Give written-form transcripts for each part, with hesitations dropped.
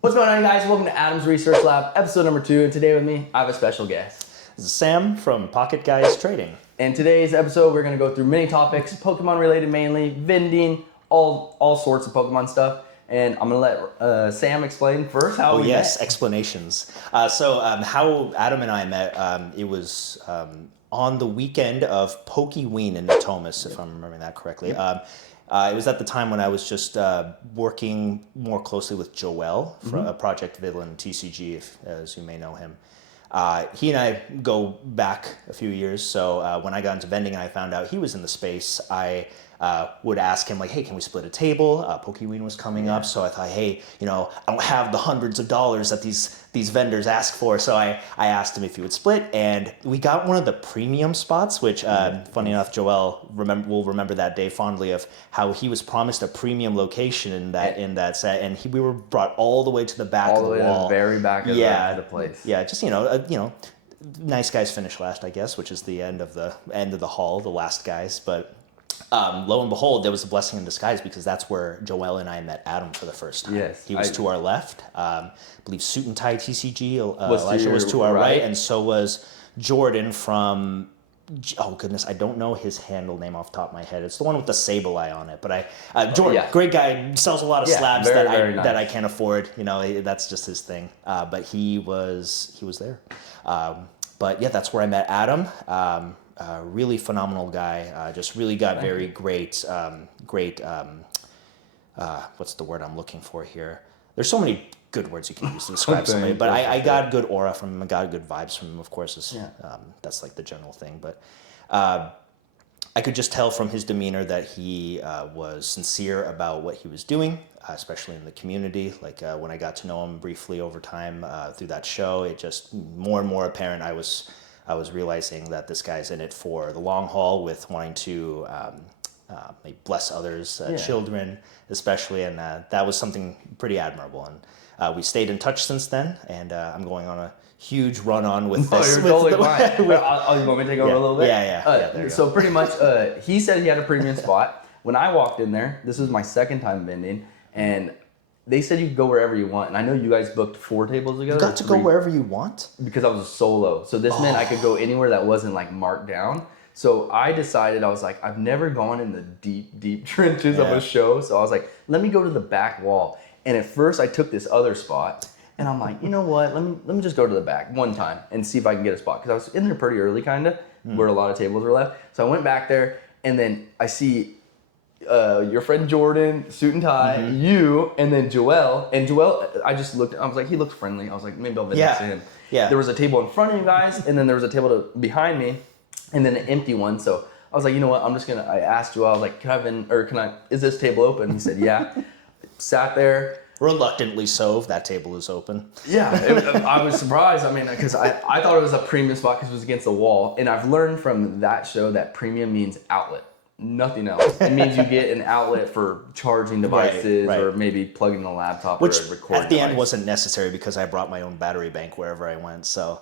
What's going on, guys? Welcome to Adam's Research Lab, episode number 2. And today with me, I have a special guest. This is Sam from Pocketguystrading. In today's episode, we're going to go through many topics, Pokemon related mainly, vending, all sorts of Pokemon stuff. And I'm going to let Sam explain first how we met. Explanations. How Adam and I met, it was on the weekend of Pokeween in Natomas, if I'm remembering that correctly. It was at the time when I was just working more closely with Joel from Project Vidland TCG, as you may know him. He and I go back a few years, so when I got into vending and I found out he was in the space, I would ask him, like, hey, can we split a table? Pokeween was coming up, so I thought, hey, I don't have the hundreds of dollars that these vendors ask for, so I asked him if he would split, and we got one of the premium spots, which, funny enough, Joel will remember that day fondly of how he was promised a premium location in that set, and we were brought all the way to the back of the wall. All the way to the very back of the place. Yeah, just, nice guys finish last, I guess, which is the end of the hall, the last guys, but lo and behold, there was a blessing in disguise because that's where Joel and I met Adam for the first time. Yes, he was to our left. I believe Suit and Tie TCG, Elijah was to our right, and so was Jordan from, oh goodness, I don't know his handle name off the top of my head. It's the one with the Sableye on it. But Jordan, great guy, sells a lot of slabs that I can't afford. That's just his thing. But he was there. But yeah, that's where I met Adam. Really phenomenal guy. Just really got very great. What's the word I'm looking for here? There's so many good words you can use to describe somebody, but I got good aura from him. I got good vibes from him. Of course, that's like the general thing. But I could just tell from his demeanor that he was sincere about what he was doing, especially in the community. Like when I got to know him briefly over time through that show, it just more and more apparent. I was realizing that this guy's in it for the long haul with wanting to bless others, children especially, and that was something pretty admirable. And we stayed in touch since then, and I'm going on a huge run-on with this. You're totally fine. You want me to take over a little bit? Yeah. So pretty much, he said he had a premium spot. When I walked in there, this was my second time vending, and they said you could go wherever you want, and I know you guys booked 4 tables together. You got to go wherever you want? Because I was a solo. So this meant I could go anywhere that wasn't like marked down. So I decided, I was like, I've never gone in the deep trenches of a show. So I was like, let me go to the back wall. And at first I took this other spot, and I'm like, you know what? Let me just go to the back one time and see if I can get a spot. Because I was in there pretty early, kind of, where a lot of tables were left. So I went back there, and then I see your friend Jordan, Suit and Tie, you, and then Joel. And Joel, I just looked, I was like, he looks friendly. I was like, maybe I'll vend to him. Yeah. There was a table in front of you guys, and then there was a table behind me, and then an empty one. So I was like, you know what, I asked Joel, I was like, is this table open? He said, yeah. Sat there. Reluctantly so, if that table is open. Yeah, I was surprised. I mean, because I thought it was a premium spot because it was against the wall. And I've learned from that show that premium means outlet. Nothing else. It means you get an outlet for charging devices or maybe plugging the laptop or a recording at the end wasn't necessary because I brought my own battery bank wherever I went. So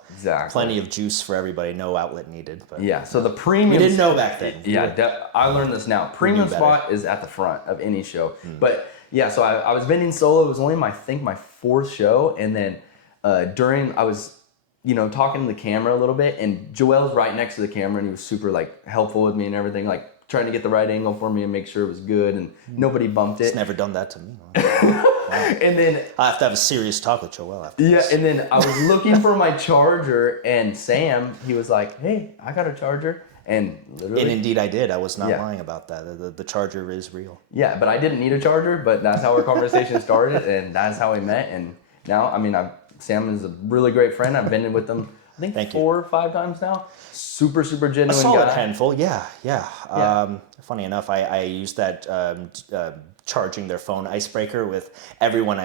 plenty of juice for everybody, no outlet needed. But yeah, so the premium... We didn't know back then. Yeah, I learned this now. Premium spot is at the front of any show. But yeah, so I was vending solo. It was only my 4th show. And then I was talking to the camera a little bit, and Joel's right next to the camera, and he was super helpful with me and everything, trying to get the right angle for me and make sure it was good, and nobody bumped it. He's never done that to me. And then I have to have a serious talk with Joel after this. And then I was looking for my charger, and Sam, he was like, hey, I got a charger. And literally... And indeed I did. I was not lying about that. The charger is real. Yeah, but I didn't need a charger, but that's how our conversation started, and that's how we met. And now, Sam is a really great friend. I've vended with him, I think 4 or 5 times now. Super genuine guy. A solid handful, yeah. Funny enough, I used that charging their phone icebreaker with everyone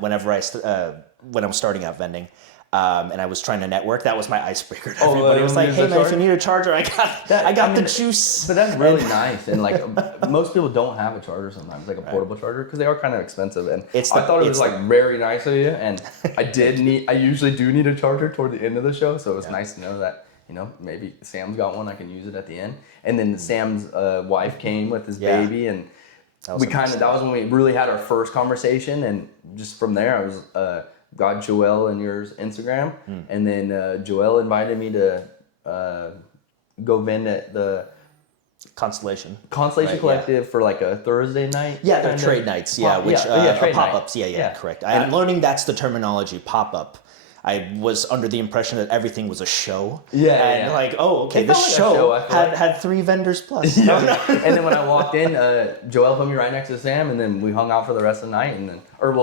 when I'm starting out vending. And I was trying to network. That was my icebreaker to everybody. It was like, hey man, if you need a charger, I got the juice. But that's really nice. And most people don't have a charger sometimes, like a portable charger, because they are kind of expensive. And I thought it was very nice of you. And I usually do need a charger toward the end of the show. So it was nice to know that, maybe Sam's got one, I can use it at the end. And then Sam's wife came with his baby, and That was when we really had our first conversation, and just from there I was got Joel and yours Instagram, and then Joel invited me to go vend at the Constellation Collective for like a Thursday night. Yeah, they're trade nights. Yeah, trade pop-ups. Yeah, correct. I'm learning that's the terminology, pop-up. I was under the impression that everything was a show. Like, oh, okay, this show had 3 vendors plus. And then when I walked in, Joel put me right next to Sam, and then we hung out for the rest of the night,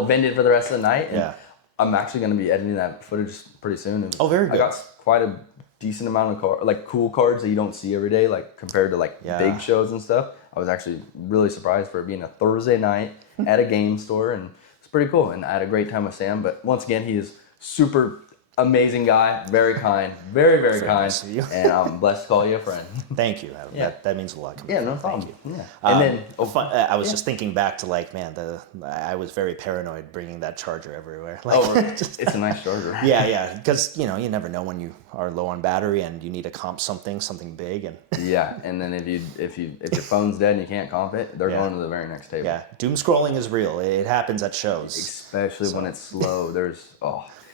vended for the rest of the night. And I'm actually going to be editing that footage pretty soon. And very good. I got quite a decent amount of cool cards that you don't see every day, like compared to big shows and stuff. I was actually really surprised for it being a Thursday night at a game store, and it's pretty cool. And I had a great time with Sam. But once again, he is super amazing guy, very kind, very, very kind, and I'm blessed to call you a friend. Thank you. That means a lot. Yeah, no problem. Thank you. And then I was just thinking back to I was very paranoid bringing that charger everywhere. It's a nice charger. Yeah, because you never know when you are low on battery and you need to comp something big, and and then if your phone's dead and you can't comp it, they're going to the very next table. Yeah, doom scrolling is real. It happens at shows, especially when it's slow.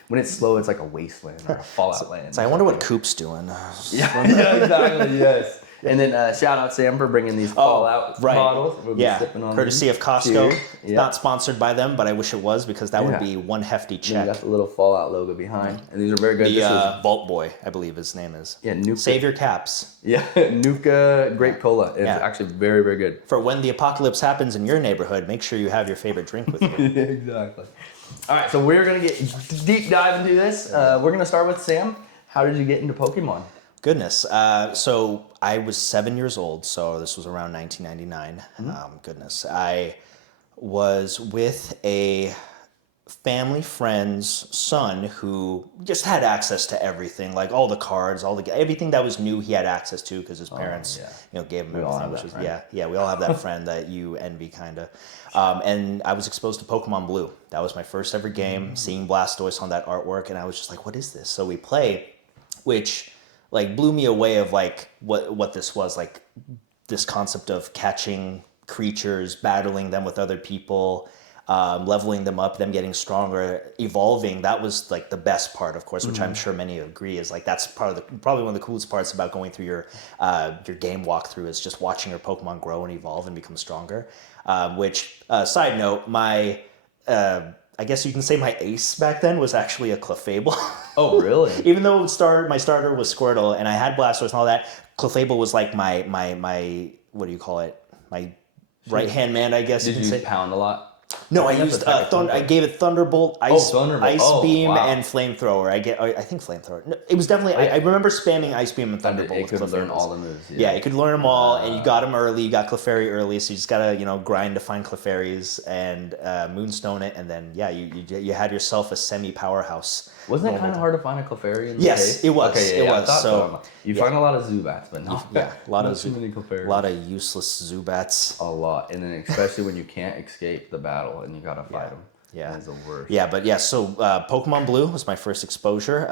When it's slow, it's like a wasteland or a Fallout land. So I wonder what Coop's doing. Yeah, exactly, yes. And then shout out Sam for bringing these Fallout bottles. We'll be sipping on courtesy of Costco. Not sponsored by them, but I wish it was, because that would be one hefty check. You got the little Fallout logo behind. And these are very good. The Vault Boy, I believe his name is. Yeah, Nuka. Save your caps. Yeah, Nuka Grape Cola. It's actually very, very good. For when the apocalypse happens in your neighborhood, make sure you have your favorite drink with you. Exactly. All right, so we're going to get deep dive into this. We're going to start with Sam. How did you get into Pokemon? Goodness. So I was 7 years old, so this was around 1999. Goodness. I was with a family friend's son who just had access to everything, like all the cards, everything that was new he had access to because his parents gave him everything. Which was, we all have that friend that you envy, kind of. And I was exposed to Pokemon Blue. That was my first ever game, seeing Blastoise on that artwork, and I was just like, what is this? So we play, which blew me away of what this was, this concept of catching creatures, battling them with other people, leveling them up, them getting stronger, evolving. That was the best part, of course, which I'm sure many agree is that's probably one of the coolest parts about going through your game walkthrough, is just watching your Pokemon grow and evolve and become stronger. Which, side note, my I guess you can say my ace back then was actually a Clefable. Oh, really? Even though my starter was Squirtle and I had Blastoise and all that, Clefable was my what do you call it? My right-hand man, I guess you can say. Did you pound a lot? No, I used I gave it Thunderbolt, Ice Beam, and Flamethrower. I think Flamethrower. No, it was definitely. I remember spamming Ice Beam and Thunderbolt. It could learn all the moves. Yeah, you could learn them all, and you got them early. You got Clefairy early, so you just gotta grind to find Clefairies and Moonstone it, and then you had yourself a semi powerhouse. Wasn't it kind of hard to find a Clefairy in the Yes, cave? it was. Okay, it was. So you find a lot of Zubats, but not a lot of too many Clefairies. A lot of useless Zubats. A lot, and then especially when you can't escape the battle and you gotta fight them. Yeah, that's the worst. Yeah, but so Pokemon Blue was my first exposure.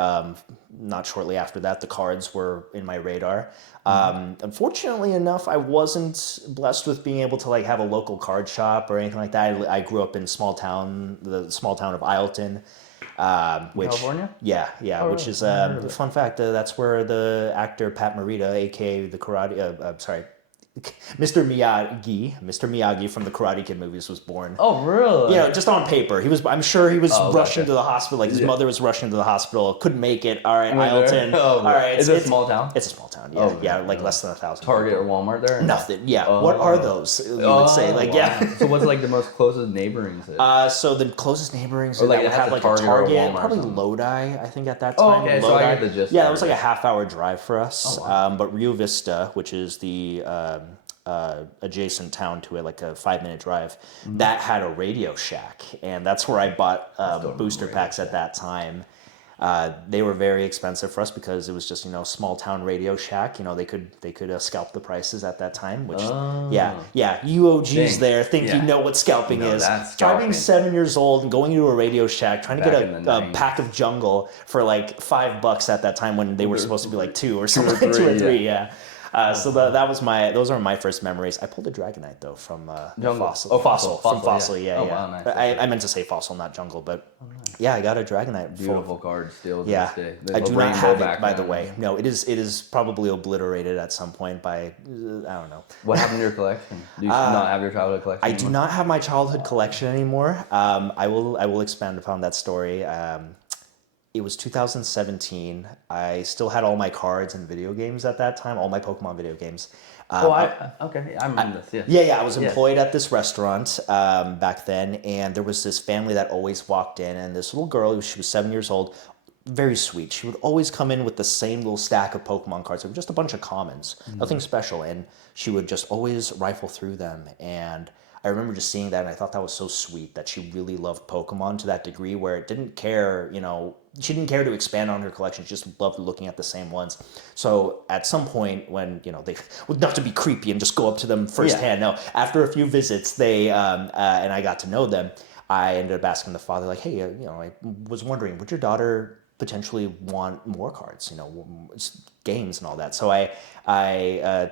Not shortly after that, the cards were in my radar. Unfortunately enough, I wasn't blessed with being able to have a local card shop or anything like that. I grew up in the small town of Isleton. California? Yeah, which is fun fact. That's where the actor Pat Morita, aka the Mr. Miyagi from the Karate Kid movies was born. Oh, really? Yeah, just on paper. I'm sure he was rushing to the hospital. His mother was rushing to the hospital. Couldn't make it. All right, Isleton. All right. Is it a small town? It's a small town. Yeah, less than 1,000. Target people. or Walmart there? Nothing. Yeah. What are those? You would say So what's the most closest neighboring? So the closest neighborings that would have a Target, probably Lodi. I think at that time. Okay, Lodi. So I get the gist. Yeah, it was a half-hour drive for us. Oh, wow. But Rio Vista, which is the adjacent town to it, a 5-minute drive, that had a Radio Shack, and that's where I bought booster packs at that time. They were very expensive for us because it was just small town Radio Shack. They could scalp the prices at that time. Which you OGs there think you know what scalping is. Try being 7 years old and going to a Radio Shack trying to get a pack of Jungle for $5 at that time when they were supposed to be 2 or something, 2 or 3. Yeah. So those are my first memories. I pulled a Dragonite though from Fossil. From Fossil. Yeah, Oh, yeah. wow, nice. I meant to say Fossil, not Jungle, but yeah, I got a Dragonite. Beautiful card still to Yeah, this day. I do not have it, by the way. No, it is probably obliterated at some point by I don't know. What happened to your collection? Do you not have your childhood collection I anymore? do not have my childhood collection anymore. I will expand upon that story. It was 2017. I still had all my cards and video games at that time, all my Pokemon video games. Okay, I remember this. Yeah. I was employed at this restaurant back then, and there was this family that always walked in, and this little girl, she was 7 years old, very sweet. She would always come in with the same little stack of Pokemon cards. They were just a bunch of commons, nothing special, and she would just always rifle through them. And I remember just seeing that, and I thought that was so sweet that she really loved Pokemon to that degree where it didn't care, she didn't care to expand on her collection. She just loved looking at the same ones. So at some point when, they, not to be creepy and just go up to them firsthand, no, after a few visits, they, and I got to know them, I ended up asking the father, like, hey, I was wondering, would your daughter potentially want more cards, games and all that. So I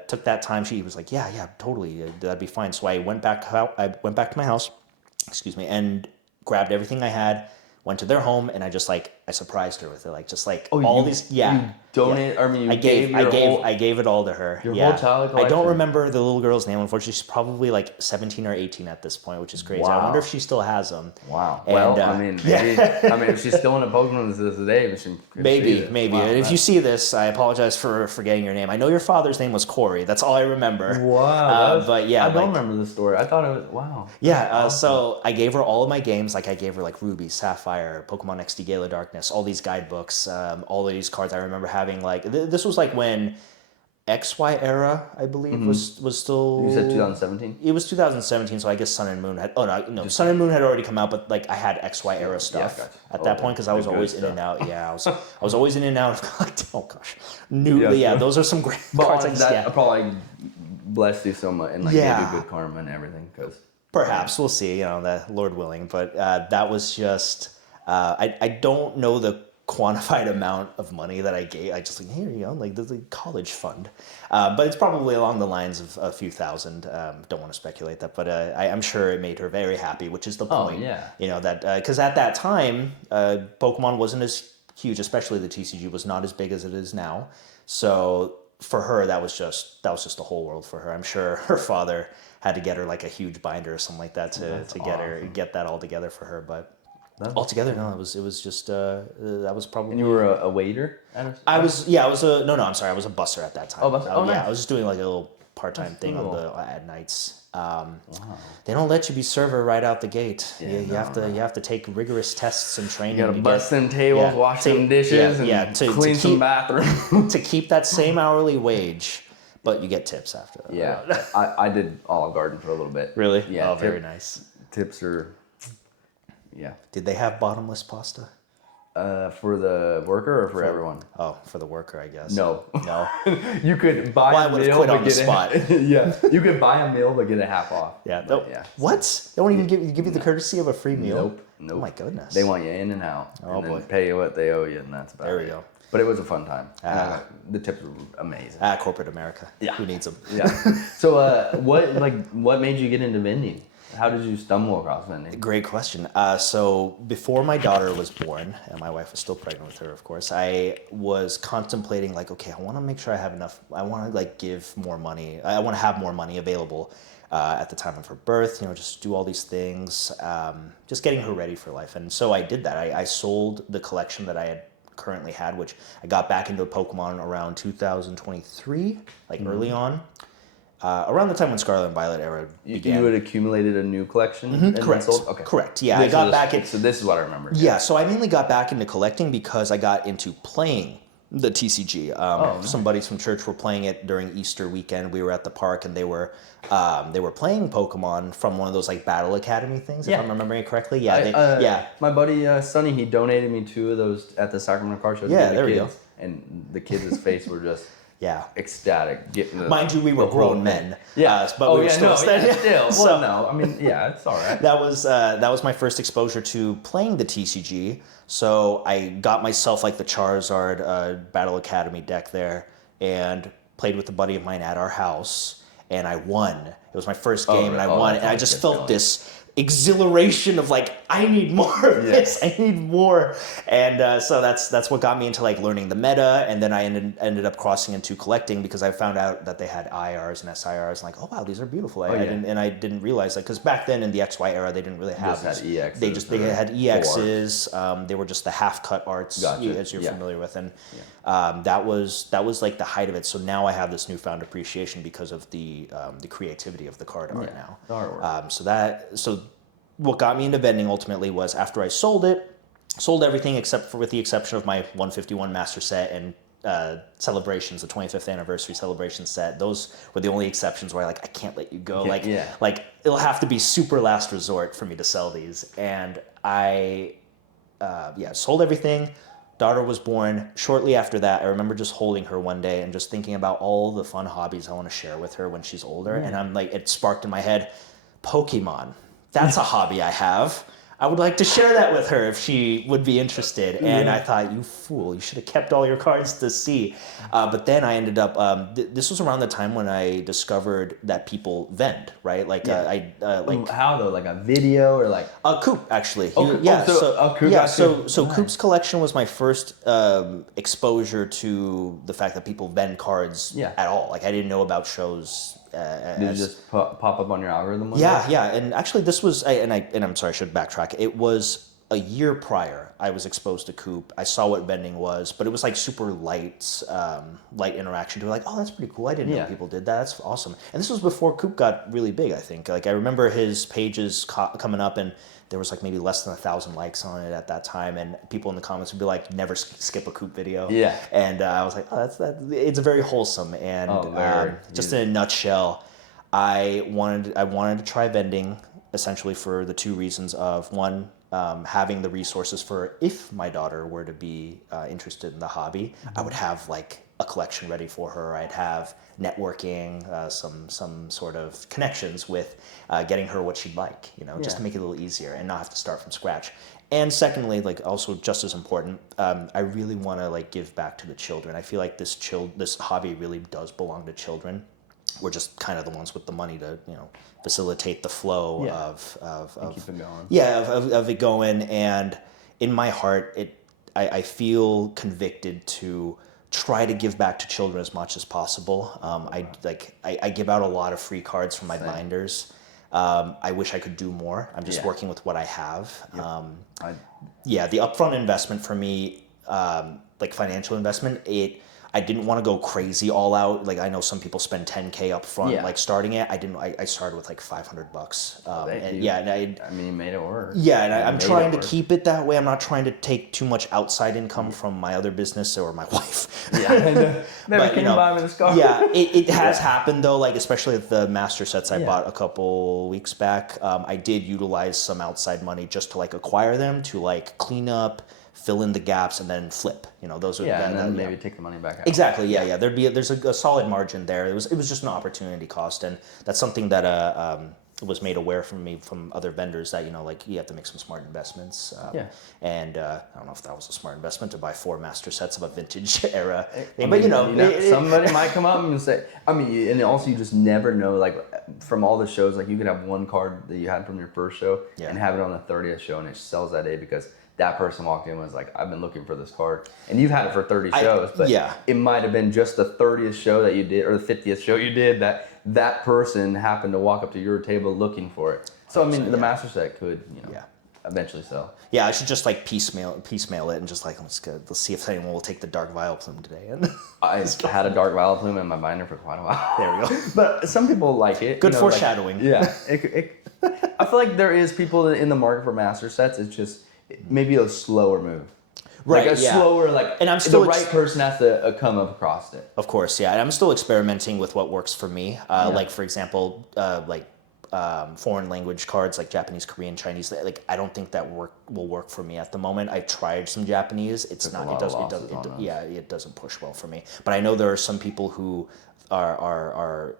took that time. She was like, yeah, totally, that'd be fine. So I went back to my house, and grabbed everything I had, went to their home, and I surprised her with it, all these. Yeah, you donate. Yeah. I mean, I gave it all to her. Your whole childhood collection. I don't remember the little girl's name. Unfortunately, she's probably like 17 or 18 at this point, which is crazy. Wow. I wonder if she still has them. Wow. And, well, I mean, maybe, if she's still in a Pokemon to this day, maybe. Wow, and if you see this, I apologize for forgetting your name. I know your father's name was Corey. That's all I remember. Wow. But yeah, I don't remember the story. I thought it was wow. Yeah. Awesome. So I gave her all of my games. I gave her Ruby, Sapphire, Pokemon XD, Gala Darkness, all these guidebooks, all of these cards. I remember having this was when XY era, I believe, was still. You said 2017. It was 2017, so I guess Sun and Moon had. Oh no, Sun and Moon had already come out, but I had XY era stuff at that point because I was always in and out. Yeah, I was always in and out of. Oh gosh, those are some great cards. That probably blessed you so much and gave you good karma and everything because. Perhaps we'll see. That Lord willing, but that was just. I don't know the quantified amount of money that I gave. I just here you go, the college fund, but it's probably along the lines of a few thousand. Don't want to speculate that, but I'm sure it made her very happy, which is the point. Oh yeah. That because at that time, Pokemon wasn't as huge, especially the TCG was not as big as it is now. So for her, that was just the whole world for her. I'm sure her father had to get her a huge binder or something like that to get that all together for her, but. Altogether, no. It was just that was probably. And you were a waiter. I was a busser at that time. Oh, busser. Oh, nice. Yeah, I was just doing a little part-time thing at nights. They don't let you be server right out the gate. Yeah, you have to take rigorous tests and training. You gotta bust them tables, wash some dishes, and clean some bathrooms to keep that same hourly wage. But you get tips after that. Yeah, I did Olive Garden for a little bit. Really? Yeah. Oh, very nice. Tips are. Yeah. Did they have bottomless pasta? For the worker or for everyone? Oh, for the worker, I guess. No. You could Well, buy I a would have meal quit but on the get spot. yeah, you could buy a meal but get a half off. Yeah. Yeah. What? They won't even give you the courtesy of a free meal? Nope. Oh my goodness. They want you in and out. Oh, and boy. then pay you what they owe you, and that's about it. There we go. But it was a fun time. The tips were amazing. Corporate America. Yeah. Who needs them? Yeah. So, what made you get into vending? How did you stumble across vending? Great question. So before my daughter was born, and my wife was still pregnant with her, of course, I was contemplating okay, I want to make sure I have enough. I want to give more money. I want to have more money available at the time of her birth. Just do all these things, just getting her ready for life. And so I did that. I sold the collection that I had currently had, which I got back into Pokemon around 2023, early on. Around the time when Scarlet and Violet era began. You had accumulated a new collection? And Correct. sold? Okay. Correct. Yeah, I got back in. So this is what I remember. Yeah, so I mainly got back into collecting because I got into playing the TCG. Nice. Some buddies from church were playing it during Easter weekend. We were at the park and they were playing Pokemon from one of those Battle Academy things, if I'm remembering it correctly. Yeah, My buddy Sonny, he donated me 2 of those at the Sacramento car show. Yeah, there we go. And the kids' face were just ecstatic. Mind you, we were grown men. Yeah, but we were still still. Well, no, I mean, yeah, it's all right. That was my first exposure to playing the TCG. So I got myself the Charizard Battle Academy deck there, and played with a buddy of mine at our house, and I won. It was my first game, and I won, and I just felt this exhilaration of like, I need more of this. I need more. And so that's what got me into like learning the meta, and then I ended up crossing into collecting because I found out that they had IRs and SIRs, and like, oh wow, these are beautiful. I didn't realize, like, because back then in the XY era they didn't really have just these. had EXs. They had EXs. They were just the half cut arts, as you're familiar with, and that was like the height of it. So now I have this newfound appreciation because of the creativity of the card art now. The artwork. So what got me into vending ultimately was after I sold everything except for with the exception of my 151 master set and celebrations, the 25th anniversary celebration set. Those were the only exceptions where I can't let you go. Like it'll have to be super last resort for me to sell these. And I sold everything. Daughter was born. Shortly after that, I remember just holding her one day and just thinking about all the fun hobbies I want to share with her when she's older. And I'm like, it sparked in my head, Pokemon. That's a hobby I have. I would like to share that with her if she would be interested. And I thought, you fool, you should have kept all your cards to see. But then I ended up, this was around the time when I discovered that people vend, right? Like, how though? Like a video or like? Coop, actually. Coop. Coop's collection was my first exposure to the fact that people vend cards at all. Like, I didn't know about shows. Did it just pop up on your algorithm? Yeah. And actually, this was, and I'm sorry, I should backtrack. It was a year prior. I was exposed to Coop. I saw what vending was, but it was like super light interaction. To like, oh, that's pretty cool. I didn't know people did that. That's awesome. And this was before Coop got really big. I think. Like I remember his pages coming up, and there was like maybe less than 1,000 likes on it at that time, and people in the comments would be like, "Never skip a Coop video." Yeah. And I was like, "Oh, that's that." It's very wholesome, and just in a nutshell, I wanted to try vending essentially for the two reasons of one, having the resources for if my daughter were to be interested in the hobby, I would have like a collection ready for her. I'd have networking, some sort of connections with getting her what she'd like, just to make it a little easier and not have to start from scratch. And secondly, like also just as important, I really want to like give back to the children. I feel like this hobby really does belong to children. We're just kind of the ones with the money to, facilitate the flow of keep it going. Yeah, of it going. And in my heart, I feel convicted to try to give back to children as much as possible. I give out a lot of free cards from my binders. I wish I could do more. I'm just working with what I have. The upfront investment for me, like financial investment, I didn't want to go crazy all out. Like I know some people spend $10K up front, like starting it. I started with like $500. You made it work. Yeah, and I'm trying to keep it that way. I'm not trying to take too much outside income from my other business or my wife. Maybe can you buy me this car? Yeah, it has happened though. Like especially with the master sets I bought a couple weeks back. I did utilize some outside money just to like acquire them, to like clean up, fill in the gaps, and then flip. Those are and then maybe take the money back out. Exactly. Yeah. There's a solid margin there. It was just an opportunity cost, and that's something that was made aware from me from other vendors that like you have to make some smart investments. And I don't know if that was a smart investment to buy 4 master sets of a vintage era thing, but somebody might come up and say. And also you just never know. Like from all the shows, like you could have one card that you had from your first show and have it on the 30th show, and it sells that day because that person walked in and was like, I've been looking for this card. And you've had it for 30 shows, but it might have been just the 30th show that you did or the 50th show you did that person happened to walk up to your table looking for it. So, the master set could, eventually sell. Yeah, I should just like piecemeal it and just like, let's see if anyone will take the dark vile plume today. And I had a dark vile plume in my binder for quite a while. There we go. But some people like it. Good foreshadowing. I feel like there is people in the market for master sets. It's just, maybe a slower move. Right, like a slower, and I'm still the right person has to come up across it. Of course, yeah. And I'm still experimenting with what works for me. Like, for example, foreign language cards like Japanese, Korean, Chinese. Like, I don't think that will work for me at the moment. I've tried some Japanese. It doesn't push well for me. But I know there are some people who are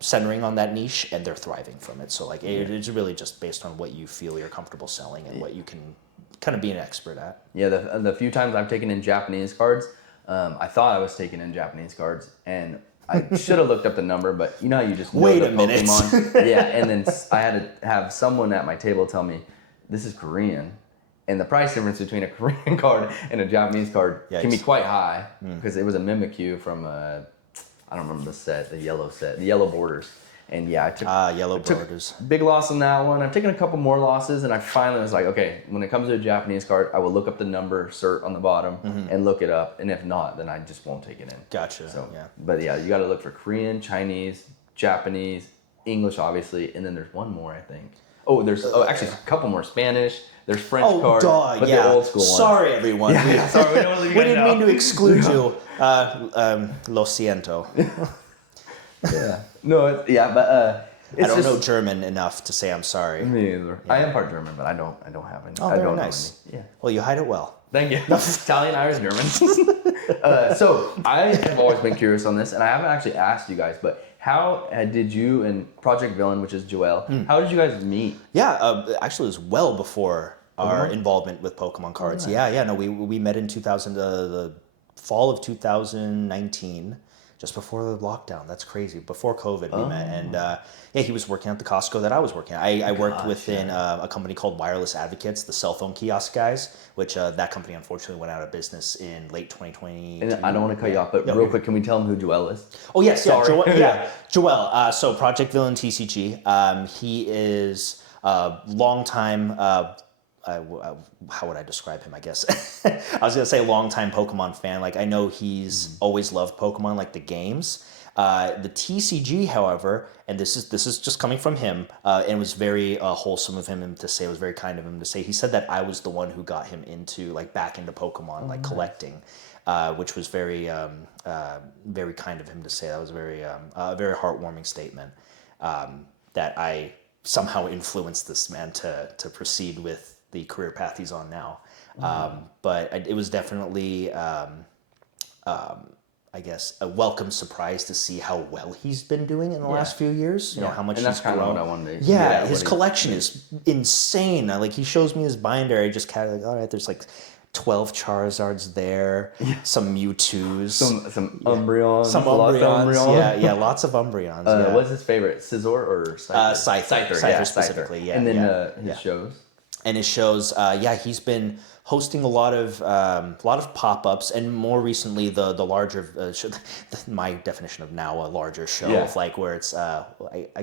centering on that niche and they're thriving from it. So it's really just based on what you feel you're comfortable selling and what you can kind of be an expert at. Yeah, the few times I've taken in Japanese cards, I thought I was taking in Japanese cards, and I should have looked up the number, but you know how you just know Wait the a minute. Pokemon? Yeah, and then I had to have someone at my table tell me, this is Korean. And the price difference between a Korean card and a Japanese card can be quite high, because it was a Mimikyu from, I don't remember the yellow borders. And yeah, I took yellow borders. Big loss on that one. I've taken a couple more losses, and I finally was like, okay, when it comes to a Japanese card, I will look up the number cert on the bottom and look it up, and if not, then I just won't take it in. Gotcha. So, yeah. But yeah, you got to look for Korean, Chinese, Japanese, English, obviously, and then there's one more, I think. Oh, there's actually a couple more. Spanish. There's French cards, but yeah. the old school ones. Sorry, everyone. Sorry, we don't leave you we guys didn't out. mean to exclude you. Lo siento. Yeah. No, but I don't know German enough to say I'm sorry. Me either. Yeah. I am part German, but I don't have any. Oh, I very don't nice. Know any. Yeah. Well, you hide it well. Thank you. Italian, Irish, German. So I have always been curious on this, and I haven't actually asked you guys, but how did you and Project Villain, which is Joel, how did you guys meet? Yeah, actually, it was well before our involvement with Pokemon cards. Nice. Yeah. No, we met in the fall of 2019. Just before the lockdown. That's crazy. Before COVID, we met. And he was working at the Costco that I was working at. I worked within a company called Wireless Advocates, the cell phone kiosk guys, which that company unfortunately went out of business in late 2020. And I don't want to cut you off, but real quick, can we tell them who Joel is? Oh, yes. Yeah, Sorry. Joel. So Project Villain TCG. He is a longtime... how would I describe him, I guess? I was going to say longtime Pokemon fan. Like, I know he's always loved Pokemon, like the games. The TCG, however, and this is just coming from him, and it was very wholesome of him to say, it was very kind of him to say, he said that I was the one who got him back into Pokemon, collecting, which was very, very kind of him to say. That was a very heartwarming statement, that I somehow influenced this man to proceed with the career path he's on now. But it was definitely, I guess, a welcome surprise to see how well he's been doing in the last few years. You know, how much and he's that's kind grown. of what I wanted to Yeah, his collection is insane. Like, he shows me his binder. I just kind of like, all right, there's like 12 Charizards there, some Mewtwo's, some Umbreons, some lots of Umbreons. Yeah, lots of Umbreons. What's his favorite, Scizor or Scyther? Scyther specifically. Yeah, and then his shows. And his shows, he's been hosting a lot of pop-ups, and more recently the larger my definition of now a larger show of like where it's I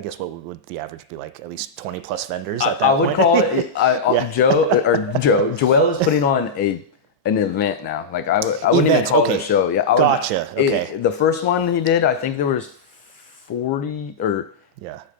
guess what would the average be, like at least 20 plus vendors at that I point. would call it Joel is putting on an event now. Like I wouldn't even call it a show. Yeah, Gotcha. Okay. The first one he did, I think there was 40 or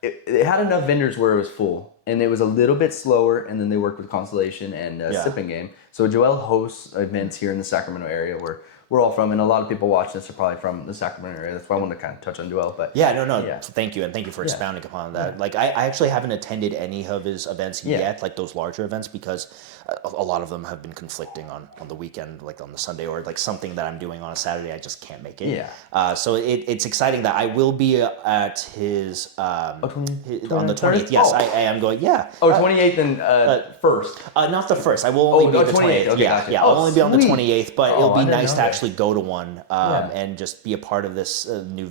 it had enough vendors where it was full, and it was a little bit slower, and then they worked with Constellation and Sipping Game. So Joel hosts events here in the Sacramento area where we're all from, and a lot of people watching this are probably from the Sacramento area. That's why I wanted to kind of touch on Joel. But thank you, and thank you for expounding upon that. Like I actually haven't attended any of his events yet, like those larger events, because a lot of them have been conflicting on the weekend, like on the Sunday, or like something that I'm doing on a Saturday, I just can't make it. So it's exciting that I will be at his on the 20th. Yes, I am going. 28th and 1st. Not the 1st. I will only be the 28th. Okay, gotcha. I'll only be on the 28th, but it'll be I didn't nice know to that. actually go to one and just be a part of this new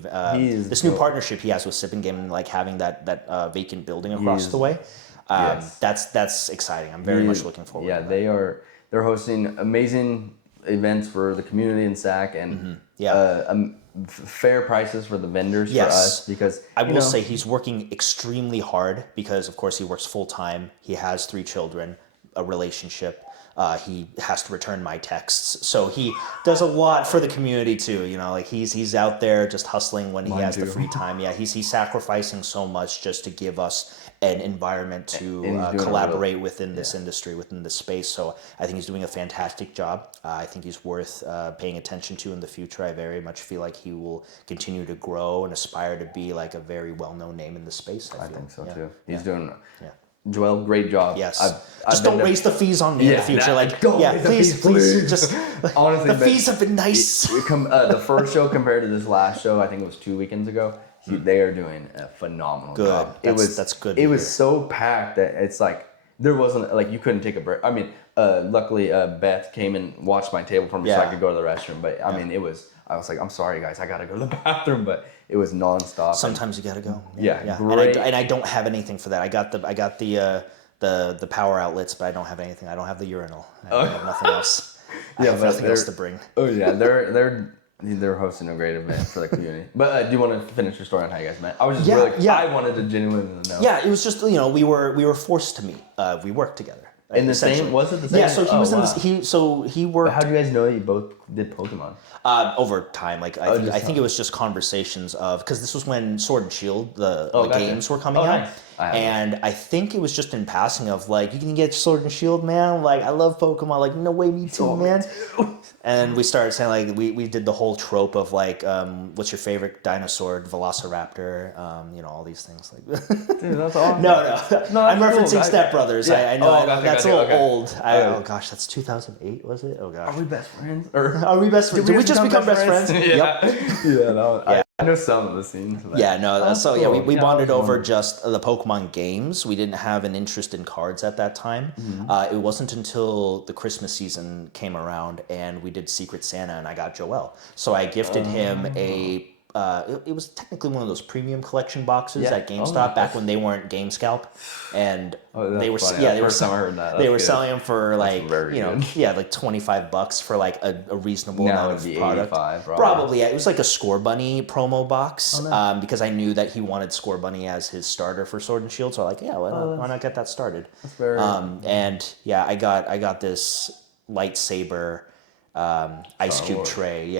partnership he has with Sipping Game, and like having that vacant building across the way. That's exciting. I'm very much looking forward to that. They're hosting amazing events for the community in Sac, and fair prices for the vendors for us, because I will say he's working extremely hard, because of course he works full time. He has 3 children, a relationship. He has to return my texts, so he does a lot for the community too. You know, like he's out there just hustling when he has the free time. Yeah, he's sacrificing so much just to give us an environment to collaborate within this industry, within this space. So I think he's doing a fantastic job. I think he's worth paying attention to in the future. I very much feel like he will continue to grow and aspire to be like a very well-known name in the space. I think so too. He's doing. Joel, great job. Yes. Just don't raise the fees on me in the future. Please. Just honestly, the fees have been nice. The first show compared to this last show, I think it was 2 weekends ago. They are doing a phenomenal job. That's good. It was so packed that it's like there wasn't, like, you couldn't take a break. I mean, luckily Beth came and watched my table for me so I could go to the restroom. But I mean, I was like, I'm sorry guys, I gotta go to the bathroom, but it was nonstop. Sometimes you gotta go. Yeah. Great. And I don't have anything for that. I got the power outlets, but I don't have anything. I don't have the urinal. I have nothing else. I have nothing else to bring. Oh yeah, they're hosting a great event for the community. But do you want to finish your story on how you guys met? I was just I wanted to genuinely know. Yeah, it was just we were forced to meet. We worked together. In the same? Was it the same? Yeah, so he was in this. He worked. But how do you guys know you both did Pokemon? Over time, like I think it was just conversations of because this was when Sword and Shield the games were coming out, nice. And I think it was just in passing of like you can get Sword and Shield, man. Like I love Pokemon. Like no way, me too, man. And we started saying like we did the whole trope of like what's your favorite dinosaur, Velociraptor, all these things like. Dude, that's awesome. No, I'm referencing Step Brothers. Yeah. I know that's a little old. Oh gosh, that's 2008, was it? Oh gosh. Are we best friends? Are we best friends? Did we just become best friends? Yeah. Yep. I know some of the scenes. We bonded over just the Pokemon games. We didn't have an interest in cards at that time. Mm-hmm. It wasn't until the Christmas season came around and we did Secret Santa and I got Joel. So I gifted him a it was technically one of those premium collection boxes at GameStop back when they weren't GameScalp, and they were they were selling them for like like $25 for like a reasonable amount of product. Probably it was like a Score Bunny promo box because I knew that he wanted Score Bunny as his starter for Sword and Shield, so I'm like why not get that started? That's very and I got this lightsaber. Ice cube tray,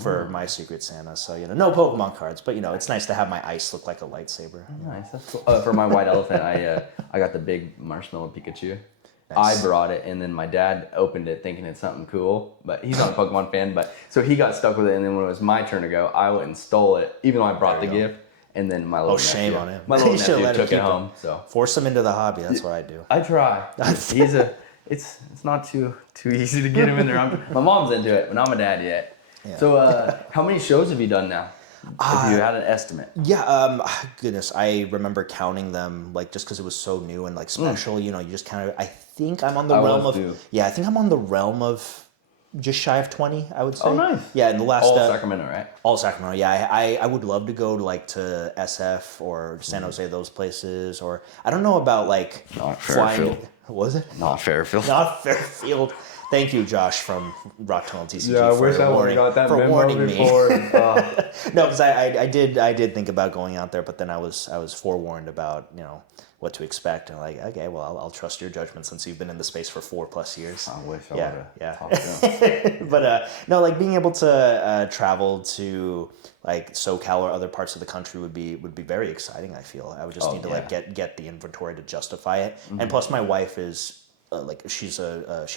for my Secret Santa. So no Pokemon cards, but it's nice to have my ice look like a lightsaber. Oh, nice, that's cool. For my white elephant, I got the big marshmallow Pikachu. Nice. I brought it, and then my dad opened it thinking it's something cool, but he's not a Pokemon fan. But so he got stuck with it, and then when it was my turn to go, I went and stole it, even though I brought the gift. And then my little shame on him. My little nephew took it home. So force him into the hobby. That's what I do. I try. It's not too easy to get him in there. My mom's into it, but not my dad yet. Yeah. So how many shows have you done now? If you had an estimate. Yeah, goodness, I remember counting them like just because it was so new and like special. You just kind of. I think I'm on the realm of. Yeah, I think I'm on the realm of just shy of 20. I would say. Oh, nice. Yeah, in the last. All Sacramento, right? All Sacramento. Yeah, I would love to go to SF or San Jose, those places, or I don't know about like not flying. Fairfield. Was it? Not Fairfield. Not Fairfield. Thank you, Josh from Rock Tunnel TCG for warning me. No, because I did think about going out there, but then I was forewarned about what to expect, and like, okay, well, I'll trust your judgment since you've been in the space for 4+ years. I wish I would have talked to him. But no, like being able to travel to like SoCal or other parts of the country would be very exciting. I feel I would just need to like get the inventory to justify it, and plus my wife is. She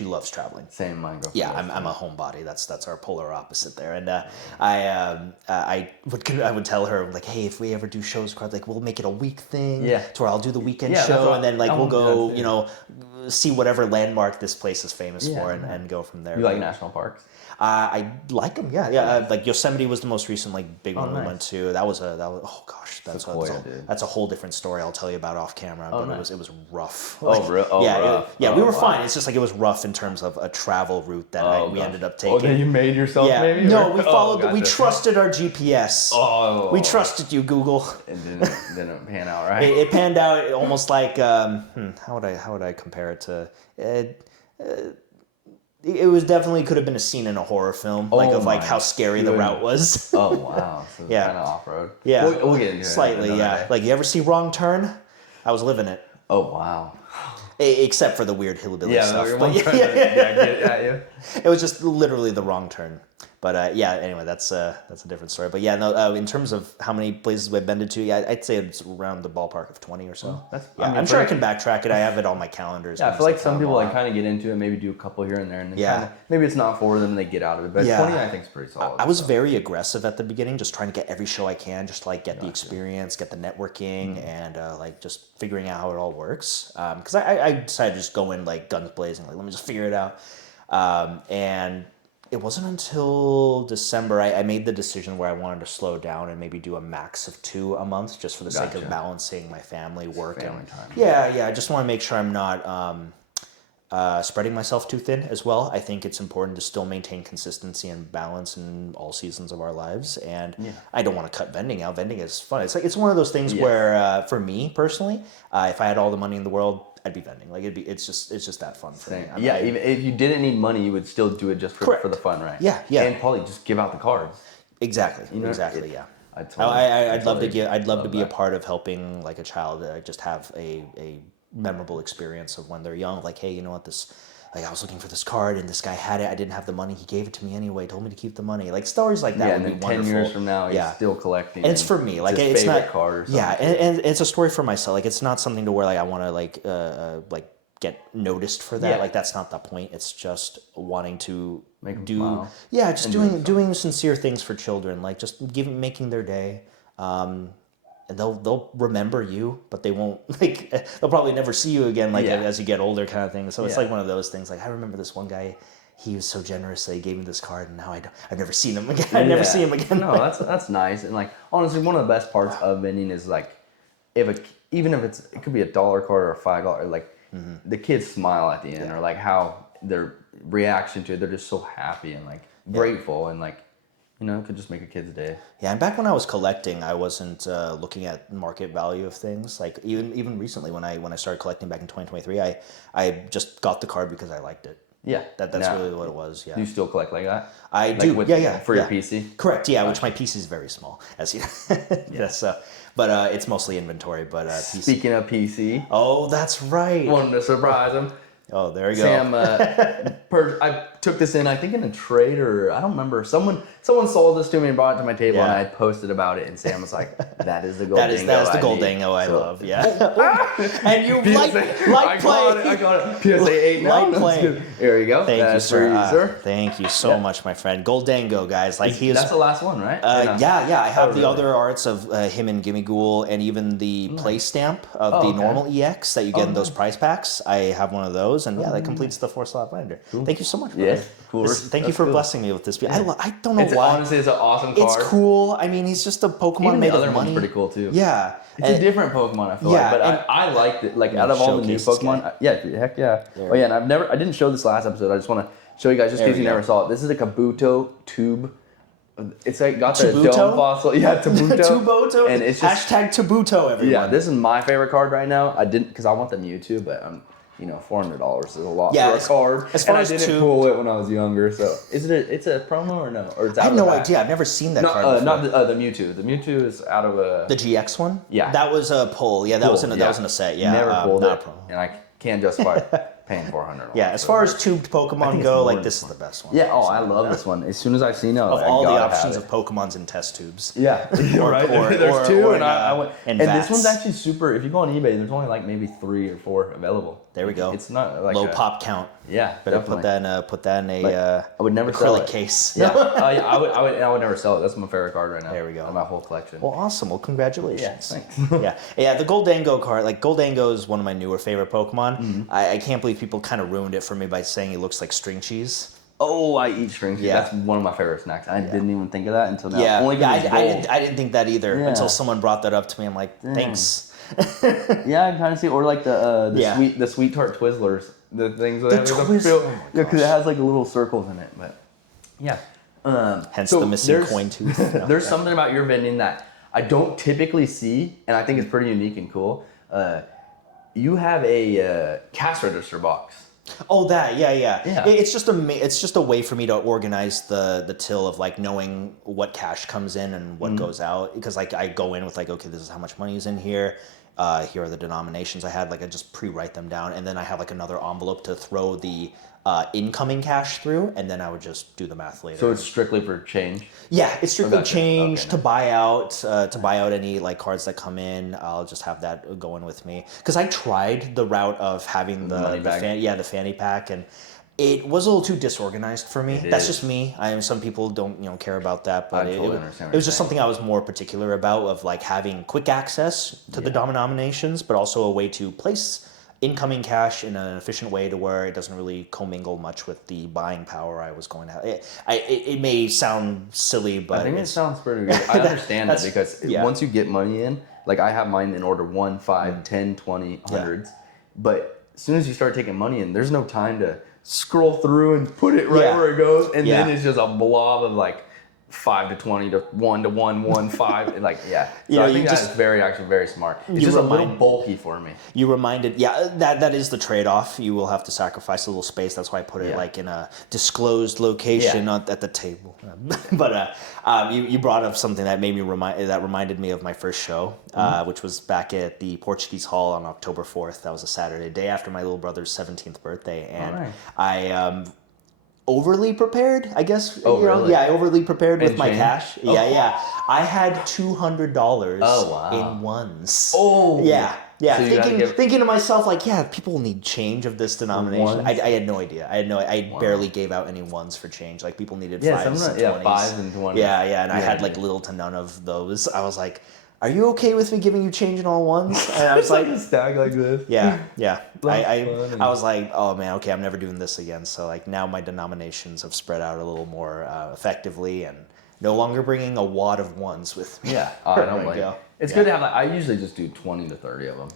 loves traveling. Same, my girlfriend. Yeah, I'm a homebody. That's our polar opposite there. And I would tell her like, hey, if we ever do shows, like we'll make it a week thing. Yeah. To where I'll do the weekend show, and then like we'll go, see whatever landmark this place is famous for, and go from there. You like national parks? I like them. Yeah. Like Yosemite was the most recent like big one we went to. That was oh gosh, that's a whole different story I'll tell you about off camera. But it was rough. Like, rough. We were fine. It's just like it was rough in terms of a travel route that we ended up taking. Oh, then you made yourself maybe? No, we followed. We trusted our GPS. Oh. We trusted you, Google. It didn't pan out right. It panned out almost like how would I compare it to? It was definitely could have been a scene in a horror film, like how scary the route was. Oh wow! So kind of off road. Yeah, we'll get into it slightly. Yeah, like you ever see Wrong Turn? I was living it. Oh wow! Except for the weird hillbilly stuff. It was just literally the wrong turn. But anyway, that's a different story. But in terms of how many places we've been to, I'd say it's around the ballpark of 20 or so. I'm sure I can backtrack it. I have it on my calendars. Yeah, I feel like some people like kind of get into it, maybe do a couple here and there, and then maybe it's not for them and they get out of it. But 20, I think, is pretty solid. I was very aggressive at the beginning, just trying to get every show I can, just to like get the experience, get the networking, and like just figuring out how it all works. Because I decided to just go in like guns blazing, like let me just figure it out. And it wasn't until December I made the decision where I wanted to slow down and maybe do a max of 2 a month, just for the sake of balancing my family work. Family time. Yeah. I just want to make sure I'm not spreading myself too thin as well. I think it's important to still maintain consistency and balance in all seasons of our lives. And I don't want to cut vending out. Vending is fun. It's one of those things where for me personally, if I had all the money in the world, I'd be vending. Like it's just that fun for me. Even if you didn't need money, you would still do it just for the fun, right? Yeah. And probably just give out the cards. Exactly. Yeah. I'd love to be a part of helping like a child just have a memorable experience of when they're young. Like, hey, you know what, I was looking for this card and this guy had it. I didn't have the money. He gave it to me anyway. Told me to keep the money. Like stories like that would be wonderful. 10 years from now, he's still collecting. And it's for me. Like it's not card or something. Yeah, and it's a story for myself. Like it's not something to where like I want to like get noticed for that. Yeah. Like that's not the point. It's just wanting to do smile. Yeah, just doing sincere things for children. Like just making their day. And they'll remember you, but they won't like. They'll probably never see you again, like as you get older, kind of thing. So it's like one of those things. Like I remember this one guy, he was so generous that he gave me this card, and now I've never seen him again. I never see him again. No, that's nice. And like honestly, one of the best parts of vending is like, even if it could be $1 card or a $5, like the kids smile at the end, or like how their reaction to it, they're just so happy and like grateful and like. It could just make a kid's day. Yeah, and back when I was collecting, I wasn't looking at market value of things. Like even recently, when I started collecting back in 2023, I just got the card because I liked it. Yeah, that's really what it was. Yeah. Do you still collect like that? I do. For your PC. Correct. Yeah, which my PC is very small, as you know. But it's mostly inventory. But PC. Speaking of PC. Oh, that's right. Wanted to surprise him. Oh, there you go. Sam, I took this in, I think in a trade or I don't remember. Someone sold this to me and brought it to my table and I posted about it and Sam was like, "That is the gold dingo." That is the gold dingo I love. Yeah. And you like play. I got it. PSA 8 now. Like play. There you go. Thank you, sir. sir. Thank you so much, my friend. Gold dingo, guys. Like That's the last one, right? Yeah. I have the other arts of him and Gimme Ghoul and even the play stamp of the normal EX that you get in those prize packs. I have one of those, and that completes the 4-slot binder. Cool. Thank you so much, brother. Cool. Thank you for blessing me with this. I don't know why. Honestly, it's an awesome card. It's cool. I mean, he's just a Pokemon Even made the other of money. one's pretty cool too. Yeah. It's a different Pokemon, I feel like. But I liked it. Like out of all the new Pokemon, heck yeah. Oh yeah, and I didn't show this last episode. I just want to show you guys just in case you never saw it. This is a Kabuto tube. It's like got the dome fossil. Yeah, Tabuto. Tuboto. And it's just #Tabuto, everyone. Yeah, this is my favorite card right now. I didn't because I want the Mewtwo, but $400 is a lot for a card. As far and as I didn't pull it when I was younger. So it's a promo or no? Or it's out I have no idea. I've never seen that card before. Not the Mewtwo. The Mewtwo is out of a the GX one. Yeah, that was a pull. Yeah, that was in a set. Yeah, never pulled it, and I can't justify paying $400. Yeah, as far as tubed Pokemon go, like this is the best one. Yeah, I love this one. As soon as I've seen it, of all the options of Pokemons in test tubes. Yeah, right. There's two, and I went. And this one's actually super. If you go on eBay, there's only like maybe 3 or 4 available. There we go. It's not like low pop count. Yeah, better put that in a I would never sell acrylic it. Case. Yeah, I would never sell it. That's my favorite card right now. There we go. In my whole collection. Well, awesome. Well, congratulations. Yeah, thanks. Yeah. The Goldango card, like Goldango is one of my newer favorite Pokemon. Mm-hmm. I can't believe people kind of ruined it for me by saying he looks like string cheese. Oh, I eat string cheese. Yeah. That's one of my favorite snacks. I didn't even think of that until now. Yeah, I didn't think that either until someone brought that up to me. I'm like, thanks. Yeah, I kind of see, or like the sweet tart Twizzlers, the things that because it has like little circles in it. But yeah, hence the missing coin tooth. There's something about your vending that I don't typically see, and I think it's pretty unique and cool. You have a cash register box. Oh, that yeah. It's just a way for me to organize the till of like knowing what cash comes in and what goes out, because like I go in with like, okay, this is how much money is in here. Here are the denominations I had. Like I just pre-write them down, and then I have like another envelope to throw the incoming cash through, and then I would just do the math later. So it's strictly for change. Yeah, it's strictly change to buy out any like cards that come in. I'll just have that going with me, because I tried the route of having the fanny pack, and it was a little too disorganized for me. That's just me. Some people don't care about that, but it was just something I was more particular about, of like having quick access to the denominations, but also a way to place incoming cash in an efficient way to where it doesn't really commingle much with the buying power I was going to have. It may sound silly, but I think it sounds pretty good. I understand it, because once you get money in, like I have mine in order 1, 5, 10, 20, hundreds, but soon as you start taking money in, there's no time to scroll through and put it right where it goes, and then it's just a blob of like 5 to 20 to 1 to 1, 1, 5, and like So I think that's actually very smart. It's just a little bulky for me. You reminded, that is the trade-off. You will have to sacrifice a little space. That's why I put it like in a disclosed location, not at the table. But you brought up something that made me reminded me of my first show, which was back at the Portuguese Hall on October 4th. That was a Saturday, day after my little brother's 17th birthday, and I overly prepared, I guess. Really? I overly prepared with my cash. I had $200 in ones. Thinking to myself, like, people need change of this denomination. I had no idea. I barely gave out any ones for change. Like, people needed 5s and 20s. 5s and 20s. And I had like little to none of those. I was like, are you okay with me giving you change in all ones? And I was like a stack like this. I was like, oh man, okay, I'm never doing this again. So like now my denominations have spread out a little more effectively, and no longer bringing a wad of ones with me. I don't like it. It's good to have. Like, I usually just do 20 to 30 of them.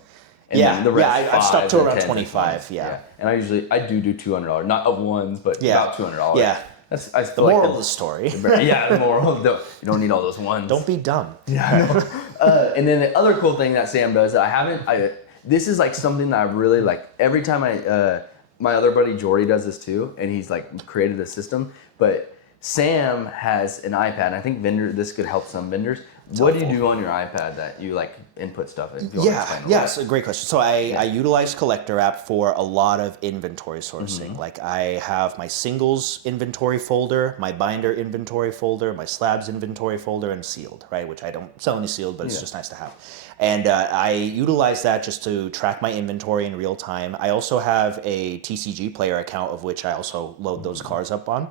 And then the rest, I've stuck to around 25. And I do $200, not of ones, but about $200. Yeah. That's the moral of the story. The moral. You don't need all those ones. Don't be dumb. And then the other cool thing that Sam does that this is like something that I really like. Every time my other buddy Jory does this too, and he's like created a system. But Sam has an iPad, and I think this could help some vendors. What do you do on your iPad that you like input stuff in? It's a great question. So I utilize Collector app for a lot of inventory sourcing. Like I have my singles inventory folder, my binder inventory folder, my slabs inventory folder, and sealed, right? Which I don't sell any sealed, but it's just nice to have. And I utilize that just to track my inventory in real time. I also have a TCG player account of which I also load those cards up on.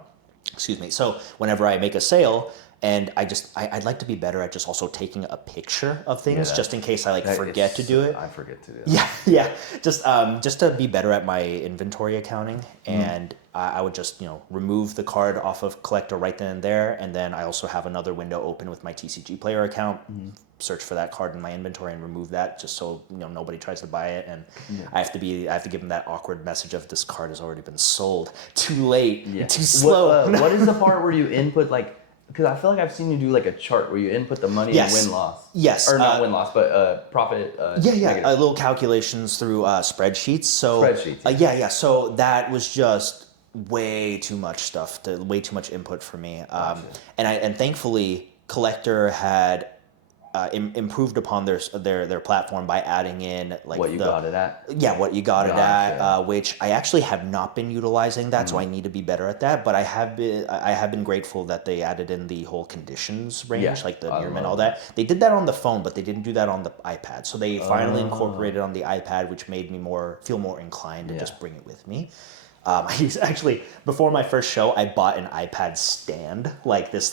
Excuse me. So whenever I make a sale, and I'd like to be better at just also taking a picture of things, just in case I forget to do it. I forget to do that. Just to be better at my inventory accounting, and I would just remove the card off of Collector right then and there, and then I also have another window open with my TCG player account. Search for that card in my inventory and remove that, just so nobody tries to buy it, and I have to give them that awkward message of this card has already been sold. Too late. Too slow. What is the part where you input because I feel like I've seen you do like a chart where you input the money and win-loss. Yes. Or not win-loss, but profit. Little calculations through spreadsheets. So, spreadsheets. So that was just way too much stuff, way too much input for me. And thankfully, Collector had improved upon their platform by adding in what you got it at. What you got it at, which I actually have not been utilizing that, so I need to be better at that. But I have been grateful that they added in the whole conditions range, like the nearman, all that. They did that on the phone, but they didn't do that on the iPad. So they finally incorporated on the iPad, which made me feel more inclined to just bring it with me. Actually, before my first show, I bought an iPad stand, like this,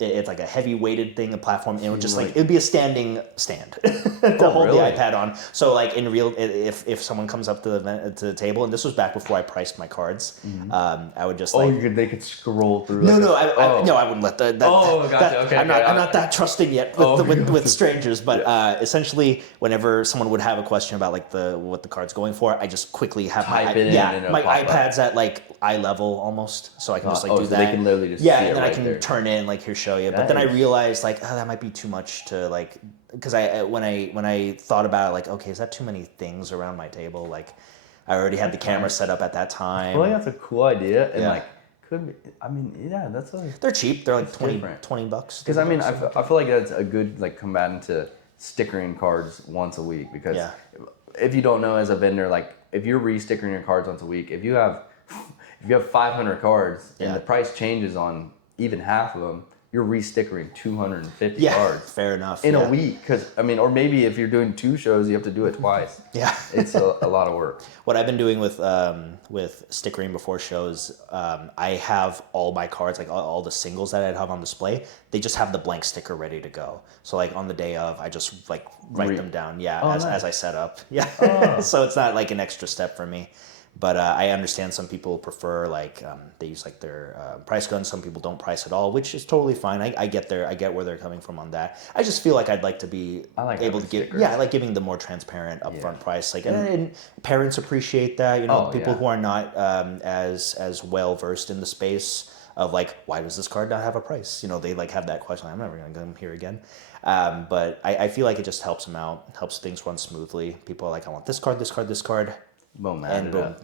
it's like a heavy weighted thing, a platform. It would just it'd be a standing stand to hold the iPad on. So like in real, if someone comes up to the table, and this was back before I priced my cards, I would just they could scroll through. I wouldn't let that. Gotcha. Okay. I'm not that trusting yet with strangers, but essentially, whenever someone would have a question about what the card's going for, I just quickly have my iPad's at eye level almost, so I can just do that. They can literally just see and then right I can there. Turn in here. Show you, but then I realized that might be too much to because when I thought about it, okay, is that too many things around my table? I already had the camera set up at that time. I feel like that's a cool idea, and could be. I mean, that's they're cheap. They're $20. Because I mean, I feel like that's a good combatant to stickering cards once a week. Because if you don't know, as a vendor, if you're re-stickering your cards once a week, if you have 500 cards and the price changes on even half of them, you're re-stickering 250 cards. Fair enough. In a week, or maybe if you're doing 2 shows, you have to do it twice. It's a lot of work. What I've been doing with stickering before shows, I have all my cards, all the singles that I'd have on display, they just have the blank sticker ready to go. So on the day of, I just write them down. As I set up. So it's not an extra step for me. But I understand some people prefer they use like their price guns. Some people don't price at all, which is totally fine. I get where they're coming from on that. I just feel like I'd like to be able to give I like giving the more transparent upfront price. Like and parents appreciate that. You know, people who are not as well versed in the space of like, why does this card not have a price? You know, they like have that question. I'm never going to come here again. But I feel like it just helps them out, helps things run smoothly. People are like, I want this card, this card, this card. Boom, and boom,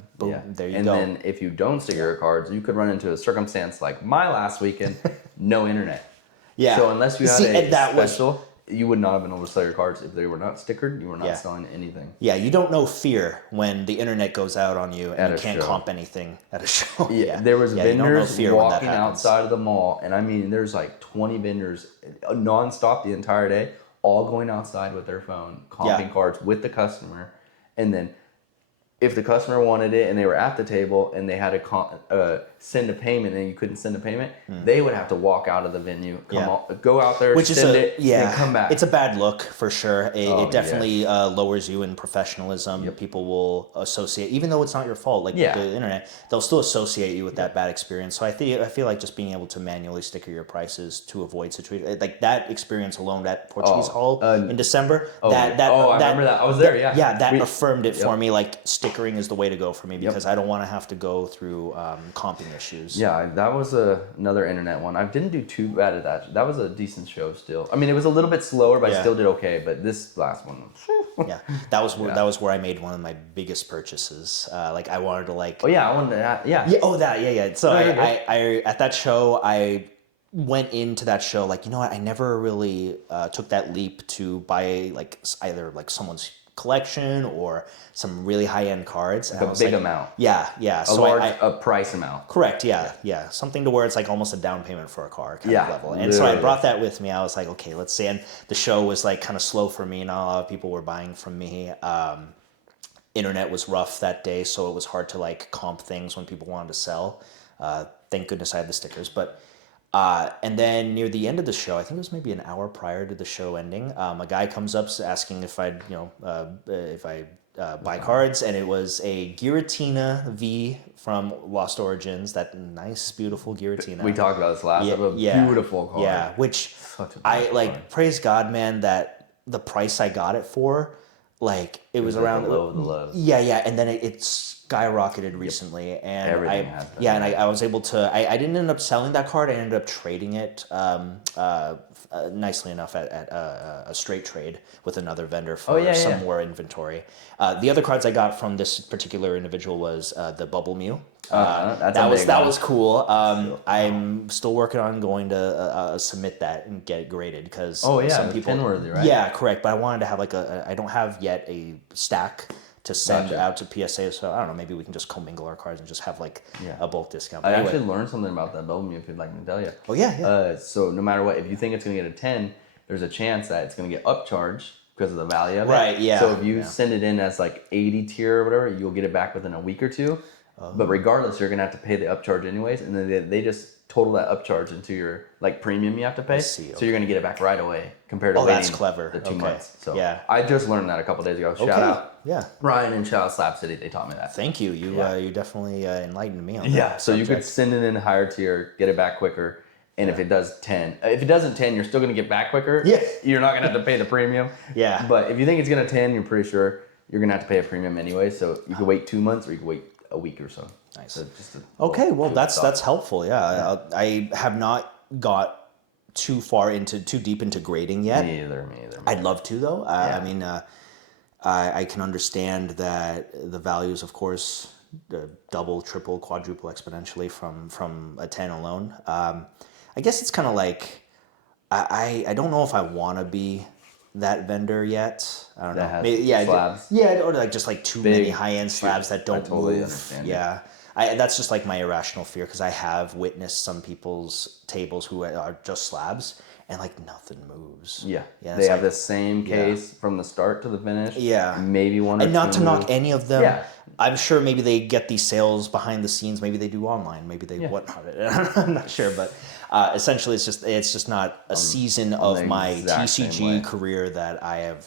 there you go. And then if you don't sticker your cards, you could run into a circumstance like my last weekend, no internet. Yeah. So unless you had a special, you would not have been able to sell your cards. If they were not stickered, you were not selling anything. Yeah, you don't know fear when the internet goes out on you and you can't comp anything at a show. There was vendors walking outside of the mall, and I mean, there's like 20 vendors nonstop the entire day, all going outside with their phone, comping cards with the customer, and then if the customer wanted it and they were at the table and they had to send a payment and you couldn't send a payment, they would have to walk out of the venue, go out there, send it, and come back. It's a bad look for sure. It definitely lowers you in professionalism. People will associate, even though it's not your fault, like with the internet, they'll still associate you with that bad experience. So I feel like just being able to manually sticker your prices to avoid situations like that experience alone at Portuguese Hall in December. I remember that. I was there. That affirmed it for me. Like stickering is the way to go for me because I don't want to have to go through comping issues. Yeah, that was another internet one. I didn't do too bad at that. That was a decent show still. I mean, it was a little bit slower, but I still did okay. But this last one, that was where I made one of my biggest purchases. I wanted to like. Oh yeah, I wanted to. So I at that show I went into that show like, you know what, I never really took that leap to buy like either like someone's collection or some really high-end cards. Like a big amount. Yeah. So a price amount. Correct, yeah. Something to where it's like almost a down payment for a car kind of level. And so I brought that with me. I was like, okay, let's see. And the show was like kind of slow for me. Not a lot of people were buying from me. Internet was rough that day, so it was hard to like comp things when people wanted to sell. Thank goodness I had the stickers. But and then near the end of the show, I think it was maybe an hour prior to the show ending, a guy comes up asking if I'd, buy cards, and it was a Giratina V from Lost Origins, that nice, beautiful Giratina. We talked about this last time. Beautiful card. Yeah, which I like, praise God, man, that the price I got it for, like, it was around the low of the lows. Yeah, and then it skyrocketed recently, and everything has been. I was able to. I didn't end up selling that card. I ended up trading it nicely enough at a straight trade with another vendor for some more inventory. The other cards I got from this particular individual was the Bubble Mew. That was cool. I'm still working on going to submit that and get it graded because some people pin-worthy, right? Yeah, correct. But I wanted to have like I don't have yet a stack to send out to PSA, so I don't know, maybe we can just commingle our cards and just have like a bulk discount. But I actually learned something about that Bubble Mew, if you'd like me to tell you. Oh yeah. So no matter what, if you think it's going to get a 10, there's a chance that it's going to get upcharged because of the value of it. Right, yeah. So if you send it in as like 80 tier or whatever, you'll get it back within a week or two. But regardless, you're going to have to pay the upcharge anyways, and then they just total that upcharge into your like premium you have to pay. So you're going to get it back right away compared to waiting the 2 months. So I just learned that a couple days ago. Shout out Ryan and shout out Slap City. They taught me that. Thank you. You definitely enlightened me on that. Yeah, so you could send it in a higher tier, get it back quicker. And if it does 10, if it doesn't 10, you're still going to get back quicker. Yeah. You're not going to have to pay the premium. Yeah. But if you think it's going to 10, you're pretty sure you're going to have to pay a premium anyway. So you could wait 2 months or you could wait a week or so. Nice. So that's helpful. Yeah. I have not got too deep into grading yet. Me either. I'd love to though. I mean, I can understand that the values, of course, double, triple, quadruple exponentially from a 10 alone. I guess it's kind of like I don't know if I want to be that vendor yet. I don't know. Maybe, slabs. Or like just like too many high-end slabs that don't move. Understand that's just like my irrational fear because I have witnessed some people's tables who are just slabs and like nothing moves. Yeah they have the same case from the start to the finish. Yeah. Maybe one or and not two to moves. knock any of them. Yeah. I'm sure maybe they get these sales behind the scenes. Maybe they do online. Maybe they whatnot. I'm not sure, but essentially, it's just not a season of my TCG career that I have.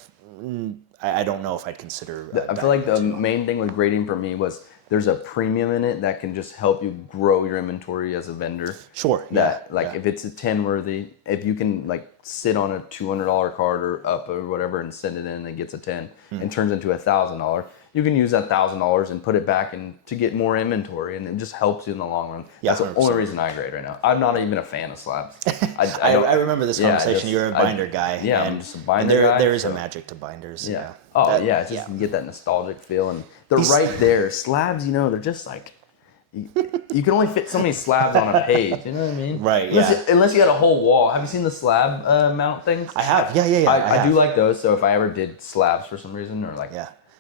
I don't know if I'd consider. I feel like the main thing with grading for me was there's a premium in it that can just help you grow your inventory as a vendor. Sure. That if it's a 10 worthy, if you can like sit on a $200 card or up or whatever and send it in and it gets a 10 and turns into $1,000, you can use that $1,000 and put it back in to get more inventory, and it just helps you in the long run. That's 100%. The only reason I grade right now. I'm not even a fan of slabs. I remember this conversation. You're a binder guy. Yeah, and, I'm just a binder guy. There is a magic to binders. Yeah. It's just you get that nostalgic feel, and they're right there. Slabs, they're just like, you can only fit so many slabs on a page. You know what I mean? Right. Unless you had a whole wall. Have you seen the slab mount things? I have. Yeah. I do like those. So if I ever did slabs for some reason, or like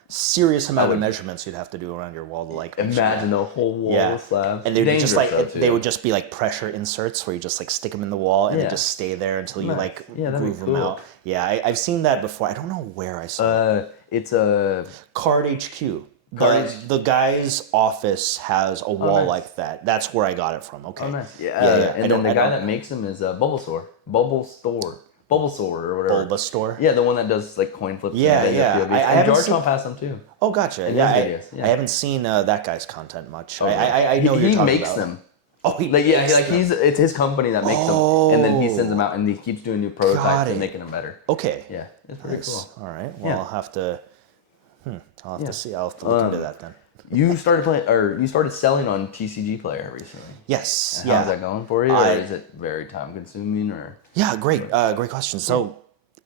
serious amount of measurements you'd have to do around your wall to like imagine the whole wall of slabs. And they would just like they would just be like pressure inserts where you just like stick them in the wall and they just stay there until you like groove them out. Yeah, I've seen that before. I don't know where I saw it. It's a Card HQ. The guy's office has a wall like that. That's where I got it from. Okay. Oh, nice. Yeah. And then the guy that makes them is Bulbasaur or whatever. Bulbasaur? Yeah, the one that does like coin flips. Yeah. And Jarchomp has them too. Oh, gotcha. I haven't seen that guy's content much. Okay. I know he you're makes about. them. Oh, it's his company that makes them, and then he sends them out, and he keeps doing new prototypes and making them better. Okay. Yeah, it's pretty cool. All right. Well, I'll have to. I'll have to see. I'll have to look into that then. You started selling on TCG Player recently. Yes. And how's that going for you? Or is it very time consuming? Or great question. So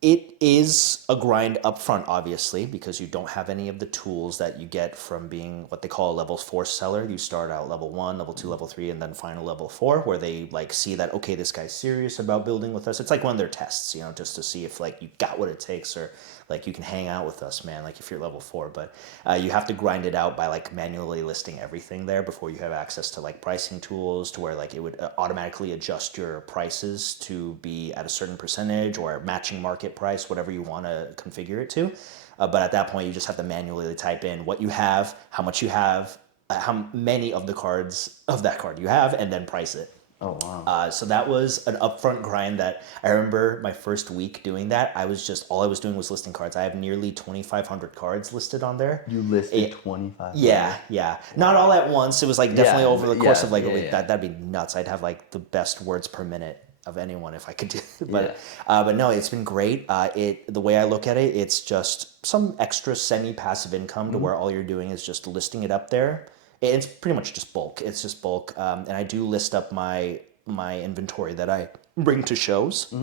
it is a grind up front, obviously, because you don't have any of the tools that you get from being what they call a level 4 seller. You start out level 1, level 2, level 3, and then final level 4, where they like see that, okay, this guy's serious about building with us. It's like one of their tests, just to see if like you got what it takes, or like you can hang out with us, man, like if you're level 4. But you have to grind it out by like manually listing everything there before you have access to like pricing tools to where like it would automatically adjust your prices to be at a certain percentage or matching market price, whatever you want to configure it to. But at that point, you just have to manually type in what you have, how much you have, how many of the cards of that card you have, and then price it. Oh, wow. So that was an upfront grind that I remember my first week doing that. All I was doing was listing cards. I have nearly 2,500 cards listed on there. You listed 25? Yeah. Not all at once. It was like definitely over the course of like a week. That'd be nuts. I'd have like the best words per minute of anyone if I could do it. But no, it's been great. The way I look at it, it's just some extra semi-passive income to where all you're doing is just listing it up there. It's pretty much just bulk. It's just bulk. And I do list up my inventory that I bring to shows.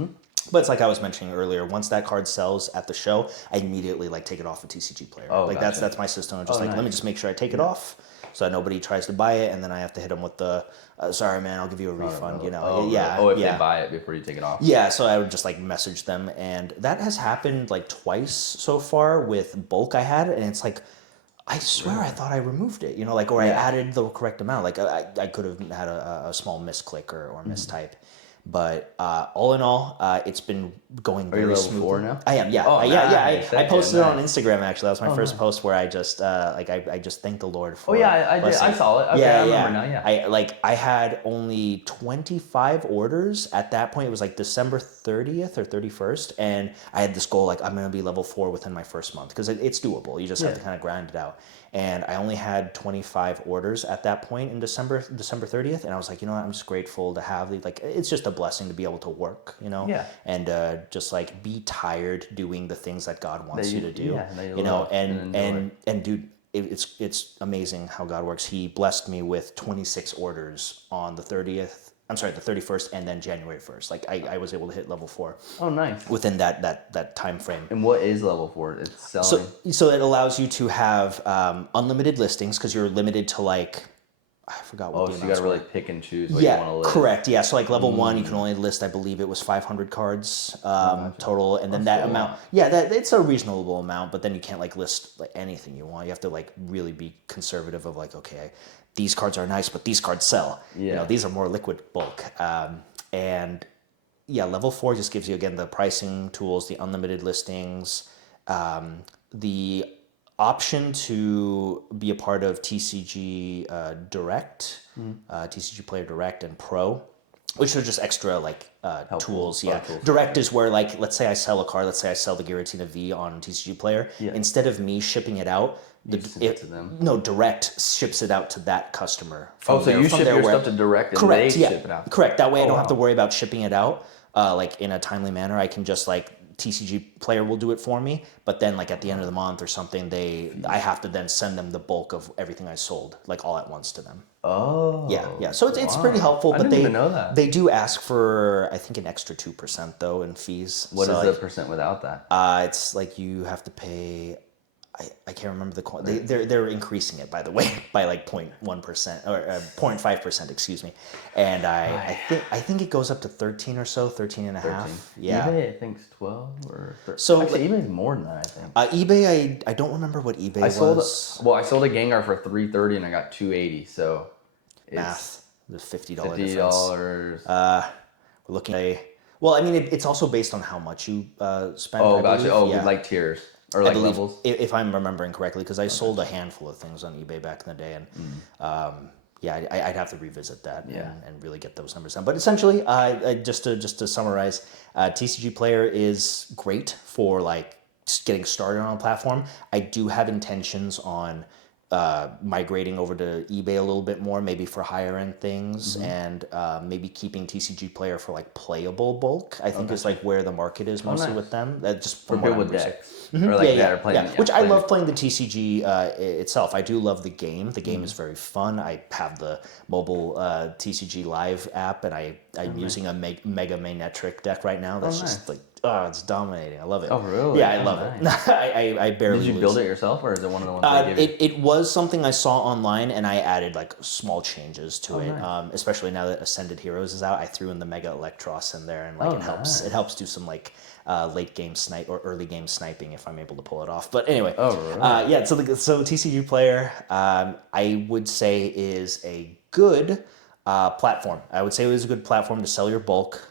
But it's like I was mentioning earlier, once that card sells at the show, I immediately like take it off of TCG Player. Gotcha. That's my system. I'm just let me just make sure I take it off so that nobody tries to buy it, and then I have to hit them with the sorry man, I'll give you a refund, If they buy it before you take it off. Yeah, so I would just like message them, and that has happened like twice so far with bulk I had, and it's like I swear I thought I removed it, or I added the correct amount. Like I could have had a small misclick or mistype. But all in all, it's been going very smooth. Are you level 4 now? I am, yeah. I posted it on Instagram, actually. That was my first post where I just I just thanked the Lord for I did. I saw it. Okay, I remember now, I had only 25 orders at that point. It was like December 30th or 31st, and I had this goal, like I'm going to be level 4 within my first month, because it's doable. You just have to kind of grind it out. And I only had 25 orders at that point in December 30th. And I was like, I'm just grateful to have it's just a blessing to be able to work, and just like be tired doing the things that God wants you to do, and dude, it's amazing how God works. He blessed me with 26 orders on the 31st, and then January 1st. Like I was able to hit level 4. Oh, nice. Within that time frame. And what is level 4? It's selling. So it allows you to have unlimited listings, because you're limited to like, I forgot what the so you got to really pick and choose what you want to list. Correct. Yeah. So like level 1, you can only list, I believe it was 500 cards total, and then that amount. Yeah, it's a reasonable amount, but then you can't like list like anything you want. You have to like really be conservative of like, okay, these cards are nice, but these cards sell. These are more liquid bulk. And level 4 just gives you, again, the pricing tools, the unlimited listings, the option to be a part of TCG Direct, TCG Player Direct and Pro. which are just extra like tools. Yeah, tools. direct is where like let's say I sell a card, let's say I sell the Giratina V on TCG Player. Yeah. Instead of me shipping it out, to them. No, direct ships it out to that customer. So you ship your stuff to direct and they ship it out. Correct. That way I don't have to worry about shipping it out like in a timely manner. I can just like TCG Player will do it for me, but then like at the end of the month or something, I have to then send them the bulk of everything I sold like all at once to them. Oh. Yeah. So it's pretty helpful, but didn't even know that. They do ask for I think an extra 2% though in fees. What is the percent without that? It's like you have to pay. I can't remember the they're increasing it by the way by like 0.1% or 0.5%, excuse me, and I think it goes up to 13 or so, 13 and a half. Yeah, eBay I think is 12 or 13. So actually eBay's more than that I think. eBay I don't remember what eBay was. I sold a Gengar for $330 and I got $280, so it's math the $50 difference. We're looking at well, I mean it's also based on how much you spend. Oh, gotcha. Oh, like tiers. Or like levels? If I'm remembering correctly, because I sold a handful of things on eBay back in the day, and I'd have to revisit that and really get those numbers down. But essentially, just to summarize, TCG Player is great for like getting started on a platform. I do have intentions on migrating over to eBay a little bit more, maybe for higher end things, and maybe keeping TCG Player for like playable bulk. I think is like where the market is mostly with them. Just for people with decks. Or like that are playing. Which I love playing the TCG itself. I do love the game. The game is very fun. I have the mobile TCG Live app, and I'm using a Mega Manetric deck right now. That's just like, it's dominating. I love it. Oh, really? Yeah, I love it. I barely Did you build it yourself, or is it one of the ones they give you? It was something I saw online, and I added like small changes to it. Nice. Especially now that Ascended Heroes is out, I threw in the Mega Electros in there, and like it helps do some like late game snipe or early game sniping if I'm able to pull it off. But anyway, so TCG Player, I would say is a good platform. I would say it is a good platform to sell your bulk.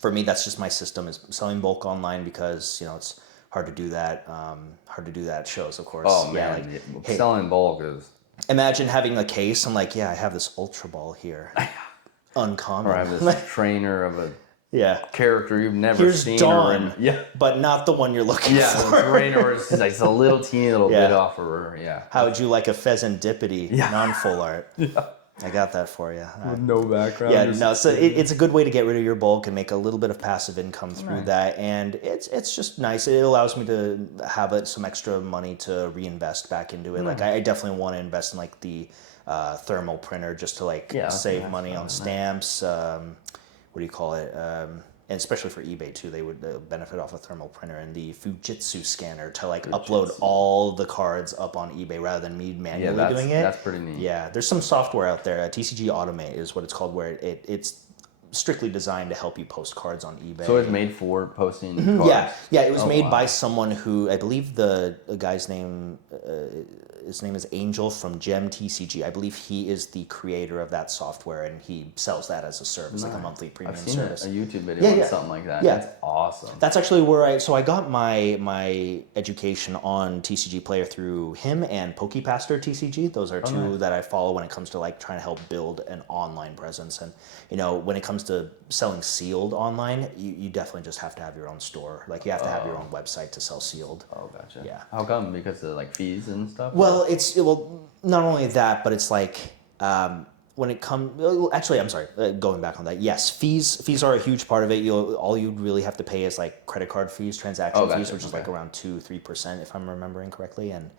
For me, that's just my system is selling bulk online because it's hard to do that. Hard to do that at shows, of course. Oh man, selling bulk is. Imagine having a case. I'm like, I have this Ultra Ball here, uncommon. Or I have this trainer of a character you've never Here's seen. Dawn, but not the one you're looking for. The trainer is like a little teeny little bit off of her. Yeah. How would you like a Pheasantipity non-full art? I got that for you. With no background. So it's a good way to get rid of your bulk and make a little bit of passive income through that, and it's just nice. It allows me to have some extra money to reinvest back into it. Like I definitely want to invest in like the thermal printer just to like save money on stamps. What do you call it? And especially for eBay too, they would benefit off a thermal printer and the Fujitsu scanner to like upload all the cards up on eBay rather than me manually doing it. That's pretty neat. Yeah, there's some software out there. TCG Automate is what it's called, where it's strictly designed to help you post cards on eBay. So it's made for posting cards? Yeah, it was made by someone who, I believe the guy's name, his name is Angel from Gem TCG. I believe he is the creator of that software, and he sells that as a service, like a monthly premium service. I've seen a YouTube video on something like that. Yeah. That's awesome. That's actually where I got my education on TCG Player through him and Pokepastor TCG. Those are two that I follow when it comes to like trying to help build an online presence. And when it comes to selling sealed online, you definitely just have to have your own store. Like you have to have your own website to sell sealed. Oh, gotcha. Yeah. How come? Because of like fees and stuff? Well, not only that, but it's like when it comes. Actually, I'm sorry. Going back on that, yes, fees are a huge part of it. All you really have to pay is like credit card fees, transaction fees, which is like around 2-3% if I'm remembering correctly, and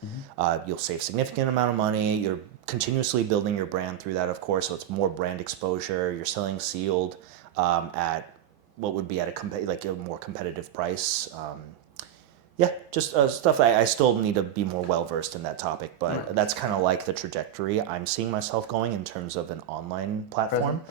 you'll save significant amount of money. You're continuously building your brand through that, of course, so it's more brand exposure. You're selling sealed at what would be at a more competitive price. Just stuff. I still need to be more well-versed in that topic, but that's kind of like the trajectory I'm seeing myself going in terms of an online platform.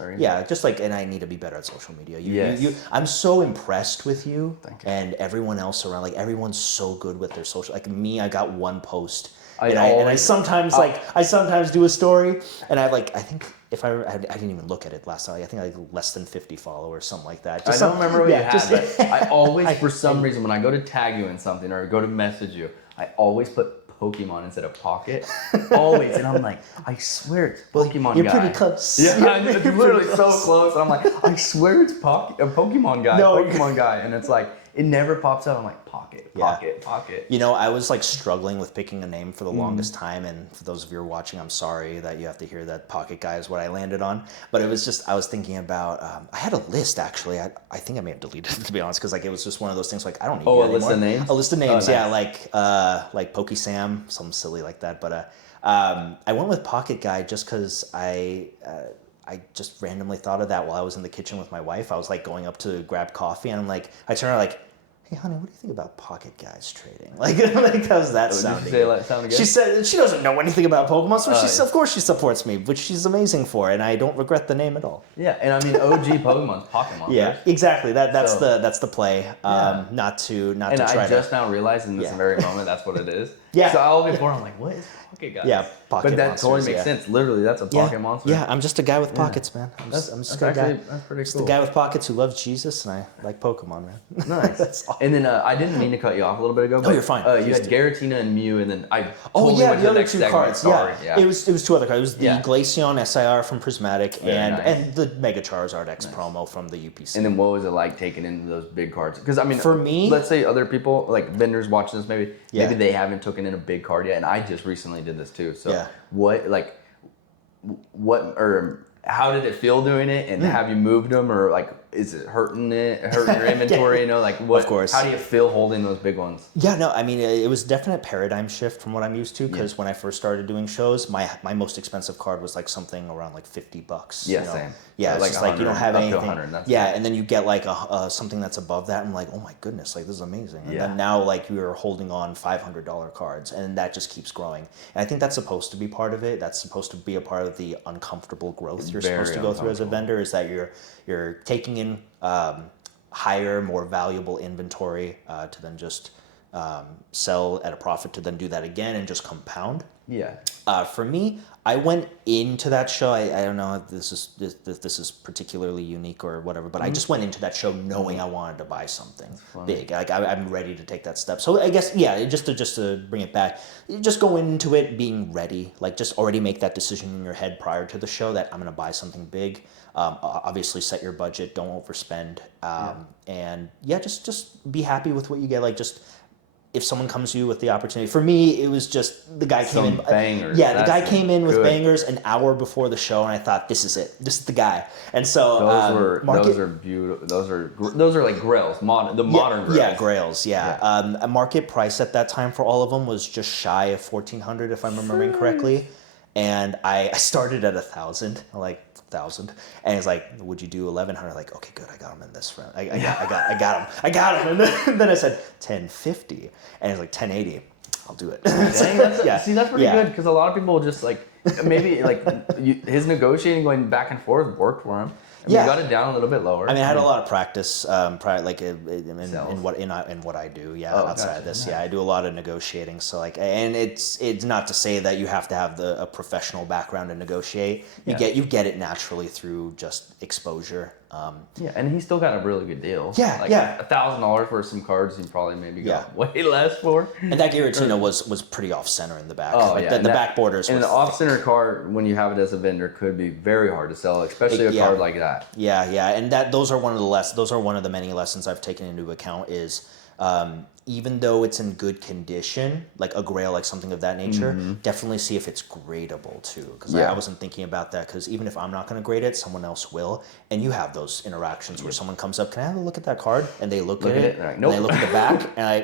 Just like, and I need to be better at social media. I'm so impressed with you and everyone else around. Like, everyone's so good with their social. Like me, I got one post. I sometimes do a story, and I think I didn't even look at it last night. I think I had less than 50 followers, something like that. I don't remember what you had, but I always, for some reason, when I go to tag you in something or go to message you, I always put Pokemon instead of Pocket. Always. And I'm like, I swear it's Pokemon You're guy. pretty close. Yeah, it's literally so close. And I'm like, I swear it's Pokemon guy, Pokemon guy. And it's like, it never pops up. I'm like, Pocket. You know, I was like struggling with picking a name for the longest time, and for those of you who are watching, I'm sorry that you have to hear that Pocket Guy is what I landed on. But it was just, I was thinking about, I had a list actually. I think I may have deleted it, to be honest, because like it was just one of those things like I don't need Oh, it a list of names? A list of names, Oh, yeah, nice. like Pokey Sam, something silly like that. But I went with Pocket Guy just because I just randomly thought of that while I was in the kitchen with my wife. I was like going up to grab coffee, and I'm like, I turned around like, hey, honey, what do you think about Pocketguystrading? Like how's that sounding? Did she say that sounded good? She said she doesn't know anything about Pokemon, so of course she supports me, which she's amazing for, and I don't regret the name at all. Yeah, and I mean, OG Pokemon's Pokemon. Yeah, exactly. That's the play. Not to try and to. I just now realized in this very moment that's what it is. Yeah. So all before I'm like, what is Pocket Guy? Yeah, Pocket But that Monsters, totally makes sense. Literally, that's a Pocket Monster. Yeah, I'm just a guy with pockets, man. I'm just a guy. That's pretty Just cool. a guy with pockets who loves Jesus, and I like Pokemon, man. Nice. That's all. And then I didn't mean to cut you off a little bit ago. But, you're fine. You had Garatina and Mew, and then I Oh totally yeah, went the to other next two segment. cards. Sorry. Yeah. It was two other cards. It was the Glaceon SIR from Prismatic nice. and the Mega Charizard X promo from the UPC. And then what was it like taking into those big cards? Because I mean, For me- let's say other people like vendors watching this, maybe Yeah. they haven't taken in a big card yet, and I just recently did this too. So Yeah. what how did it feel doing it, and have you moved them, or like is it hurting your inventory? You know, like what? Of course. How do you feel holding those big ones? Yeah, no, I mean, it was definite paradigm shift from what I'm used to, because when I first started doing shows, my most expensive card was like something around like $50. Yeah, you know? same. Yeah, it's Like just like you don't have up to anything. 100, that's yeah, it. and then you get like something that's above that, and like, oh my goodness, like this is amazing. And Yeah. then now like you're holding on $500 cards, and that just keeps growing. And I think that's supposed to be part of it. That's supposed to be a part of the uncomfortable growth you're supposed to go through as a vendor, is that you're taking in higher, more valuable inventory to then just sell at a profit, to then do that again and just compound. Yeah. For me, I went into that show. I don't know if this is particularly unique or whatever, but I just went into that show knowing I wanted to buy something big. Like I'm ready to take that step. So I guess just to bring it back, just go into it being ready. Like just already make that decision in your head prior to the show that I'm going to buy something big. Obviously set your budget, don't overspend, and just be happy with what you get. Like just. If someone comes to you with the opportunity, for me, it was just the guy came in. Bangers. Yeah, the guy came in with good. bangers an hour before the show, and I thought, this is it. This is the guy. And so those are beautiful. Those are like grails, modern grails. Yeah, grails. Yeah. A market price at that time for all of them was just shy of $1,400, if I'm remembering correctly. And I started at 1,000. Like 1,000, and it's like, would you do 1,100? Like, okay, good, I got him in this round. I got him. And then I said 1,050, and it's like 1,080. I'll do it. Dang, see, that's pretty good, because a lot of people just like maybe like his negotiating going back and forth worked for him. I mean, you got it down a little bit lower. I mean, I had a lot of practice, like in what I do. Yeah, outside of this, nice. yeah, I do a lot of negotiating. So like, and it's not to say that you have to have a professional background to negotiate. You get it naturally through just exposure. And he still got a really good deal. Yeah, like yeah. $1,000 for some cards, he probably maybe got way less for. And that Giratina was pretty off center in the back. Oh, like yeah. the back borders. And an off center card, when you have it as a vendor, could be very hard to sell, especially a card like that. Yeah, and those are one of the many lessons I've taken into account is. Even though it's in good condition, like a grail, like something of that nature, definitely see if it's gradable too. Because I wasn't thinking about that, because even if I'm not going to grade it, someone else will. And you have those interactions where someone comes up, can I have a look at that card? And they look at it, like, nope. and they look at the back, and I'm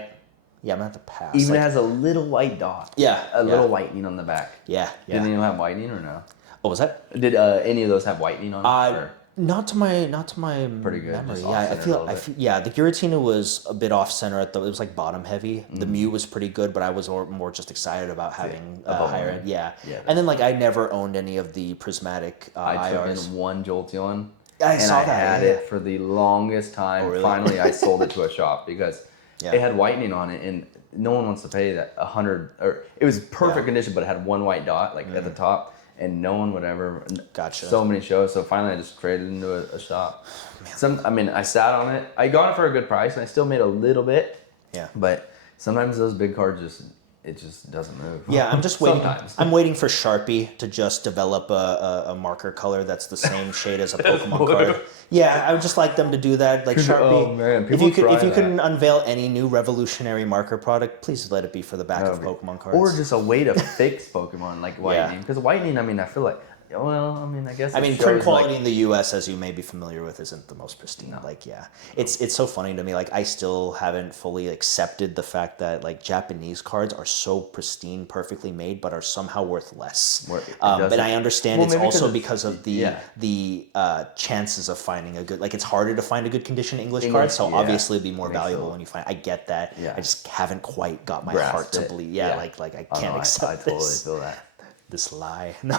going to have to pass. Even has a little white dot. Yeah. A little whitening on the back. Yeah. Did any of them have whitening or no? Oh, was that? Did any of those have whitening on them? Not to my pretty good. memory. Just Yeah, I feel the Giratina was a bit off center it was like bottom heavy. The Mew was pretty good, but I was more just excited about having a higher end. Yeah. And then like I never owned any of the Prismatic I took IRs. in one Jolteon. I saw that. I had it for the longest time. Oh, really? Finally, I sold it to a shop because it had whitening on it, and no one wants to pay that 100. Or it was perfect condition, but it had one white dot like at the top. And no one would ever. Gotcha. So many shows. So finally, I just traded into a shop. I sat on it. I got it for a good price, and I still made a little bit. Yeah. But sometimes those big cards just it just doesn't move. Yeah, I'm just waiting. Sometimes. I'm waiting for Sharpie to just develop a marker color that's the same shade as a Pokemon card. Yeah, I would just like them to do that. Like Sharpie. Oh man, if you can unveil any new revolutionary marker product, please let it be for the back of Pokemon cards. Or just a way to fix Pokemon like whitening. Because whitening, I mean, I feel like, well, I mean, I guess. Print quality in the U.S., as you may be familiar with, isn't the most pristine. No. Like, yeah, it's so funny to me. Like, I still haven't fully accepted the fact that like Japanese cards are so pristine, perfectly made, but are somehow worth less. But I understand it's also because of the chances of finding a good. Like, it's harder to find a good condition English card, so obviously it'd be more valuable when you find. I get that. Yeah. I just haven't quite got my heart to believe. Yeah, like I can't accept this. I totally feel that. This lie. No.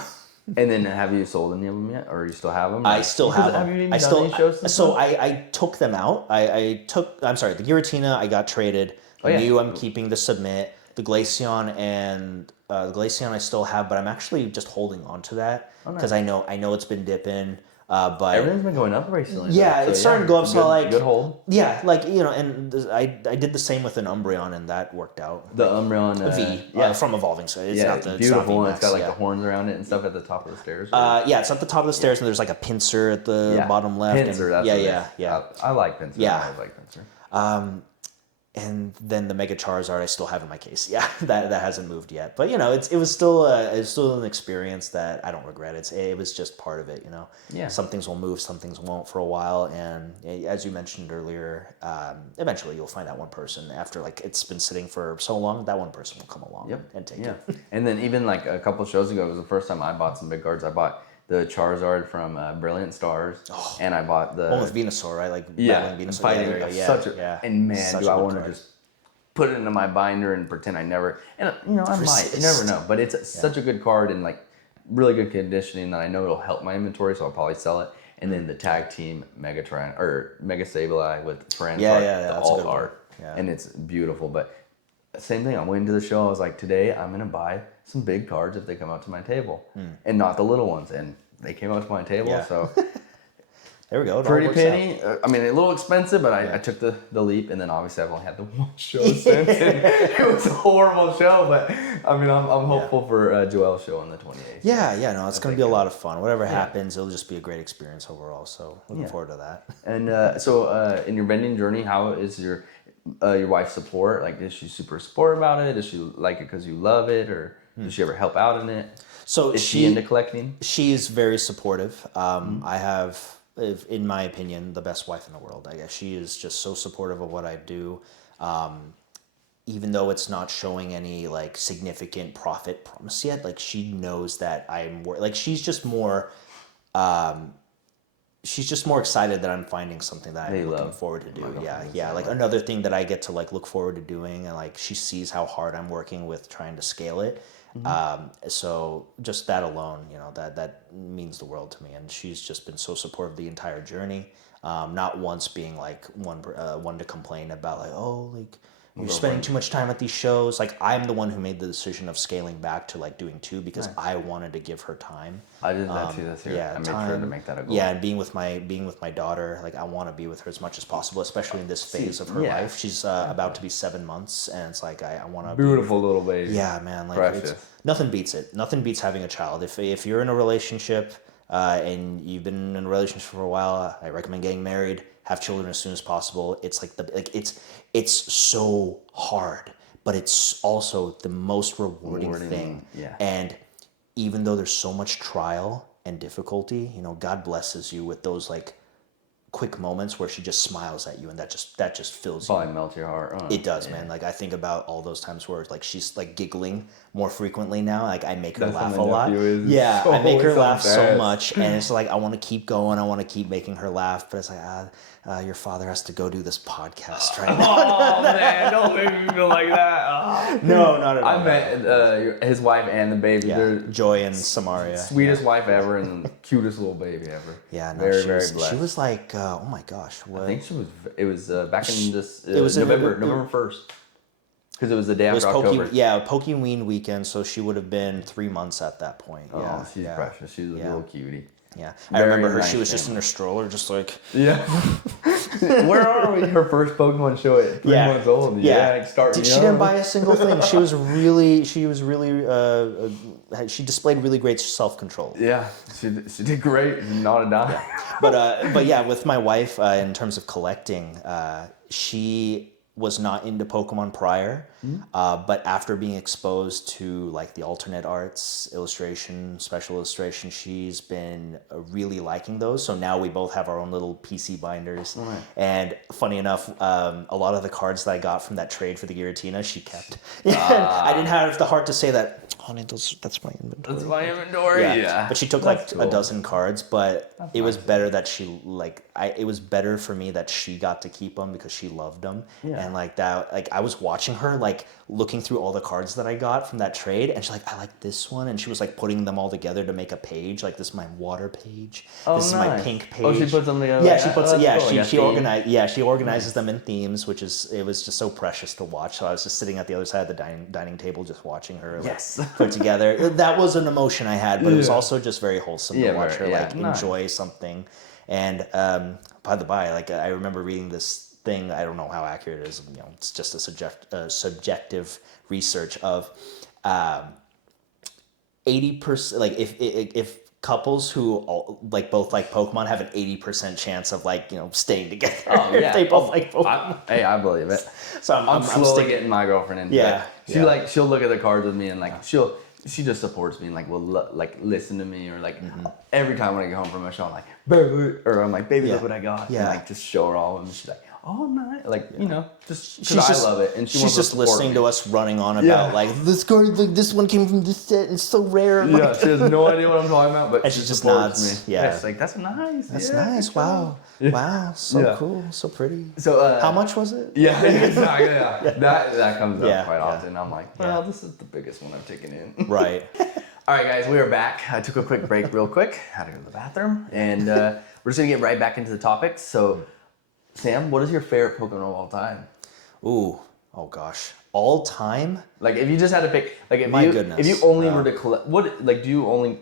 And then have you sold any of them yet, or you still have them? I still have them. Have you even done any shows? So I took them out. I'm sorry, the Giratina I got traded. The Mew I'm keeping to submit. The Glaceon and the Glaceon I still have, but I'm actually just holding on to that because I know it's been dipping. But everything's been going up recently. Yeah, it's starting to go up. So like good hold. Yeah, like and I did the same with an Umbreon, and that worked out. The Umbreon V from Evolving, so it's not the beautiful one. It's got like the horns around it and stuff at the top of the stairs. Yeah, it's at the top of the stairs, and there's like a pincer at the bottom left. Pincer, that's I like pincer. Yeah, I like pincer. And then the Mega Charizard I still have in my case. Yeah, that hasn't moved yet. But it was still an experience that I don't regret. It was just part of it. Yeah. Some things will move, some things won't for a while. And as you mentioned earlier, eventually you'll find that one person after like it's been sitting for so long. That one person will come along and take it. And then even like a couple shows ago, it was the first time I bought some big cards. I bought the Charizard from Brilliant Stars, and I bought the one with Venusaur, right? Like Venusaur. Fighting and man, do I want to just put it into my binder and pretend I never. And I might. You never know. But it's such a good card and like really good conditioning that I know it'll help my inventory, so I'll probably sell it. And then the tag team Mega Sableye with Friend the alt art, and it's beautiful. But same thing. I went into the show. I was like, today I'm gonna buy some big cards if they come out to my table, and not the little ones. And they came out to my table, so there we go. Pretty penny. I mean, a little expensive, but I took the leap. And then obviously I've only had the one show since. It was a horrible show, but I mean, I'm hopeful for Joel's show on the 28th. Yeah, it's going to be a lot of fun. Whatever happens, it'll just be a great experience overall. So looking forward to that. And so in your vending journey, how is your wife's support? Like, is she super supportive about it? Does she like it because you love it, or does she ever help out in it? So is she into collecting? She's very supportive. I have, in my opinion, the best wife in the world. I guess she is just so supportive of what I do. Even though it's not showing any like significant profit promise yet, like she knows that she's just more excited that I'm finding something that I'm looking forward to do. Yeah. Like another thing that I get to like look forward to doing, and like she sees how hard I'm working with trying to scale it. So just that alone, that means the world to me. And she's just been so supportive the entire journey. Not once being like one to complain about like, oh, like you're spending too much time at these shows. Like I'm the one who made the decision of scaling back to like doing 2 because I wanted to give her time. I did that too this year. I made sure to make that a goal. Yeah, and being with my daughter, like I want to be with her as much as possible, especially in this phase of her life. She's about to be 7 months, and it's like I want to. Beautiful little baby. Yeah, man. Like nothing beats it. Nothing beats having a child. If you're in a relationship and you've been in a relationship for a while, I recommend getting married. Have children as soon as possible. It's like it's so hard, but it's also the most rewarding thing. Yeah. And even though there's so much trial and difficulty, God blesses you with those like quick moments where she just smiles at you, and that just fills you. Probably melts your heart. It does, man. Like I think about all those times where like she's like giggling more frequently now. Like I make her laugh a lot. I make her laugh so much, and it's like I want to keep going. I want to keep making her laugh, but it's like your father has to go do this podcast right now. Oh man, don't make me feel like that. No, not at all. I met his wife and the baby. Yeah, Joy and Samaria. Sweetest wife ever and the cutest little baby ever. Yeah, no, very blessed. She was like, oh my gosh, what? I think she was. It was back in this. It was November 1st. Because it was the day after October. Pokemon weekend, so she would have been 3 months at that point. Oh, she's precious. She's a little cutie. Yeah, I remember her. She was just in her stroller, just like Where are we? Her first Pokemon show at 3 months old. Yeah. Starting She didn't buy a single thing. She was really, she displayed really great self-control. Yeah, she did great. Not a dime. Yeah. But yeah, with my wife, in terms of collecting, she was not into Pokemon prior, but after being exposed to like the alternate arts, illustration, special illustration, she's been really liking those. So now we both have our own little PC binders. Right. And funny enough, a lot of the cards that I got from that trade for the Giratina, she kept. I didn't have the heart to say that, honey, that's my inventory. That's my inventory. Yeah. But she took That's like cool. a dozen cards, but it was better that she it was better for me that she got to keep them because she loved them. Yeah. And like that, like I was watching her like looking through all the cards that I got from that trade, and she's like, I like this one, and she was like putting them all together to make a page. Like, this is my water page. Oh, this nice. is my pink page. Oh, she puts them together. Yeah, like she that? puts. Oh, Yeah, that's cool. she theme. organized. Yeah, she organizes them in themes, which is it was just so precious to watch. So I was just sitting at the other side of the dining table, just watching her like, put together. That was an emotion I had, but it was also just very wholesome to watch her like enjoy something. And by the by, like I remember reading this thing. I don't know how accurate it is. You know, it's just a subjective research of 80%. Like if couples who like both like Pokemon have an 80% chance of like staying together. Oh yeah, if they both like Pokemon. I believe it. So I'm slowly getting my girlfriend into it. She'll look at the cards with me and like she just supports me and like will listen to me or like every time when I get home from a show I'm like baby, or I'm like baby look what I got and like just show her all of them and she's like oh nice, like just because I love it and she's just listening to us running on about like this card, like this one came from this set and it's so rare. Yeah, like, she has no idea what I'm talking about, but and she just nods. Me. Yeah, it's like that's nice. That's nice. Wow, wow, so cool, so pretty. So how much was it? Yeah, exactly. Yeah. That comes up quite often. I'm like, well, this is the biggest one I've taken in. Right. All right, guys, we are back. I took a quick break real quick. Had to go to the bathroom. And we're just going to get right back into the topics. So, Sam, what is your favorite Pokemon of all time? Ooh, oh gosh. All time? Like, if you just had to pick, like, if you only were to collect,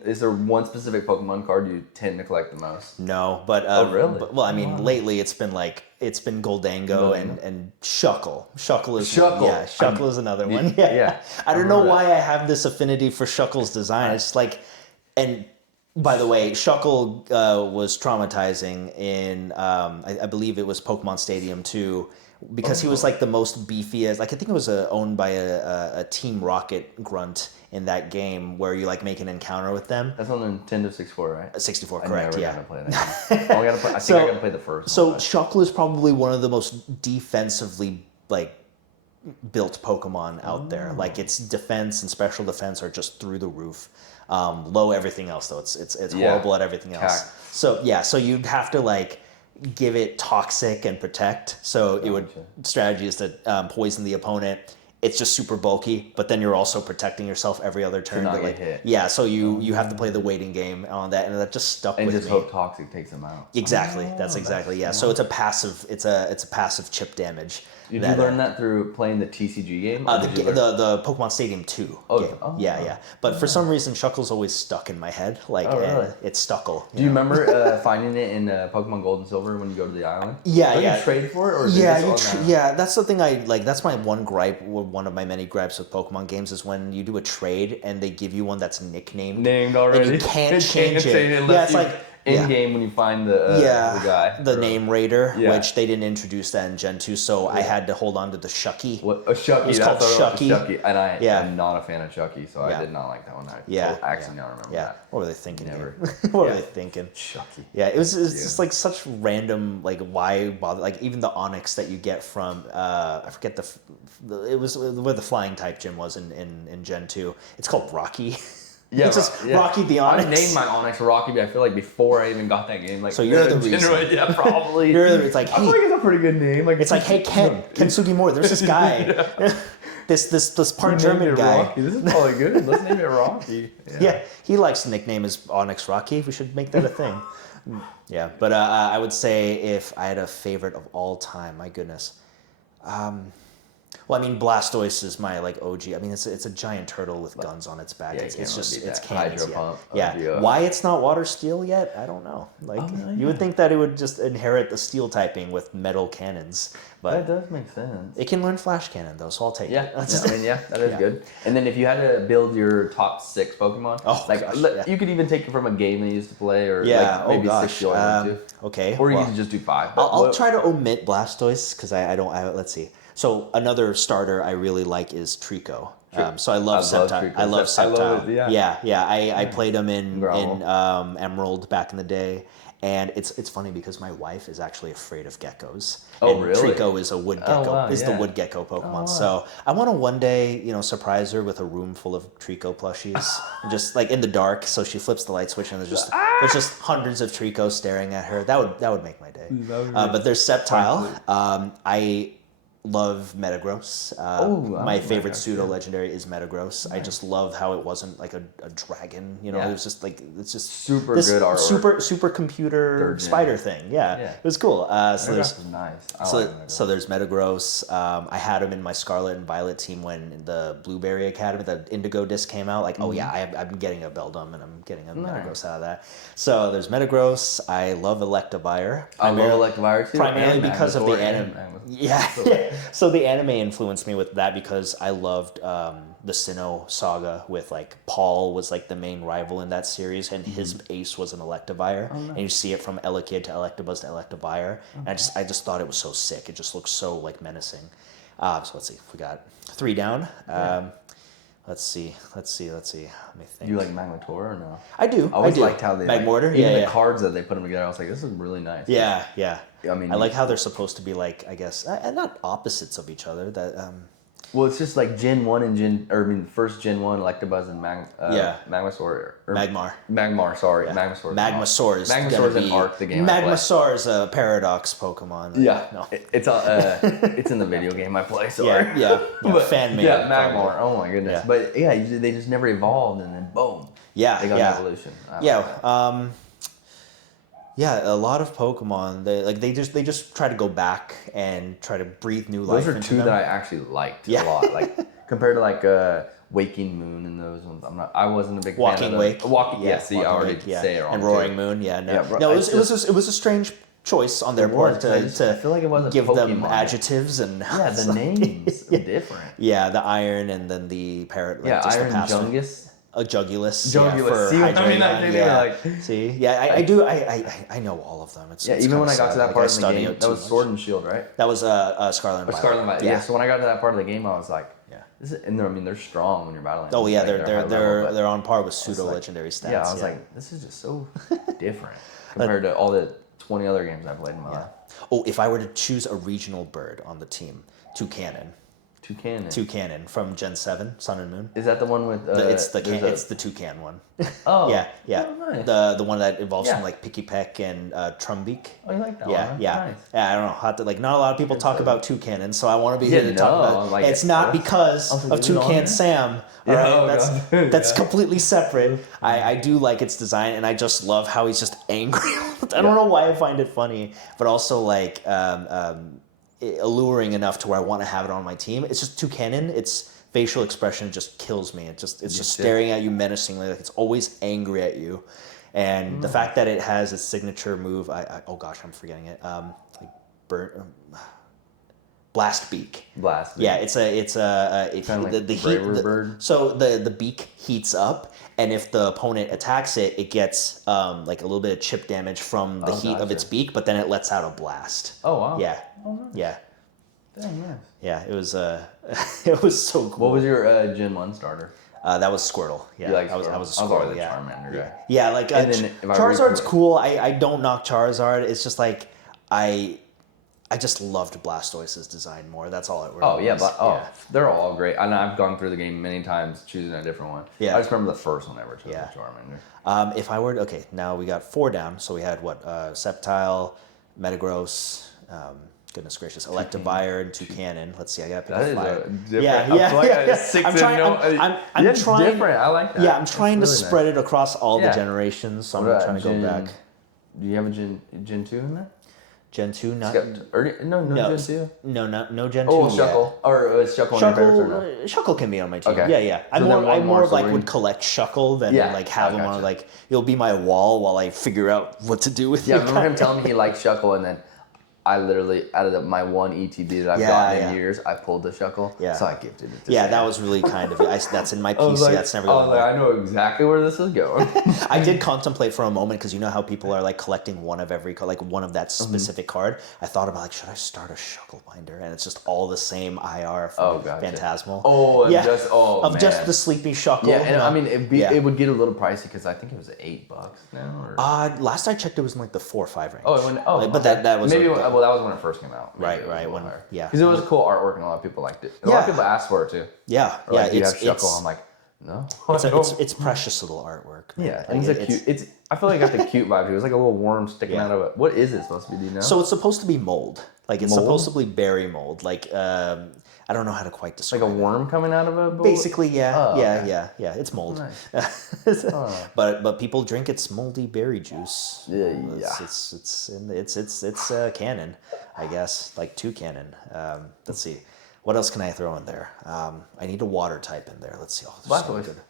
is there one specific Pokemon card you tend to collect the most? No, but, really? Well, I mean, lately it's been Goldango and Shuckle. Shuckle is another one. Yeah. I don't know why I have this affinity for Shuckle's design. It's like, and by the way, Shuckle was traumatizing in, I believe it was Pokemon Stadium 2, because he was like the most beefiest. Like I think it was owned by a Team Rocket grunt in that game where you like make an encounter with them. That's on the Nintendo 64, right? 64, correct? I never play that game. I gotta play the first one. So Shuckle is probably one of the most defensively like built Pokemon out there. Like its defense and special defense are just through the roof. Low everything else though. It's horrible at everything else. So you'd have to like give it toxic and protect. So it would strategy is to poison the opponent. It's just super bulky, but then you're also protecting yourself every other turn. To not get hit. Yeah, so you have to play the waiting game on that, and that just stuck with me. And just hope toxic takes them out. Exactly. That's exactly So it's a passive chip damage. Did you learn that through playing the TCG game? The Pokemon Stadium 2 game. Yeah. But for some reason, Shuckle's always stuck in my head. Like, it's Stuckle. Do you remember finding it in Pokemon Gold and Silver when you go to the island? Yeah, Don't you trade for it? Or that's the thing I like. That's my one gripe, one of my many gripes with Pokemon games is when you do a trade and they give you one that's named already. And you can't change it. Yeah, it's like in game when you find the guy. The name Raider, which they didn't introduce that in Gen 2, so I had to hold on to the Shucky. What? A Shucky. It was called Shucky. And I am not a fan of Shucky, so I did not like that one. I actually now remember that. What were they thinking? Never. What were they thinking? Shucky. Yeah, it was just like such random, like why bother? Like even the Onyx that you get from, I forget it was where the flying type gym was in Gen 2. It's called Rocky. Yeah, it's just Rocky the Onyx. I named my Onyx Rocky, but I feel like before I even got that game, like so you're the reason. Yeah, probably. It's like, hey, I feel like it's a pretty good name. Like it's like, hey, Ken Sugimori, there's this guy, this part German guy. Rocky. This is probably good. Let's name it Rocky. Yeah, he likes to nickname his Onyx Rocky. We should make that a thing. Yeah, but I would say if I had a favorite of all time, my goodness. Well, I mean, Blastoise is my like OG. I mean, it's a giant turtle with guns on its back. Yeah, It's you can't just really beat it's that. cannons. Hydro pump. Yeah. Why it's not water steel yet? I don't know. Like you would think that it would just inherit the steel typing with metal cannons, but That does make sense. it can learn flash cannon though, so I'll take Yeah, it. that is good. And then if you had to build your top 6 Pokemon, you could even take it from a game they used to play, or like maybe 6 you always into. Okay. Or you can just do 5. I'll try to omit Blastoise because I don't. Let's see. So another starter I really like is Trico. So I love Sceptile. I love Sceptile. I love it, yeah. I played him in Emerald back in the day. And it's funny because my wife is actually afraid of geckos. Oh, and really? Trico is a wood gecko. The wood gecko Pokemon. Oh, wow. So I want to one day, surprise her with a room full of Trico plushies, just like in the dark. So she flips the light switch and there's just hundreds of Tricos staring at her. That would make my day. But there's Sceptile. I love Metagross. My favorite pseudo legendary is Metagross. Nice. I just love how it wasn't like a dragon. It was just like it's just super good artwork. Super computer spider thing. Yeah, it was cool. So there's nice. So there's Metagross. I had him in my Scarlet and Violet team when the Blueberry Academy, the Indigo disc came out. Like, I'm getting a Beldum and I'm getting a Metagross out of that. So there's Metagross. I love Electivire. I love Electivire too. Primarily because of the anime. Yeah. So the anime influenced me with that because I loved the Sinnoh saga with like Paul was like the main rival in that series and his ace was an Electivire. Oh, nice. And you see it from Elekid to Electabuzz to Electivire. And I just thought it was so sick. It just looks so like menacing. So let's see. We got 3 down. Let's see. Let me think. Do you like Magmortar or no? I do. I always liked how they Magmortar. Even the cards that they put them together. I was like, this is really nice. Yeah. I mean, I like how they're supposed to be like, I guess, not opposites of each other. That well, it's just like Gen 1 and first Gen 1 Electabuzz and Magmasaur. Magmar, sorry. Yeah. Magmasaur. Magmasaur is an arc the game Magmasaur is a Paradox Pokemon. Yeah. No. It's in the video game I play, sorry. Fan made. Yeah, Magmar. Oh my goodness. Yeah. But they just never evolved and then boom. Yeah. They got an evolution. A lot of Pokemon, they just try to go back and try to breathe new life into them. Those are 2 that I actually liked a lot. Like compared to like Waking Moon and those ones, I wasn't a big fan of Wake. Walking, I already say it wrong. And Roaring Moon, No, it was a strange choice on their part to I feel like it wasn't give Pokemon. Them adjectives and the names are different. Yeah, the Iron and then the Parrot. Iron Jungus. A Jugulus. For Hydreigon. See, I do. I know all of them. It's even when I got to that part of the game, that was Sword and Shield, right? That was Scarlet and Violet. Scarlet and Violet. Yeah. So when I got to that part of the game, I was like, they're strong when you're battling. Oh yeah, they're on par with pseudo legendary stats. Yeah, I was like, this is just so different compared to all the 20 other games I played in my life. Oh, if I were to choose a regional bird on the team, Toucanon. Toucanon from Gen 7, Sun and Moon. Is that the one with... it's the Toucan one. Oh. Yeah. Oh, nice. The one that evolves from like Pikipek and Trumbeak. Oh, you like that one? Nice. Yeah, I don't know. Not a lot of people talk about Toucanon, so I want to be here to talk about it. It's not because of Toucan Sam. All right? That's completely separate. I do like its design, and I just love how he's just angry. I don't know why I find it funny, but also like... alluring enough to where I want to have it on my team. It's just Toucanon. Its facial expression just kills me. It's just staring at you menacingly, like it's always angry at you. And the fact that it has its signature move, oh gosh, I'm forgetting it. Blast Beak. Yeah, it's bird. So the beak heats up, and if the opponent attacks it, it gets like a little bit of chip damage from the heat of its beak, but then it lets out a blast. Oh wow. Yeah. Oh, nice. Yeah. Dang, nice. Yeah, it was it was so cool. What was your Gen 1 starter? That was Squirtle. Yeah, I was a Squirtle. Charmander guy. Yeah, like Charizard's cool. I don't knock Charizard. It's just like I just loved Blastoise's design more. That's all it really was. They're all great. And I've gone through the game many times choosing a different one. Yeah. I just remember the first one I ever chose was Charmander. If I were to, now we got 4 down. So we had Sceptile, Metagross, goodness gracious, Electivire and Toucanon. Let's see, I got to pick 5. I'm trying. Different. I like that. Yeah, I'm trying to spread it across all the generations. So I'm trying to go back. Do you have a Gen 2 in there? Gen 2, not... No, Gen 2. No Gen 2 Oh, yet. Shuckle. Or is Shuckle on your favorites or no? Shuckle can be on my team. Okay. Yeah. So then I one more more, of like so would collect Shuckle than Yeah, like have I him on gotcha. like it'll be my wall while I figure out what to do with Yeah, I you. remember him telling me he liked Shuckle, and then I literally, out of my one ETB that I've gotten in years, I pulled the Shuckle, so I gifted it to Sam. that was really kind of it. That's in my PC. Like, That's never going I know exactly where this is going. I did contemplate for a moment because you know how people are like collecting one of every like one of that specific card. I thought about like, should I start a Shuckle binder? And it's just all the same IR from Phantasmal. Just the sleepy Shuckle. Yeah, and I mean it would get a little pricey because I think it was $8 now. Or... last I checked, it was in like the 4 or 5 range. But that was maybe that was when it first came out. Right. Because it was cool artwork and a lot of people liked it. A lot of people asked for it too. Yeah, like, you have Shuckle. I'm like, no. It's precious little artwork. Man. Yeah, and it's cute. I feel like it got the cute vibe too. It was like a little worm sticking out of it. What is it supposed to be? Do you know? So it's supposed to be mold. Like it's supposed to be berry mold. Like I don't know how to quite describe. Like a worm coming out of a bowl? Basically, yeah. It's mold. Nice. But people drink its moldy berry juice. Yeah. It's canon, I guess. Like 2 canon. Let's see. What else can I throw in there? I need a water type in there. Let's see. Blastoise. Good.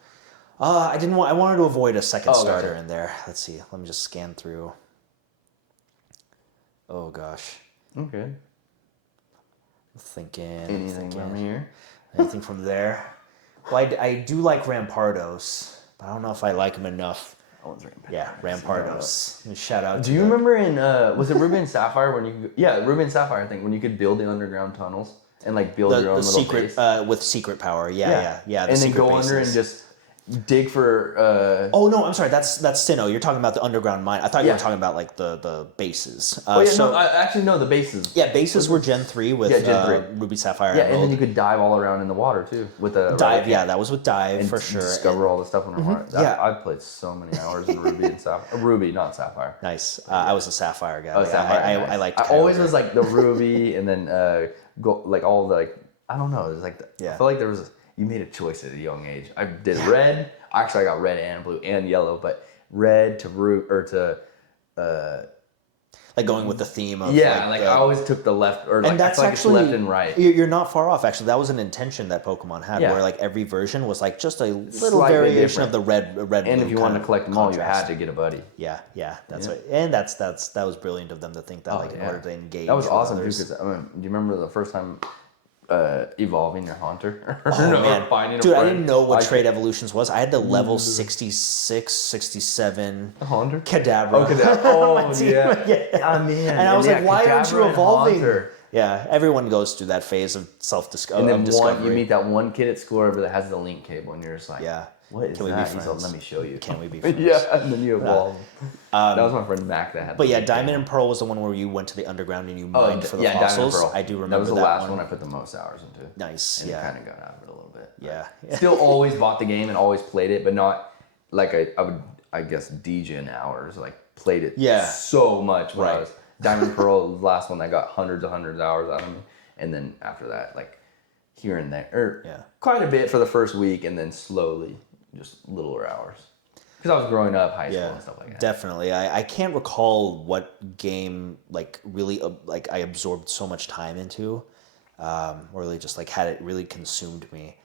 I wanted to avoid a second starter in there. Let's see. Let me just scan through. Oh gosh. Okay. Thinking. Anything from here? Anything from there? Well, I do like Rampardos, but I don't know if I like him enough. Rampardos. Shout out. Do you remember in was it Ruby and Sapphire when you? Yeah, Ruby and Sapphire. I think when you could build the underground tunnels and like build your own little secret base. With secret power. Yeah. And then go under and just dig for. Oh no, I'm sorry. That's Sinnoh. You're talking about the underground mine. I thought you were talking about like the bases. The bases. Yeah, bases were Gen 3 with Gen 3. Ruby, Sapphire, Yeah, Emerald. and then you could dive all around in the water too with a dive. Yeah, that was with dive and for sure. Discover all the stuff in the water. I played so many hours in Ruby and Sapphire. Ruby, not Sapphire. Nice. I was a Sapphire guy. Oh, Sapphire. I liked. I always was like the Ruby, and then go like all the like I don't know. It was like I feel like there was you made a choice at a young age. I did red. Actually, I got red and blue and yellow, but red to root or to. Like going with the theme of I always took the left or like, and that's I feel like actually it's left and right. You're not far off actually. That was an intention that Pokemon had, where like every version was like just a little Slightly variation different. of the red. And if you wanted to collect them all, you contrast. had to get a buddy. Yeah, that's right. And that was brilliant of them to think that in order to engage. That was awesome too. Others. Because do you remember the first time evolving your Haunter? Man. Finding Dude, I didn't know what trait evolutions was. I had the level 66, 67 Haunter? Kadabra. Oh, Kadabra. Oh, yeah. Oh, man. And I was like, why aren't you evolving? Haunter. Yeah, everyone goes through that phase of self-discovery. And then you meet that one kid at school over that has the link cable, and you're just like, what is Can we that? be He's friends? like, let me show you. Can we be friends? Yeah, and then you evolve. That was my friend Mac that had But Diamond and Pearl was the one where you went to the underground and you mined for the fossils. Diamond and Pearl. I do remember that was the last one I put the most hours into. Nice, and you kind of got out of it a little bit. Yeah. Still always bought the game and always played it, but not like I would, I guess, DJ hours. Like, played it so much when I was... Diamond and Pearl was the last one that got hundreds of hours out of me. And then after that, like, here and there. Quite a bit for the first week, and then slowly, just littler hours. Because I was growing up, high school and stuff like that. Definitely. I can't recall what game, like, really, like, I absorbed so much time into. Or really just, like, had it really consumed me.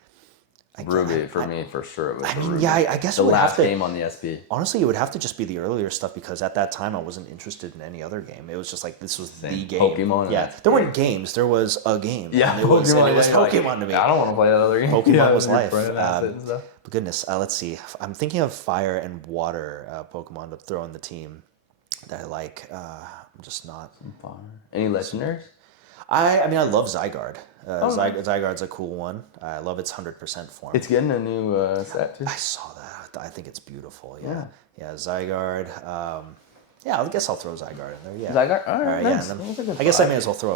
Ruby, for me, for sure. It was Ruby. I guess the last game on the SP. Honestly, it would have to just be the earlier stuff because at that time I wasn't interested in any other game. It was just like this was the game. Pokemon. Yeah, there weren't games. There was a game. Yeah, and it was Pokemon to me. I don't want to play that other game. Pokemon was life. But goodness, let's see. I'm thinking of fire and water Pokemon to throw in the team that I like. I'm just not. Any legendaries? I mean, I love Zygarde. Zygarde's a cool one. I love its 100% form. It's getting a new set too. I saw that. I think it's beautiful. Yeah, Zygarde. I guess I'll throw Zygarde in there. Yeah. Zygarde. All right. Nice. I guess I may as well throw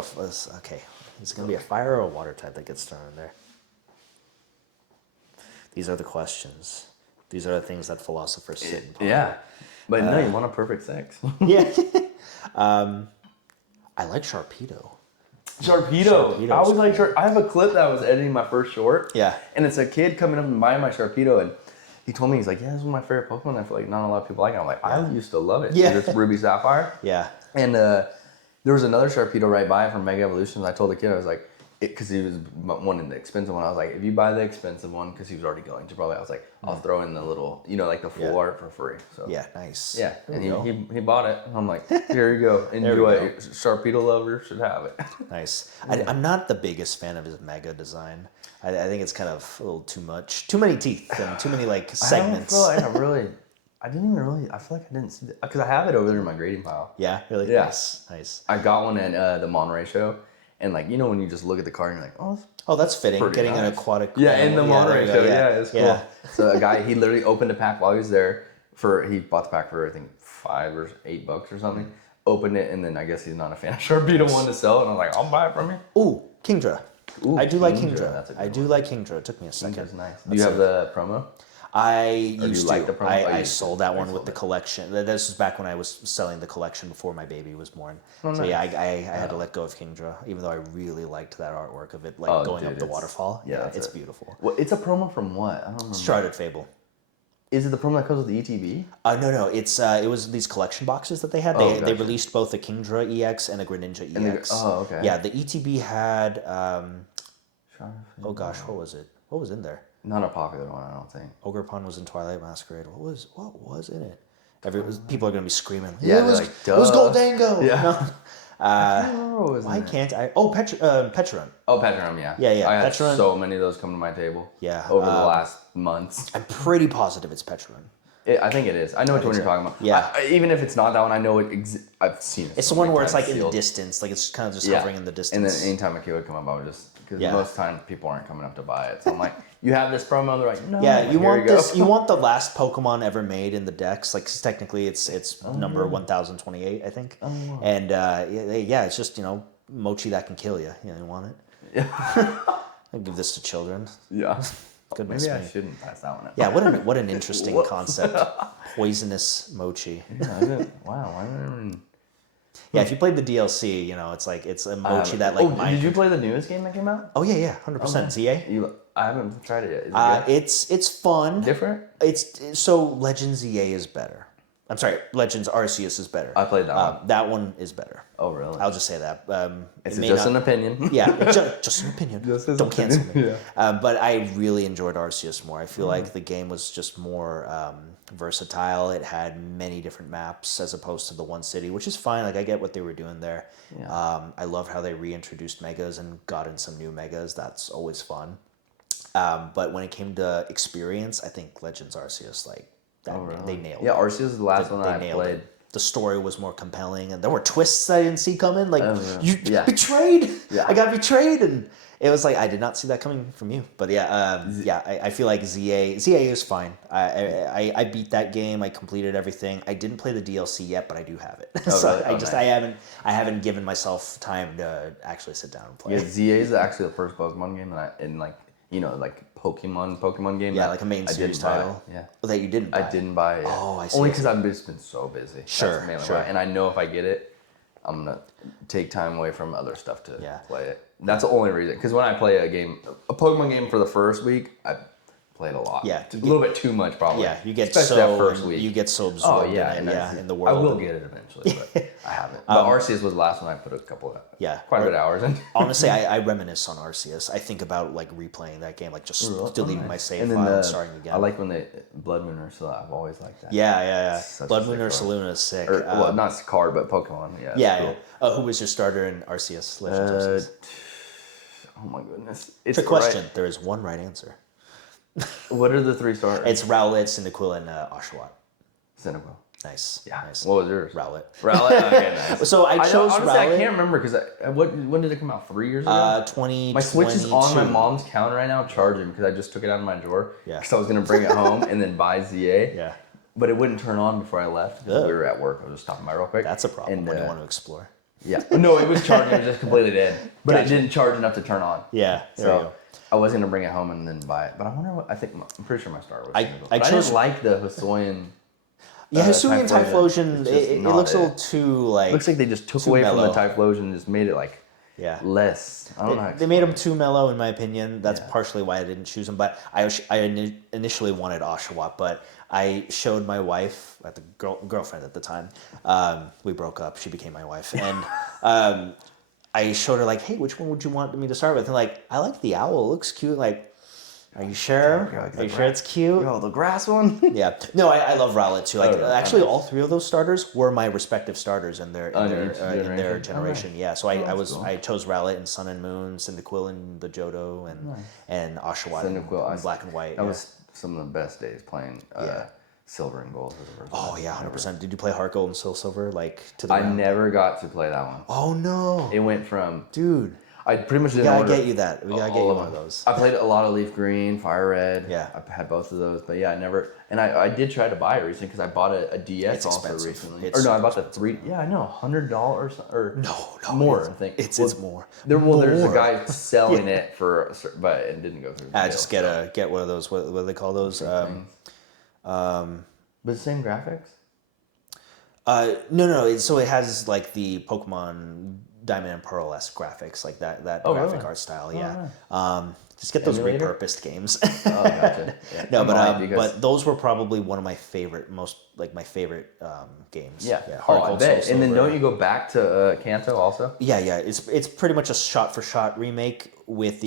okay. Is it gonna be a fire or a water type that gets thrown in there? These are the questions. These are the things that philosophers sit and ponder. Yeah, but no, you want a perfect sex. Yeah. I like Sharpedo. Sharpedo. I was like, I have a clip that I was editing my first short. Yeah. And it's a kid coming up and buying my Sharpedo, and he told me, he's like, this is one of my favorite Pokemon. I feel like not a lot of people like it. I'm like, I used to love it. Yeah. It's Ruby Sapphire. Yeah. And There was another Sharpedo right by it from Mega Evolutions. I told the kid, I was like, because he was wanting the expensive one. I was like, if you buy the expensive one, because he was already going to probably, I was like, I'll throw in the little, like the full art for free. So Yeah, nice. yeah, and he bought it. I'm like, here you go, enjoy it. Sharpedo lovers should have it. Nice. I'm not the biggest fan of his Mega design. I think it's kind of a little too much, too many teeth and too many like segments. I feel like I didn't even really. I feel like I didn't see that because I have it over there in my grading pile. Yeah, really. Yeah. Nice. I got one at the Monterey show, and like when you just look at the card and you're like, oh, that's fitting. Getting nice. an aquatic. Yeah, in the Monterey show. Yeah, it's cool. Yeah. So a guy, he literally opened a pack while he was there. He bought the pack for I think $5 or $8 or something. Opened it, and then I guess he's not a fan of Sharpedo, wanted to sell it, and I was like, I'll buy it from you. Ooh, Kingdra. I do like Kingdra. That's a good I do like Kingdra. It took me a second. That's nice. Do you have the promo? I used to. Like the promo? I sold that one with the collection. This was back when I was selling the collection before my baby was born. Oh, so nice. yeah, I had to let go of Kingdra, even though I really liked that artwork of it, like going up the waterfall. Yeah, it's beautiful. Well, it's a promo from what? I don't remember. Shrouded Fable. Is it the promo that comes with the ETB? No. It was these collection boxes that they had. They released both a Kingdra EX and a Greninja EX. Okay. Yeah, the ETB had. Oh gosh, what was it? What was in there? Not a popular one, I don't think. Ogerpon was in Twilight Masquerade. What was in it? People are gonna be screaming. Yeah, it was like, duh. It was Goldango. Yeah. Why can't I? Oh, Petron. Oh, Petron, yeah. Yeah. I had Petron. so many of those come to my table. Yeah. Over the last months. I'm pretty positive it's Petron. I think it is. I know which one you're talking about. Yeah. Even if it's not that one, I know it. I've seen it. It's the one where it's like in the distance, like it's kind of just hovering in the distance. And then anytime a kid would come up, I would just because most time people aren't coming up to buy it. So I'm like, you have this promo. They're like, no. Yeah, you want this. You want the last Pokemon ever made in the dex. Like 'cause technically, it's number 1028, I think. Oh, wow. And yeah, it's just mochi that can kill you. You want it? Yeah. I give this to children. Yeah. Goodness Maybe me. I shouldn't pass that one out. Yeah, what an interesting concept. Poisonous mochi. Yeah, wow, why didn't I even... Yeah, if you played the DLC, it's a mochi that like. Did you play the newest game that came out? Oh yeah, 100%. ZA. I haven't tried it yet. Is it good? It's fun. Different? It's so Legends ZA is better. I'm sorry, Legends Arceus is better. I played that one. That one is better. Oh really? I'll just say that. It's just an opinion. Yeah, just an opinion. Don't cancel me. Yeah. But I really enjoyed Arceus more. I feel like the game was just more versatile. It had many different maps as opposed to the one city, which is fine. Like I get what they were doing there. Yeah. I love how they reintroduced megas and got in some new megas. That's always fun. But when it came to experience, I think Legends Arceus they nailed it. Yeah, Arceus is the last one I played. It. The story was more compelling, and there were twists I didn't see coming. Like you betrayed. Yeah. I got betrayed, and it was like I did not see that coming from you. But I feel like ZA is fine. I beat that game. I completed everything. I didn't play the DLC yet, but I do have it. So nice. I haven't given myself time to actually sit down and play. Yeah, ZA is actually the first Pokemon game like Pokemon game. Yeah, like a main series title. Yeah. That you didn't buy. I didn't buy it. Oh, I see. Only because I've just been so busy. Sure. And I know if I get it, I'm going to take time away from other stuff to play it. That's the only reason. Because when I play a Pokemon game for the first week, I played a lot. Yeah. A little bit too much probably. Yeah, you get especially that first week. You get so absorbed in the world. I will get it eventually, but I haven't. But Arceus was the last one I put quite a bit of hours in. Honestly, I reminisce on Arceus. I think about like replaying that game, like just deleting my save file and starting again. I like when they Blood Moon Ursula. I've always liked that. Yeah. Blood Moon Ursula is sick. Not card, but Pokemon. Yeah. Who was your starter in Arceus? Legends Arceus? Oh my goodness! It's a question. There is one right answer. What are the 3 starters? It's Rowlet, Cyndaquil, and Oshawott. Cyndaquil. Nice. Yeah. Nice. What was yours? Rowlet. Okay, nice. So I chose honestly, Rowlet. I can't remember because when did it come out? 3 years ago. 20. My Switch is on my mom's counter right now, charging because I just took it out of my drawer. Yeah. Because I was gonna bring it home and then buy ZA. Yeah. But it wouldn't turn on before I left. We were at work. I was just stopping by real quick. That's a problem when you want to explore. Yeah. No, it was charging. It was just completely dead. But it didn't charge enough to turn on. Yeah. There you go. I was gonna bring it home and then buy it, but I wonder what I'm pretty sure my starter was. I didn't like the Hisuian. Yeah, Hisuian Typhlosion. It looks a little too like. Looks like they just took away mellow. from the Typhlosion and just made it like less. I don't know. They made him too mellow, in my opinion. That's partially why I didn't choose him. But I initially wanted Oshawott, but I showed my wife, at the girlfriend at the time. We broke up. She became my wife, and I showed her like, hey, which one would you want me to start with? And like, I like the owl. It looks cute. Like, are you sure? Are you sure it's cute? Yo, the grass one. Yeah. No, I love Rowlet too. Like, actually, all three of those starters were my respective starters in their generation. Yeah. So I chose Rowlet in Sun and Moon, Cyndaquil in the Johto, and Oshawott in Black and White. That was some of the best days playing Silver and Gold. Oh yeah, 100%. Did you play Heart Gold and Soul Silver like to the? I never got to play that one. Oh no. It went from dude. I pretty much didn't order. We gotta get you that. We gotta get you one of those. I played a lot of Leaf Green, Fire Red. Yeah. I had both of those, but yeah, I never. And I did try to buy it recently because I bought a DS it's also expensive. recently. I bought the 3. Yeah, I know, $100 or no more. I think it's more. There's a guy selling it for, but it didn't go through. Just get one of those. What do they call those? But the same graphics. No. So it has like the Pokemon Diamond and Pearl-esque graphics, like that graphic art style. Yeah. Nice. Just get those Emulator? repurposed games. Oh, gotcha. Yeah. No, but those were probably one of my favorite, my favorite games. Yeah. Heart Gold, bet. Soul And then Silver. don't you go back to Kanto also? Yeah. It's pretty much a shot-for-shot remake with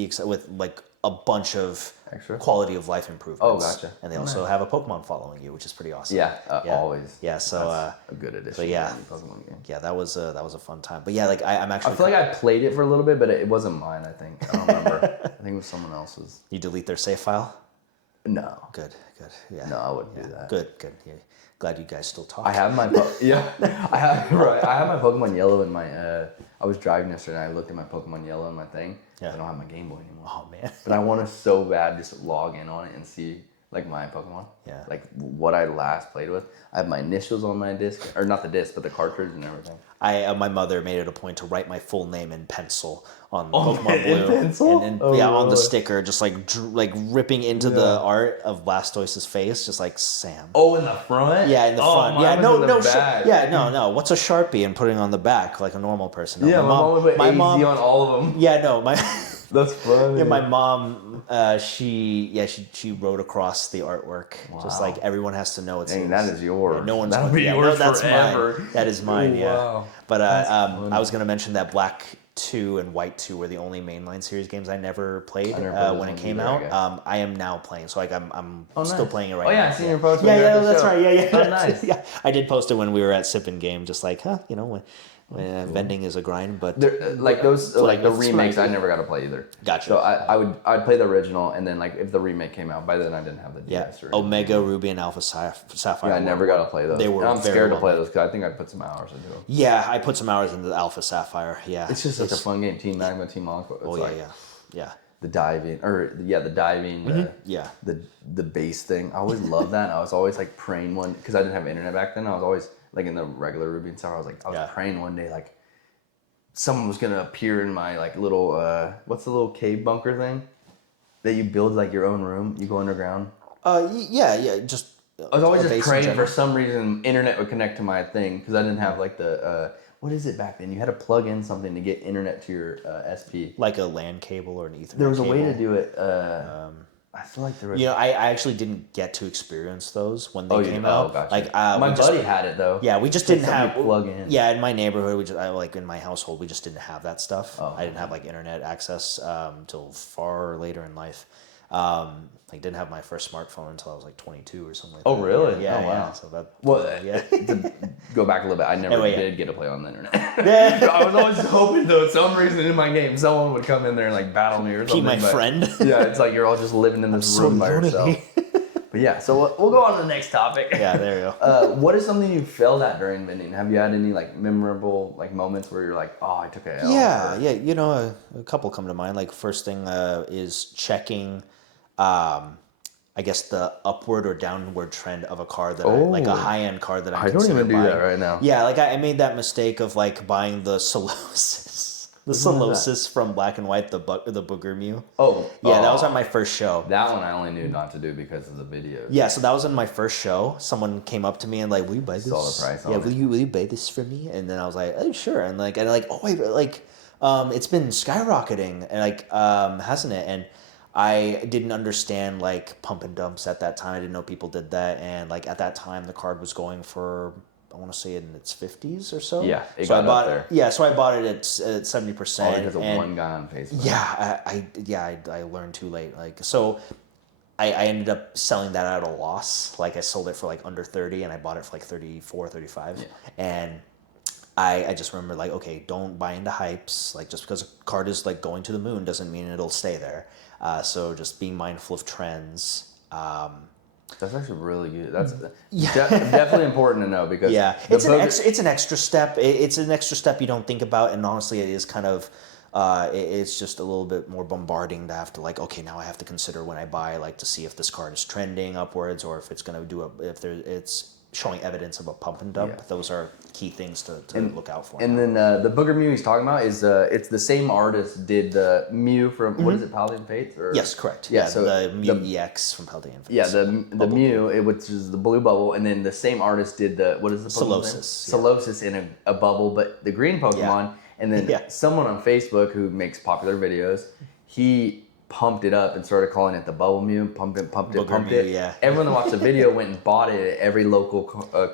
like a bunch of extra quality of life improvements. Oh, gotcha. And they also have a Pokemon following you, which is pretty awesome. Yeah, always. Yeah, so that's a good addition. But yeah, to the Pokemon game. Yeah, that was a fun time. But yeah, like I'm actually. I feel like I played it for a little bit, but it wasn't mine. I think I don't remember. I think it was someone else's. You delete their save file? No. Good. Yeah. No, I wouldn't do that. Good. Yeah. Glad you guys still talk. I have my I have my Pokemon Yellow in my. I was driving yesterday and I looked at my Pokemon Yellow in my thing. Yeah. I don't have my Game Boy anymore. Oh man. But I want to so bad just log in on it and see like my Pokemon. Yeah. Like what I last played with. I have my initials on my disc, or not the disc, but the cartridge and everything. My mother made it a point to write my full name in pencil on Pokemon Blue. In pencil? And on the sticker, just like ripping into the art of Blastoise's face, just like Sam. Oh, in the front? Yeah, in the front. Yeah, no. What's a Sharpie and putting on the back like a normal person? No, yeah, my mom would put AZ on all of them. Yeah, no, my. That's funny. Yeah, my mom, she wrote across the artwork. Wow. Just like everyone has to know it's yours. That is yours. Yeah, no one's That'll be yours that's forever. Mine. That is mine. Yeah. Wow. But I was gonna mention that Black 2 and White 2 were the only mainline series games I never played when it came out. I am now playing, so like I'm still playing it right now. Oh yeah, I seen your post. Yeah, that's right. Yeah. Oh, nice. Yeah, I did post it when we were at Sip and Game, just like, when vending is a grind, but like those like the remakes I never got to play either. Gotcha. So I'd play the original, and then like if the remake came out, by then I didn't have the DS. Or Omega Ruby and Alpha Sapphire. Yeah, I never got to play those. They were. I'm scared to play those because I think I put some hours into them. Yeah, I put some hours into the Alpha Sapphire. Yeah, it's just such a fun game. Team Magma, Team Aqua. Yeah. The diving, the base thing. I always loved that. I was always like praying because I didn't have internet back then. I was always like in the regular Ruby and Sapphire. I was praying one day like someone was gonna appear in my like little what's the little cave bunker thing that you build like your own room. You go underground. Just. I was always just praying for some reason internet would connect to my thing because I didn't have like the. What is it back then? You had to plug in something to get internet to your SP. Like a LAN cable or an Ethernet There was a cable. way to do it. I feel like there was... I actually didn't get to experience those when they came out. Gotcha. Like my buddy had it though. Yeah, we just didn't have plug in. Yeah, in my neighborhood, in my household, we just didn't have that stuff. I didn't have like internet access until far later in life. I didn't have my first smartphone until I was like 22 or something like that. Oh, really? Yeah. Oh, wow. So that. To go back a little bit, I never did get to play on the internet. Yeah. I was always hoping, though, some reason in my game, someone would come in there and like battle me or something. Be my friend. Yeah, it's like you're all just living in this room by yourself. But yeah, so we'll go on to the next topic. Yeah, there you go. What is something you failed at during vending? Have you had any like memorable like moments where you're like, oh, I took a L? Yeah. A couple come to mind. Like first thing is checking. I guess the upward or downward trend of a card that like a high-end card that I don't even do that right now. Yeah, like I made that mistake of like buying the Solosis from Black and White, the Booger Mew. Oh. Yeah, that was on my first show. That one I only knew not to do because of the videos. Yeah, so that was on my first show. Someone came up to me and like, will you buy this? Saw the price on it. Will you buy this for me? And then I was like, oh, sure. And oh wait, it's been skyrocketing and hasn't it? And I didn't understand like pump and dumps at that time. I didn't know people did that, and like at that time the card was going for, I want to say in its 50s or so. Yeah, it so got I bought up there. Yeah, so I bought it at 70%. All because of one guy on Facebook. Yeah, I learned too late. Like so, I ended up selling that at a loss. Like I sold it for like under 30, and I bought it for like 34, 35. Yeah. And I just remember like, okay, don't buy into hypes. Like just because a card is like going to the moon doesn't mean it'll stay there. So just being mindful of trends. That's actually really good. That's definitely important to know because it's an extra step. It's an extra step you don't think about, and honestly, it is kind of it's just a little bit more bombarding to have to like, okay, now I have to consider when I buy, like to see if this card is trending upwards or if it's going to do it's showing evidence of a pump and dump. Yeah. Those are key things to look out for. And then the Booger Mew he's talking about is it's the same artist did the Mew from what is it, Paladin Fates? Or? Yes, correct. Yeah, so the Mew EX from Paladin Fates. Yeah, the Mew, which is the blue bubble, and then the same artist did the what is the Pokemon Solosis. Yeah. Solosis in a bubble, but the green Pokemon. Yeah. And then someone on Facebook who makes popular videos, he pumped it up and started calling it the Bubble Mew, pumped it. Yeah. Everyone that watched the video went and bought it at every local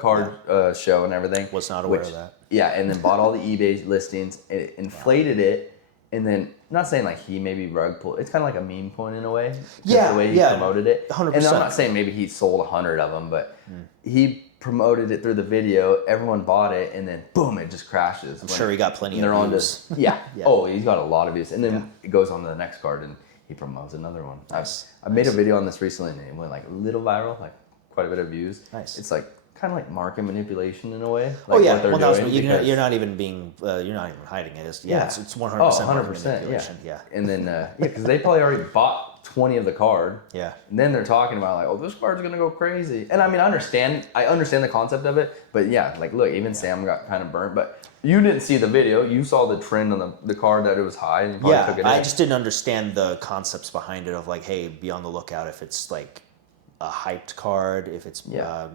card show and everything. Was not aware of that. Yeah, and then bought all the eBay listings, inflated it, and then, I'm not saying like he maybe rug pulled, it's kind of like a meme coin in a way. The way he promoted it. 100%. And I'm not saying maybe he sold 100 of them, but he promoted it through the video, everyone bought it, and then boom, it just crashes. I'm sure he got plenty of views. Yeah. Oh, he's got a lot of views. And then it goes on to the next card, and he promotes another one. I made a video on this recently, and it went like a little viral, like quite a bit of views. Nice. It's like kind of like market manipulation in a way. Like what they're doing. You're not even being, you're not even hiding it. It's 100% market manipulation. Yeah. And then, because they probably already bought 20 of the card. Yeah. And then they're talking about like, oh, this card's gonna go crazy. And I mean, I understand the concept of it, but yeah, like look, even Sam got kind of burnt, but you didn't see the video. You saw the trend on the card that it was high, and you probably took it in. I just didn't understand the concepts behind it of like, hey, be on the lookout if it's like a hyped card, if it's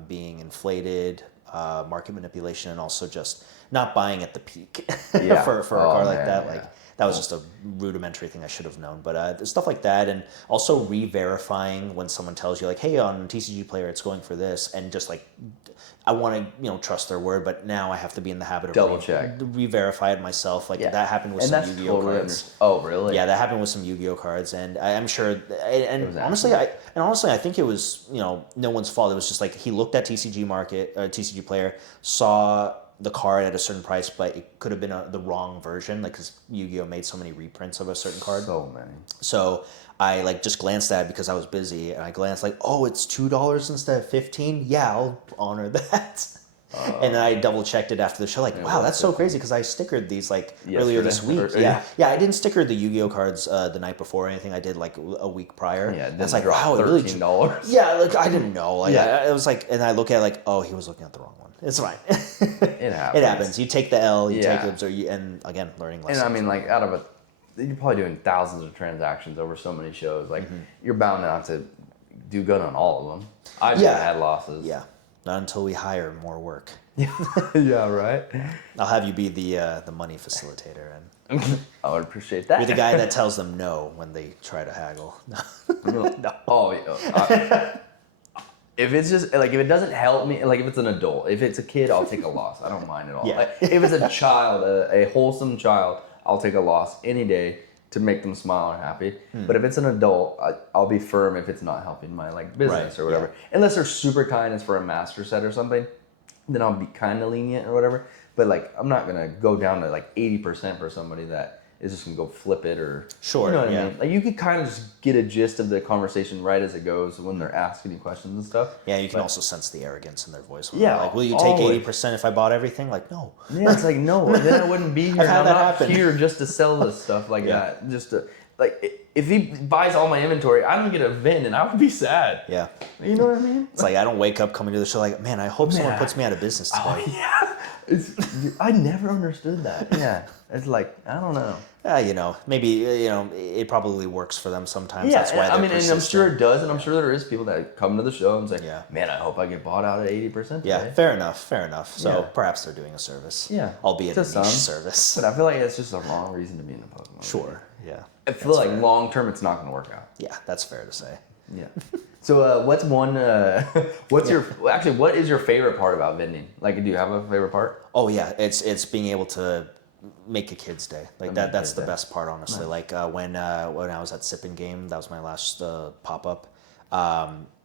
being inflated, market manipulation, and also just not buying at the peak for a card like that. Like that was just a rudimentary thing I should have known. But stuff like that, and also re-verifying when someone tells you like, hey, on TCG Player it's going for this, and just like, I want to trust their word, but now I have to be in the habit of double check, re-verify it myself. Like that happened with some Yu-Gi-Oh cards. Oh, really? Yeah, that happened with some Yu-Gi-Oh cards, and I'm sure. And honestly, I think it was no one's fault. It was just like he looked at TCG Player, saw the card at a certain price, but it could have been the wrong version, like because Yu-Gi-Oh made so many reprints of a certain card. So many. So I like just glanced at it because I was busy, and I glanced like, oh, it's $2 instead of $15. Yeah, I'll honor that. And then I double checked it after the show, like, wow, that's so crazy because I stickered these like earlier this week. Yeah, I didn't sticker the Yu-Gi-Oh cards the night before or anything. I did like a week prior. Yeah, it's like, wow, $13. Yeah, like I didn't know. Like I was like, and I look at it like, oh, he was looking at the wrong one. It's fine. It happens. It happens. You take the L, you take it, and again, learning lessons. And I mean, like you're probably doing thousands of transactions over so many shows. Like you're bound not to do good on all of them. I've had losses. Yeah, not until we hire more work. Yeah, right. I'll have you be the money facilitator, and I would appreciate that. You're the guy that tells them no when they try to haggle. If it's just like, if it doesn't help me, like if it's an adult, if it's a kid, I'll take a loss. I don't mind at all. Yeah. Like, if it's a child, a wholesome child, I'll take a loss any day to make them smile or happy. But if it's an adult, I'll be firm if it's not helping my like business or whatever. Unless they're super kind, it's for a master set or something, then I'll be kind of lenient or whatever. But like, I'm not gonna go down to like 80% for somebody that is just gonna go flip it or you know what I mean? Like you could kind of just get a gist of the conversation right as it goes when they're asking you questions and stuff. Yeah, you can also sense the arrogance in their voice. When like, will you take 80% if I bought everything? Like, no. Yeah, it's like no. Then I wouldn't be here. I'm not here just to sell this stuff like that. Just to like, if he buys all my inventory, I don't get a vend, and I would be sad. Yeah. You know what I mean? It's like I don't wake up coming to the show like, man, I hope someone puts me out of business today. Oh, yeah. I never understood that. Yeah, it's like I don't know. Maybe it probably works for them sometimes. Yeah, That's why I mean, and I'm sure it does, and I'm Yeah. sure there is people that come to the show and say, Yeah. "Man, I hope I get bought out at 80% today." Yeah, fair enough. So Yeah. perhaps they're doing a service. Yeah, albeit to a niche some. service. But I feel like it's just a wrong reason to be in the Pokemon. Sure. Yeah. I feel like long term, it's not going to work out. Yeah, that's fair to say. Yeah. So what's one? What is your favorite part about vending? Like, do you have a favorite part? Oh yeah, it's being able to make a kid's day. Like that's the best part, honestly. Nice. Like when I was at Sip and Game, that was my last pop up.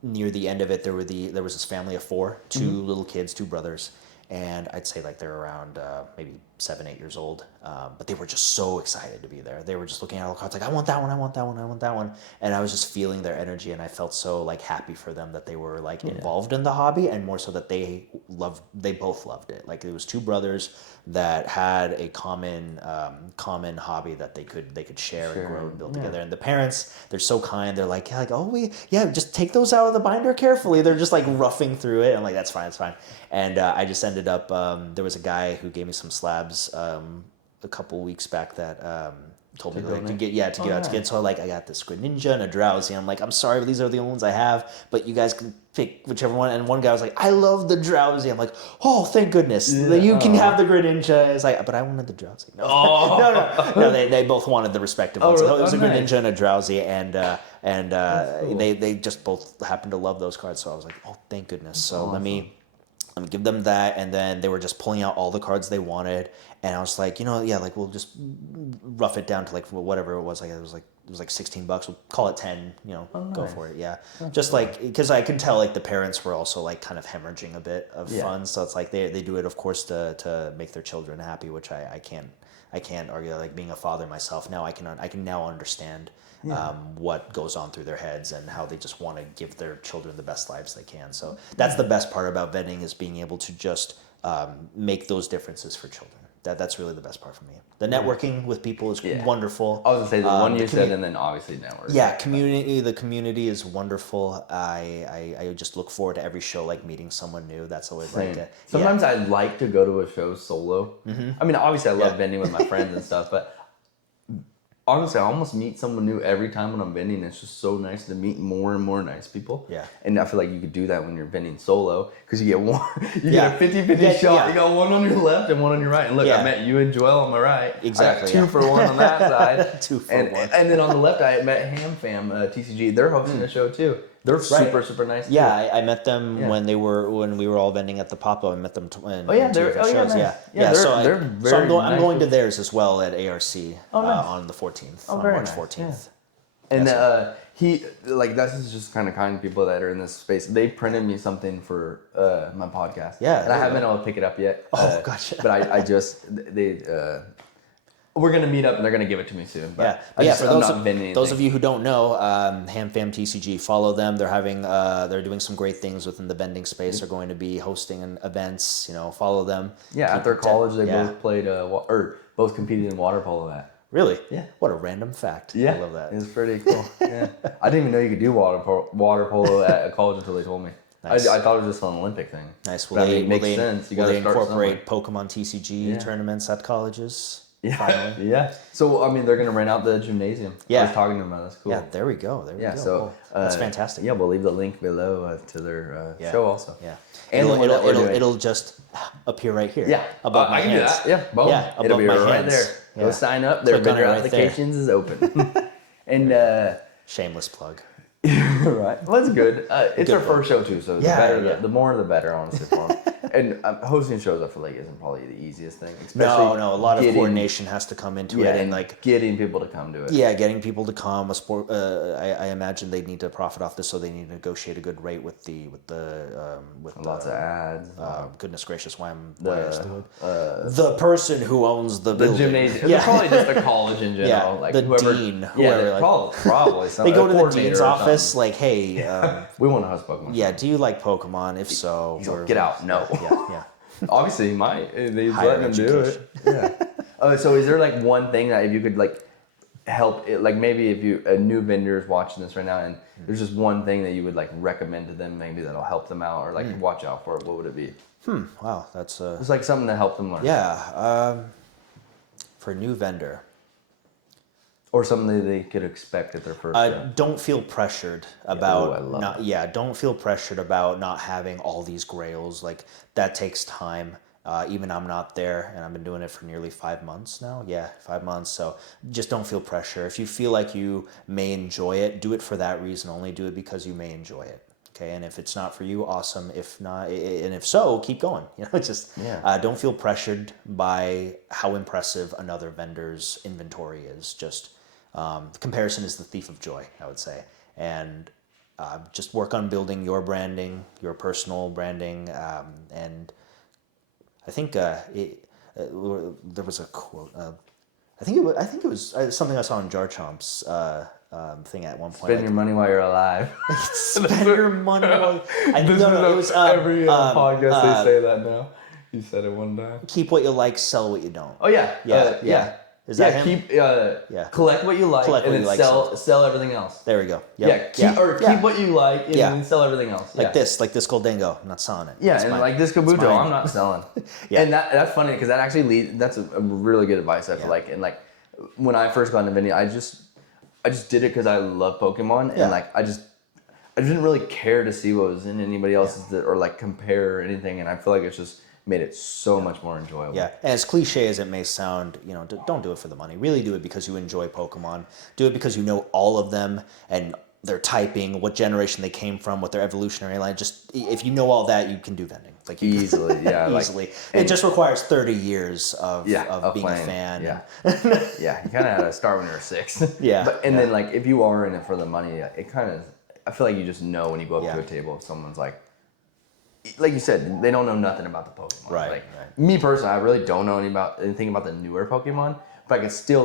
Near the end of it, there was this family of 4, 2 little kids, 2 brothers, and I'd say like they're around maybe 7, 8 years old. But they were just so excited to be there. They were just looking at all the cards like, I want that one, I want that one, I want that one. And I was just feeling their energy, and I felt so like happy for them that they were like involved in the hobby, and more so that they both loved it. Like it was 2 brothers that had a common hobby that they could share and grow and build together. And the parents, they're so kind. They're like just take those out of the binder carefully. They're just like roughing through it. I'm like, that's fine. And I just ended up, there was a guy who gave me some slabs a couple weeks back that told me to get. So I got this Greninja and a Drowsy. I'm like, I'm sorry, but these are the only ones I have, but you guys can pick whichever one. And one guy was like, I love the Drowsy. I'm like, oh, thank goodness. You can have the Greninja. It's like, but I wanted the Drowsy. No, no, they both wanted the respective ones. Really? So it was a Nice. Greninja and a Drowsy, and cool. they just both happened to love those cards. So I was like, oh, thank goodness. So awesome. let me give them that. And then they were just pulling out all the cards they wanted. And I was like, like we'll just rough it down to like whatever it was. Like it was like $16. We'll call it 10. Go for it. Yeah, that's just cool. Like because I can tell like the parents were also like kind of hemorrhaging a bit of funds. So it's like they do it, of course, to make their children happy, which I can't argue. Like being a father myself now, I can now understand what goes on through their heads and how they just want to give their children the best lives they can. So that's the best part about vending, is being able to just make those differences for children. That's really the best part for me. The networking with people is wonderful. I was gonna say the one you said, and then obviously networking. Yeah, the community is wonderful. I just look forward to every show, like meeting someone new. That's always Sometimes I like to go to a show solo. Mm-hmm. I mean, obviously I love vending with my friends and stuff, but honestly, I almost meet someone new every time when I'm vending. It's just so nice to meet more and more nice people. Yeah. And I feel like you could do that when you're vending solo, because you get get a 50-50 shot. Yeah. You got one on your left and one on your right. And look, I met you and Joel on my right. Exactly. I got 2 for 1 on that side. 2 for 1. And then on the left, I met Ham Fam TCG. They're hosting a show too. They're super nice. Yeah, I met them when we were all vending at the pop-up. I met them in 2 different shows. Nice. So I'm going to theirs as well at ARC on the 14th. Oh, on very March nice. 14th. And this is just kind of kind people that are in this space. They printed me something for my podcast. Yeah, and I haven't been able to pick it up yet. Oh, gotcha. But I just we're gonna meet up and they're gonna give it to me soon. But for those of you who don't know, HamFam TCG, follow them. They're doing some great things within the vending space. They're going to be hosting events. Follow them. Yeah, at their college, they both played both competed in water polo at. Really? Yeah. What a random fact. Yeah, I love that. It's pretty cool. Yeah, I didn't even know you could do water polo at a college until they told me. Nice. I thought it was just an Olympic thing. Nice. Will they incorporate Pokemon TCG tournaments at colleges? Yeah. Finally. Yeah. So they're gonna rent out the gymnasium. Yeah. I was talking to them about that's cool. Yeah. There we go. So that's fantastic. Yeah, we'll leave the link below to their show also. Yeah. And it'll just appear right here. Yeah. Above my hands. I can do that. Yeah. Boom. Yeah. It'll be right hands. there. Yeah. Go sign up. Their vendor applications is open. And shameless plug. Right. Well, that's good. It's our first show too, so the more the better, honestly, for them. And hosting shows, I feel like, isn't probably the easiest thing. No, a lot of coordination has to come into it, and like getting people to come to it. Yeah, getting people to come. I imagine they need to profit off this, so they need to negotiate a good rate with lots of ads. Goodness gracious, why the person who owns the building. Gymnasium. They're probably just the college in general. Like the dean, whoever. Probably. They go to the dean's office, like, hey, we want to host Pokemon. Yeah, do you like Pokemon? If so, he's like, get out. No. Yeah. Obviously, he might. They've let him do it. Yeah. So is there like one thing that if you could like help it, like maybe if you a new vendor is watching this right now and there's just one thing that you would like recommend to them, maybe that'll help them out or like watch out for it, what would it be? Wow, that's It's like something to help them learn. yeah. For a new vendor. Or something that they could expect at their first show. Don't feel pressured about don't feel pressured about not having all these grails. Like that takes time. Even I'm not there, and I've been doing it for nearly 5 months now. Yeah, 5 months. So just don't feel pressure. If you feel like you may enjoy it, do it for that reason. Only do it because you may enjoy it. Okay, and if it's not for you, awesome. If not, and if so, keep going. You know, just don't feel pressured by how impressive another vendor's inventory is. Just the comparison is the thief of joy, I would say, and just work on building your branding, your personal branding, and I think there was a quote. I think it was something I saw on Jar Chomp's thing at one point. Spend your money while you're alive. Spend your money while. It was every podcast they say that now. You said it one time. Keep what you like, sell what you don't. Oh yeah, yeah. Is that him? Collect what you like and then sell everything else. There we go. Yep. Keep what you like and then sell everything else. Like this Goldango, I'm not selling it. Yeah, and like this Kabuto, I'm not selling. And that's funny because that actually that's a really good advice I feel like. And like when I first got into vending, I just did it because I love Pokemon and like I didn't really care to see what was in anybody else's or like compare or anything. And I feel like it's just made it so much more enjoyable. Yeah, and as cliche as it may sound, don't do it for the money. Really do it because you enjoy Pokemon. Do it because you know all of them and their typing, what generation they came from, what their evolutionary line. Just if you know all that, you can do vending. Like easily, yeah, easily. It just requires 30 years of being playing, a fan. Yeah, yeah. You kind of had to start when you were 6. Yeah, then like if you are in it for the money, it kind of. I feel like you just know when you go up to a table if someone's like you said, they don't know nothing about the Pokemon. Right. Me personally, I really don't know anything about the newer Pokemon, but I can still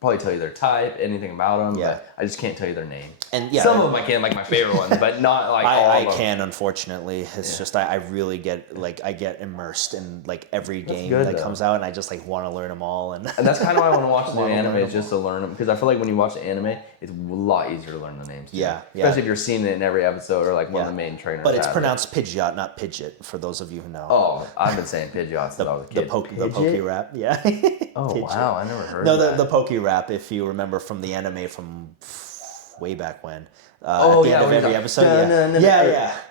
probably tell you their type, anything about them. Yeah. But I just can't tell you their name. And some of them I can, like my favorite ones, but not like all of them. I can, unfortunately. It's just I really get I get immersed in like every game that comes out, and I just like want to learn them all. And that's kind of why I want to watch the new anime, just to learn them, because I feel like when you watch the anime, it's a lot easier to learn the names. Yeah. Especially if you're seeing it in every episode or like one of the main trainers. But it's pronounced Pidgeot, not Pidgeot, for those of you who know. Oh, I've been saying Pidgeot since I was a kid. The Poke Rap, yeah. Oh wow, I never heard. No, of that. the Poke Rap, if you remember from the anime from way back when. At the end of every episode.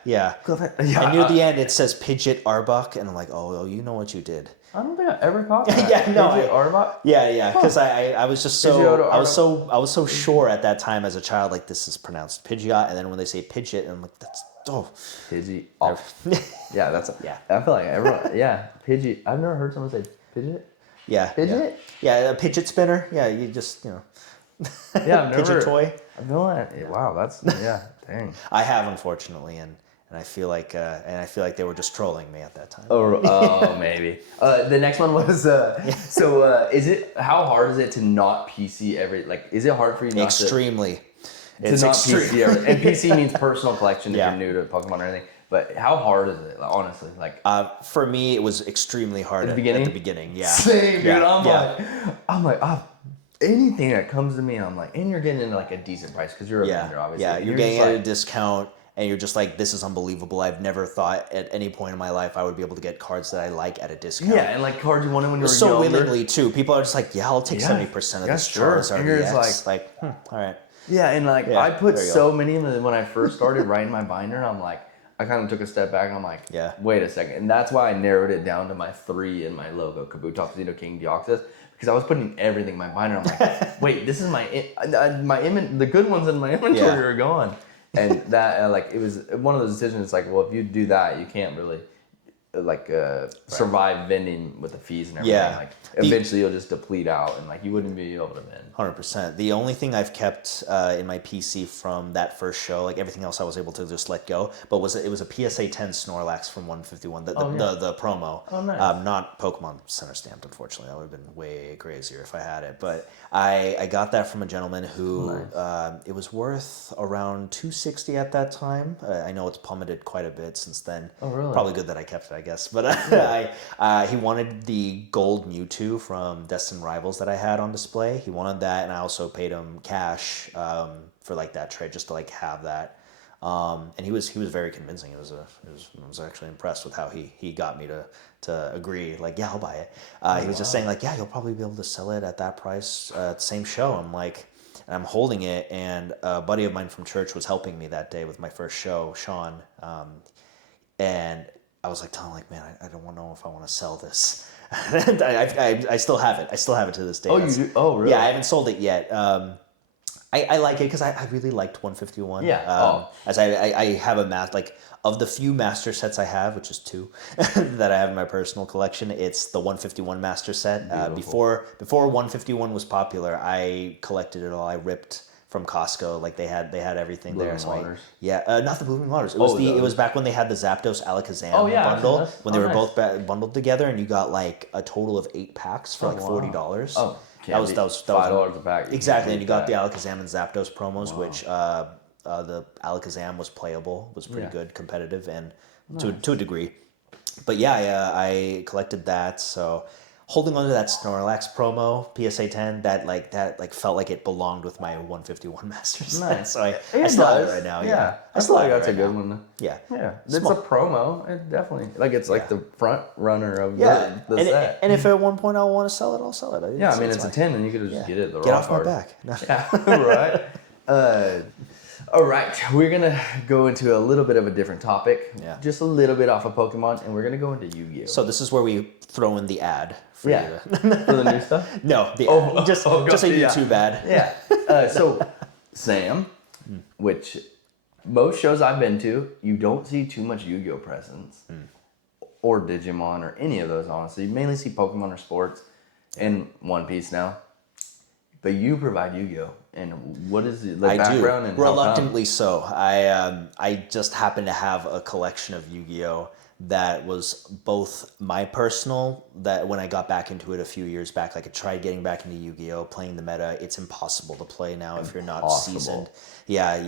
Yeah. And near the end, it says Pidgeot Arbok, and I'm like, oh, you know what you did. I don't think I ever caught that. Pidgeot Arbok? Yeah, because I was just I was so sure at that time as a child, like this is pronounced Pidgeot, and then when they say Pidgeot, I'm like, that's Pidgey. Oh. Yeah, I feel like everyone. Pidgey. I've never heard someone say Pidgeot. Yeah. Pidgeot? Yeah, a Pidgeot spinner. Yeah, you just Yeah, I've never. Pidgeot toy. I feel like wow, that's dang. I have, unfortunately, and I feel like they were just trolling me at that time. Oh, maybe. The next one was is it how hard is it to not PC is it hard for you not extremely to not PC every, and PC means personal collection if you're new to Pokemon or anything. But how hard is it, honestly? For me, it was extremely hard at the beginning. Yeah. Same, dude. I'm like, anything that comes to me, I'm like, and you're getting into like a decent price because you're a vendor, obviously. Yeah, you're getting at a discount, and you're just like, this is unbelievable. I've never thought at any point in my life I would be able to get cards that I like at a discount. Yeah, and like cards you wanted when you were so younger. willingly too. People are just like, yeah, I'll take 70% of this Charizard. And you're just all right. Yeah, and I put so many in when I first started writing my binder, and I'm like, I kind of took a step back, and I'm like, wait a second. And that's why I narrowed it down to my 3 in my logo, Kabutops, King, Deoxys, because I was putting everything in my binder. I'm like, wait, this is the good ones in my inventory are gone. And that, it was one of those decisions, it's like, well, if you do that, you can't really, survive vending with the fees and everything. Yeah. Eventually you'll just deplete out, and you wouldn't be able to vend. 100%. The only thing I've kept in my PC from that first show, everything else I was able to just let go, but it was a PSA 10 Snorlax from 151, the promo. Oh, nice. Not Pokemon Center stamped, unfortunately. That would have been way crazier if I had it. But I got that from a gentleman who it was worth around $260 at that time. I know it's plummeted quite a bit since then. Oh, really? Probably good that I kept it. I guess. But he wanted the gold Mewtwo from Destined Rivals that I had on display. He wanted that, and I also paid him cash for like that trade just to like have that. And he was very convincing. I was actually impressed with how he got me to agree. Like, yeah, I'll buy it. He was just saying like, yeah, you'll probably be able to sell it at that price at the same show. I'm like, and I'm holding it, and a buddy of mine from church was helping me that day with my first show, Sean. And I was like telling him, like, man, I don't know if I want to sell this. And I still have it. I still have it to this day. Oh, you do? Oh, really? Yeah, I haven't sold it yet. I like it because I really liked 151. Yeah. As I have a like of the few master sets I have, which is 2 that I have in my personal collection, it's the 151 master set. Before 151 was popular, I collected it all. I ripped from Costco, like they had everything there. So not the Blooming Waters. It was it was back when they had the Zapdos Alakazam bundle when they were both bundled together, and you got like a total of 8 packs for like $40. Oh. That was $5 a pack. Exactly, and you got the Alakazam and Zapdos promos, which the Alakazam was playable, was pretty good, competitive, and to a degree. But yeah, I collected that. So holding on to that Snorlax promo, PSA 10, that felt like it belonged with my 151 Masters. Nice. So I still have it right now. Yeah, I still like that's a good one. Yeah, it's a promo. It definitely it's like the front runner of the set. And if at one point I want to sell it, I'll sell it. I mean it's a 10, and you could just get it. Get off my back. Yeah, right. All right, we're gonna go into a little bit of a different topic. Yeah. Just a little bit off of Pokemon, and we're gonna go into Yu-Gi-Oh. So this is where we throw in the ad. For for the new stuff. No, the ad. Just a YouTube ad. Yeah. So Sam, which most shows I've been to, you don't see too much Yu-Gi-Oh presence, or Digimon, or any of those. Honestly, you mainly see Pokemon or sports, and One Piece now. But you provide Yu-Gi-Oh, and what is the background? And reluctantly so. I just happen to have a collection of Yu-Gi-Oh that was both my personal, that when I got back into it a few years back, like I tried getting back into Yu-Gi-Oh, playing the meta. It's impossible to play now if you're not seasoned. Yeah,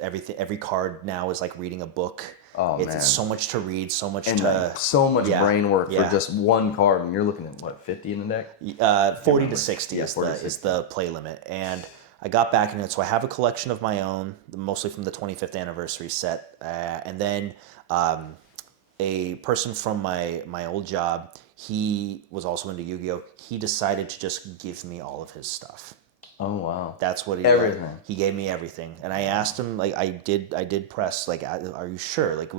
every card now is like reading a book. Oh, man. It's so much to read, so much brain work for just one card, and you're looking at what, 50 in the deck? 40 to 60 is the play limit, and I got back in it, so I have a collection of my own, mostly from the 25th anniversary set, and then a person from my old job, he was also into Yu-Gi-Oh. He decided to just give me all of his stuff. Oh wow! That's what he everything. He gave me everything, and I asked him, like, I did press, like, are you sure? Like,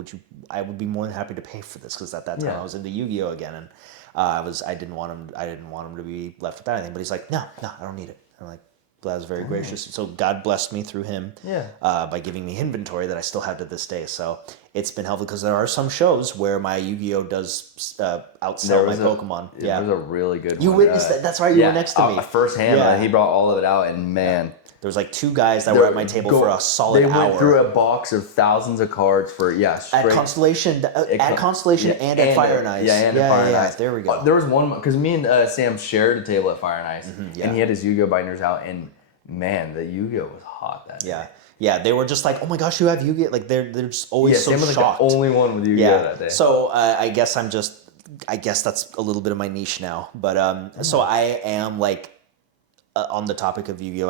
I would be more than happy to pay for this, because at that time I was into Yu-Gi-Oh again, and I didn't want him to be left without anything. But he's like, no, I don't need it. I'm like, that was very gracious. So God blessed me through him by giving me inventory that I still have to this day. So it's been helpful, because there are some shows where my Yu-Gi-Oh does outsell my Pokemon. Yeah, it was a really good one. You witnessed that? That's right, you were next to me. Firsthand, he brought all of it out, and man. There was like 2 guys that were at my table for a solid hour. They went through a box of thousands of cards for at Constellation, and at Fire and Ice. Yeah, and at Fire and Ice. There we go. There was one, because me and Sam shared a table at Fire and Ice, and he had his Yu-Gi-Oh binders out, and man, the Yu-Gi-Oh was hot that day. Yeah, they were just like, oh my gosh, you have Yu-Gi-Oh! Like they're just always so Sam was shocked. Like the only one with Yu-Gi-Oh that day. So I guess that's a little bit of my niche now. But so I am like on the topic of Yu-Gi-Oh!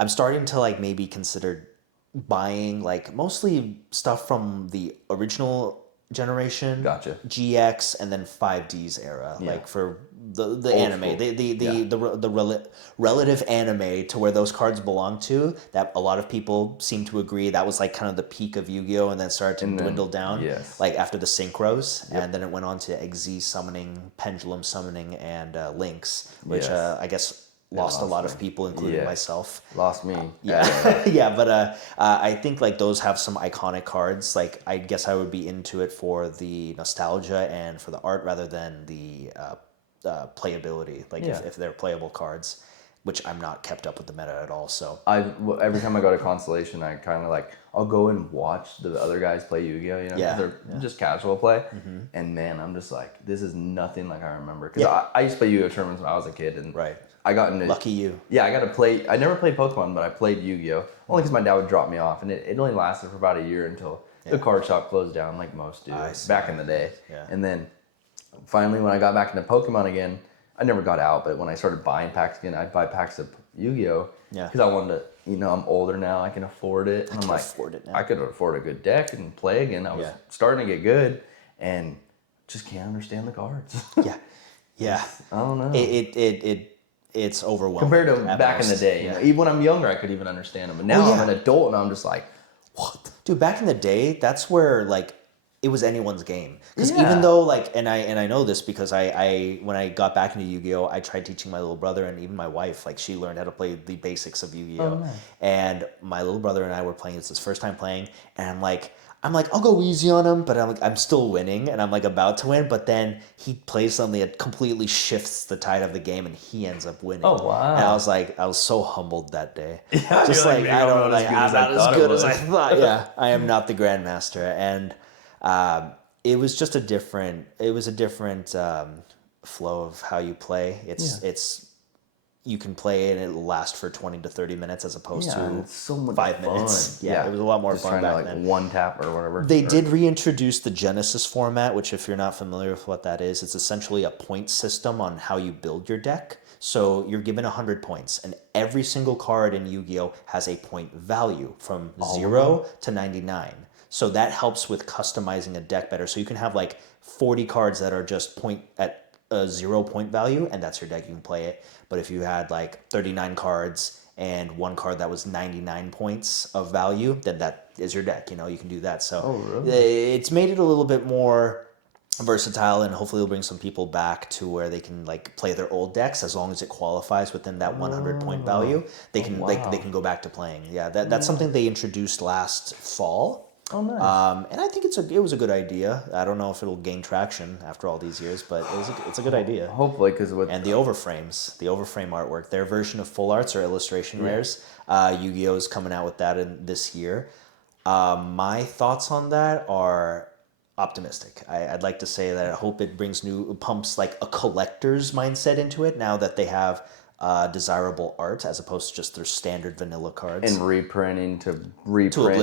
I'm starting to like maybe consider buying like mostly stuff from the original generation, GX, and then 5D's era, like for the anime, the relative anime to where those cards belong to. That a lot of people seem to agree that was like kind of the peak of Yu-Gi-Oh, and then started to dwindle down, like after the synchros, and then it went on to XZ summoning, Pendulum summoning, and Lynx, which I guess lost a lot of people, including myself. Lost me. But I think like those have some iconic cards. Like I guess I would be into it for the nostalgia and for the art rather than the playability. Like if they're playable cards, which I'm not kept up with the meta at all. So every time I go to Constellation, I kind of like I'll go and watch the other guys play Yu-Gi-Oh. You know, they're just casual play, and man, I'm just like, this is nothing like I remember. Because I used to play Yu-Gi-Oh tournaments when I was a kid, and I got into lucky you. Yeah, I got to play. I never played Pokemon, but I played Yu-Gi-Oh only because my dad would drop me off, and it only lasted for about a year until The card shop closed down like most do back in the day. Yeah. And then finally, when I got back into Pokemon again, I never got out, but when I started buying packs again, I'd buy packs of Yu-Gi-Oh! Because I wanted to, I'm older now, I can afford it. And I'm like, I could afford a good deck and play again. I was starting to get good and just can't understand the cards. Yeah. I don't know. It's overwhelming. Compared to back in the day. Even when I'm younger, I could even understand them. But now I'm an adult and I'm just like, what? Dude, back in the day, that's where like it was anyone's game. Because even though like, and I know this because I when I got back into Yu-Gi-Oh, I tried teaching my little brother and even my wife. Like she learned how to play the basics of Yu-Gi-Oh, and my little brother and I were playing. It's his first time playing, and I'm like, I'll go easy on him, but I'm still winning, and I'm like about to win, but then he plays something that completely shifts the tide of the game, and he ends up winning. Oh wow! And I was so humbled that day. Yeah, just like I don't know, I'm not as good as I thought. Yeah, I am not the grandmaster, and it was just a different flow of how you play. It's you can play and it'll last for 20 to 30 minutes as opposed to it's so much 5 fun. minutes. Yeah, it was a lot more just fun back then. One tap or whatever. They did reintroduce the Genesis format, which if you're not familiar with what that is, it's essentially a point system on how you build your deck. So you're given 100 points, and every single card in Yu-Gi-Oh! Has a point value from 0 to 99. So that helps with customizing a deck better. So you can have like 40 cards that are just point at a 0 point value, and that's your deck. You can play it. But if you had like 39 cards and one card that was 99 points of value, then that is your deck. You can do that. So it's made it a little bit more versatile, and hopefully it'll bring some people back to where they can like play their old decks as long as it qualifies within that 100 point value. They can go back to playing. Yeah, that's something they introduced last fall. Oh, nice. And I think it was a good idea. I don't know if it'll gain traction after all these years, but it's a good idea. Hopefully, because and the overframe artwork, their version of full arts or illustration rares, Yu-Gi-Oh is coming out with that this year. My thoughts on that are optimistic. I'd like to say that I hope it pumps like a collector's mindset into it now that they have desirable art as opposed to just their standard vanilla cards. And reprinting to reprint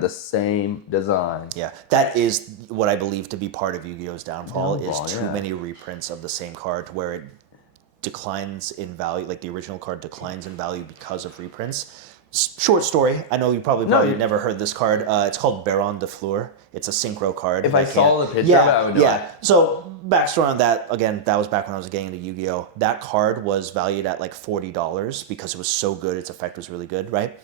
the same design. Yeah, that is what I believe to be part of Yu-Gi-Oh's downfall is too many reprints of the same card where it declines in value, like the original card declines in value because of reprints. Short story. I know you probably never heard this card. It's called Baron de Fleur. It's a synchro card. If I saw the picture of it, I would know it. So backstory on that, again, that was back when I was getting into Yu-Gi-Oh! That card was valued at like $40 because it was so good. Its effect was really good, right?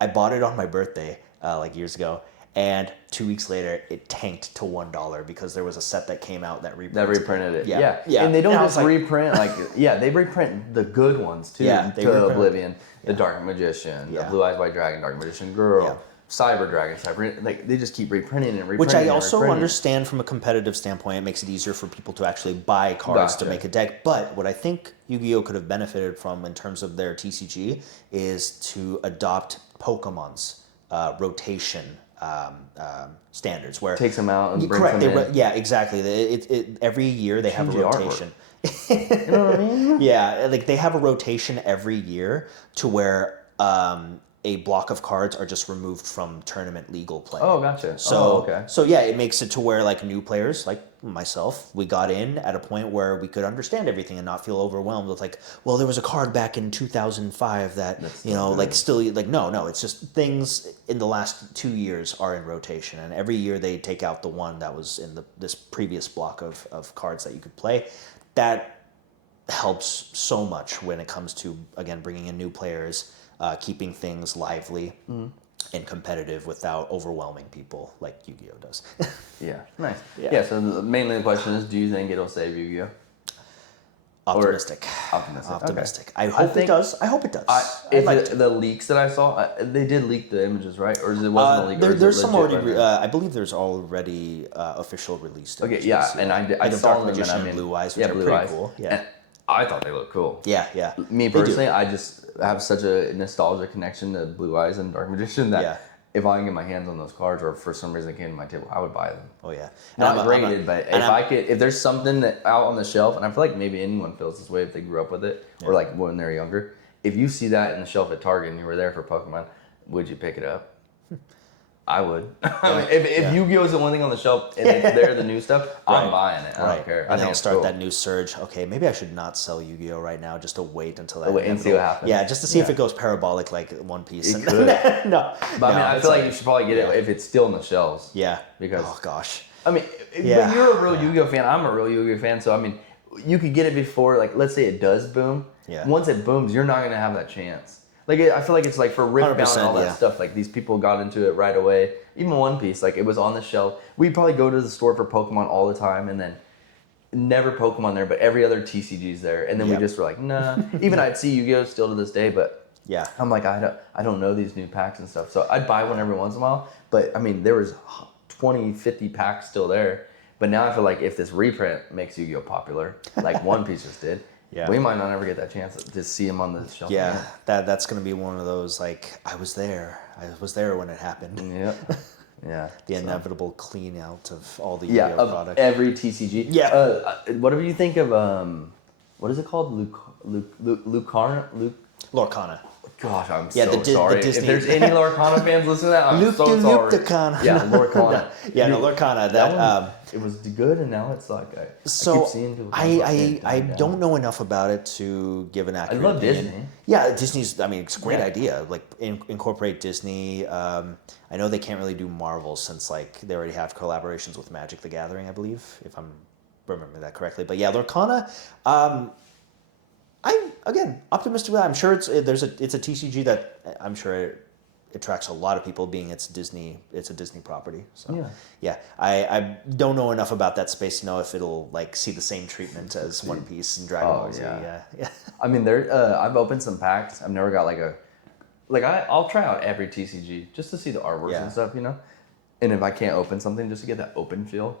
I bought it on my birthday like years ago. And 2 weeks later, it tanked to $1 because there was a set that came out that reprinted it. Yeah. And they don't just reprint they reprint the good ones too. Yeah, to Oblivion, the Dark Magician, the Blue Eyes White Dragon, Dark Magician Girl, Cyber Dragon, they just keep reprinting and reprinting. Which I also understand from a competitive standpoint. It makes it easier for people to actually buy cards to make a deck. But what I think Yu-Gi-Oh could have benefited from in terms of their TCG is to adopt Pokemon's rotation standards where takes them out and brings them in. Yeah, exactly. Every year they have a rotation. You know what I mean? Yeah, like they have a rotation every year to where a block of cards are just removed from tournament legal play. Oh, gotcha. So yeah, it makes it to where like new players like myself, we got in at a point where we could understand everything and not feel overwhelmed with like, well, there was a card back in 2005 that no, it's just things in the last 2 years are in rotation, and every year they take out the one that was in this previous block of cards that you could play. That helps so much when it comes to, again, bringing in new players, keeping things lively and competitive without overwhelming people like Yu-Gi-Oh does. Yeah, nice. Yeah, so mainly the question is, do you think it'll save Yu-Gi-Oh? Optimistic. Okay. I hope it does. The leaks that I saw, they did leak the images, right? Or wasn't a leak? There's some already. I believe there's already official released images. Okay, yeah, and I saw them. Magician and Blue Eyes, which are pretty cool. Yeah, and I thought they looked cool. Yeah. Me personally, I just have such a nostalgia connection to Blue Eyes and Dark Magician that if I can get my hands on those cards, or for some reason they came to my table, I would buy them. Oh yeah, not graded, but if there's something that out on the shelf, and I feel like maybe anyone feels this way if they grew up with it, or like when they're younger. If you see that in the shelf at Target and you were there for Pokemon, would you pick it up? I would. I mean, if Yu-Gi-Oh is the one thing on the shelf and it's there, the new stuff, I'm buying it. I don't care. And then I'll start that new surge. Okay, maybe I should not sell Yu-Gi-Oh right now, just to wait until that. Wait and see what happens. Yeah, just to see if it goes parabolic like One Piece. It could. No, but I mean, I feel like you should probably get it if it's still in the shelves. Yeah. Because oh gosh. I mean, but you're a real Yu-Gi-Oh fan. I'm a real Yu-Gi-Oh fan. So I mean, you could get it before, like, let's say it does boom. Yeah. Once it booms, you're not gonna have that chance. Like, I feel like it's like for Riftbound and all that stuff. Like, these people got into it right away. Even One Piece, like, it was on the shelf. We'd probably go to the store for Pokemon all the time, and then never Pokemon there, but every other TCG's there. And then we just were like, nah. Even I'd see Yu-Gi-Oh still to this day, but I'm like, I don't know these new packs and stuff. So I'd buy one every once in a while. But I mean, there was 20, 50 packs still there. But now I feel like if this reprint makes Yu-Gi-Oh popular, like One Piece just did. Yeah. We might not ever get that chance to see him on the shelf. Yeah, that's going to be one of those, like, I was there when it happened. Yeah. Yeah. The inevitable clean out of all the Yu-Gi-Oh products. Every TCG. Yeah. Whatever you think of, what is it called? Lorcana. Gosh, I'm so sorry. Disney. If there's any Lorcana fans listening to that, I'm so sorry. Yeah, Lorcana. Lorcana. That it was good, and now it's like I keep seeing people. I don't know enough about it to give an accurate opinion. Disney. Yeah, Disney's. I mean, it's a great idea. Like incorporate Disney. I know they can't really do Marvel since like they already have collaborations with Magic the Gathering, I believe, if I'm remembering that correctly. But yeah, Lorcana. I'm again optimistic about it. I'm sure it's a TCG that I'm sure it attracts a lot of people, being it's a Disney property. So I don't know enough about that space to know if it'll like see the same treatment as One Piece and Dragon Ball Z. Yeah. I mean, I've opened some packs. I've never got I'll try out every TCG just to see the artworks and stuff, you know. And if I can't open something, just to get that open feel,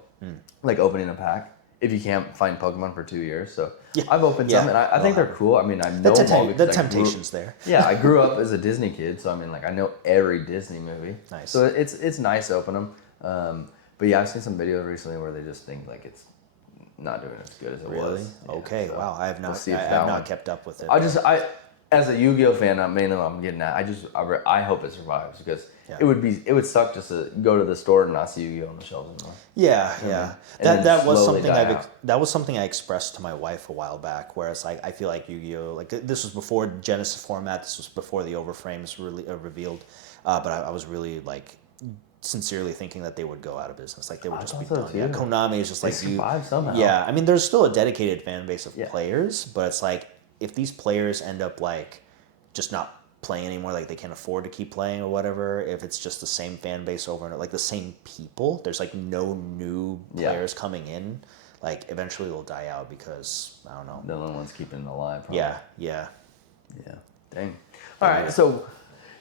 like opening a pack. If you can't find Pokemon for 2 years, so I've opened some, and I think they're cool. I mean, I know the temptation's there. Yeah, I grew up as a Disney kid, so I mean, like I know every Disney movie. Nice. So it's nice to open them. But yeah, I've seen some videos recently where they just think like it's not doing as good as it was. Really? Yeah, okay. so wow. I have not. We'll I have not kept up with it. As a Yu-Gi-Oh fan, I'm getting at. I hope it survives because it would suck just to go to the store and not see Yu-Gi-Oh on the shelves anymore. Yeah. That was something I expressed to my wife a while back, where it's like I feel like Yu-Gi-Oh, like this was before Genesis format, this was before the overframes really revealed, but I was really like sincerely thinking that they would go out of business, like they would just be done. Yeah, Konami is just like survive somehow. Yeah, I mean, there's still a dedicated fan base of players, but it's like if these players end up like just not playing anymore, like they can't afford to keep playing or whatever, if it's just the same fan base over and like the same people, there's like no new players coming in, like eventually they'll die out because I don't know. The only one's keeping it alive. Probably. Yeah. Dang. All right. So,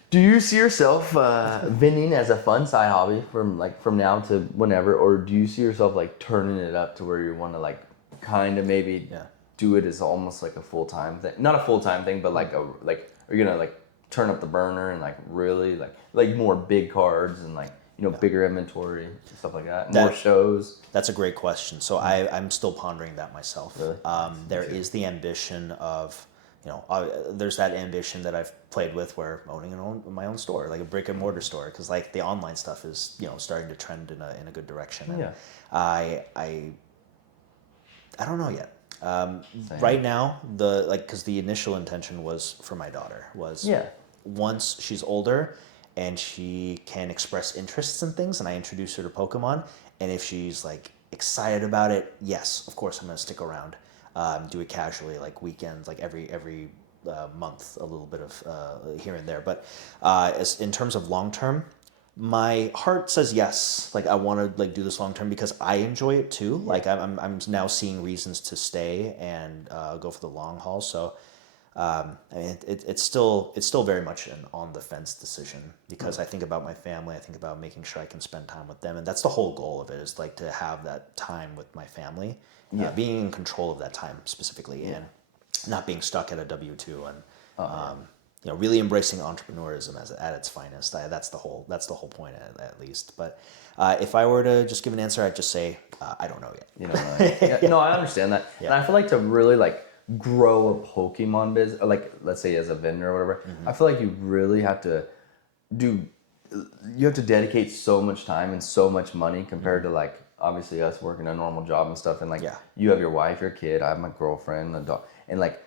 do you see yourself vending as a fun side hobby from now to whenever, or do you see yourself like turning it up to where you want to like kind of maybe do it as almost like a full-time thing? Not a full-time thing, but like are you gonna like turn up the burner and like really like more big cards and like bigger inventory and stuff like that, more shows? That's a great question. So I'm still pondering that myself. Really? There is the ambition of there's that ambition that I've played with where owning my own store, like a brick and mortar store, because like the online stuff is starting to trend in a good direction. And I don't know yet. Right now, because the initial intention was for my daughter was once she's older and she can express interests in things, and I introduce her to Pokemon, and if she's like excited about it, yes, of course I'm gonna stick around, do it casually, like weekends, like every month, a little bit of here and there. But as in terms of long term, my heart says yes. Like I want to like do this long term because I enjoy it too. Like I'm now seeing reasons to stay and go for the long haul. So I mean it's still very much an on the fence decision because I think about my family. I think about making sure I can spend time with them, and that's the whole goal of it, is like to have that time with my family, being in control of that time specifically, and not being stuck at a W-2 and. Really embracing entrepreneurism at its finest. That's the whole point at least. But if I were to just give an answer, I'd just say I don't know yet. I understand that, and I feel like to really like grow a Pokemon business, like let's say as a vendor or whatever, I feel like you really have to do you have to dedicate so much time and so much money compared to like obviously us working a normal job and stuff, and like you have your wife, your kid, I have my girlfriend, a dog, and like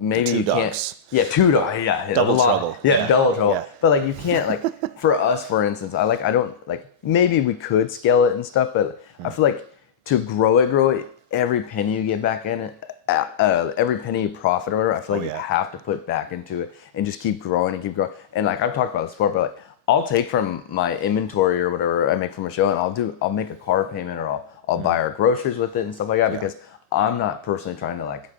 maybe two you dogs. can't. Yeah, 2 dogs. Yeah, double trouble. Yeah, double trouble. Yeah. But like you can't like for us, for instance, I don't like maybe we could scale it and stuff, but I feel like to grow it, every penny you get back in it. Every penny you profit or whatever, I feel like you have to put back into it and just keep growing and keep growing. And like I've talked about the sport, but like I'll take from my inventory or whatever I make from a show, and I'll make a car payment, or I'll buy our groceries with it and stuff like that, because I'm not personally trying to like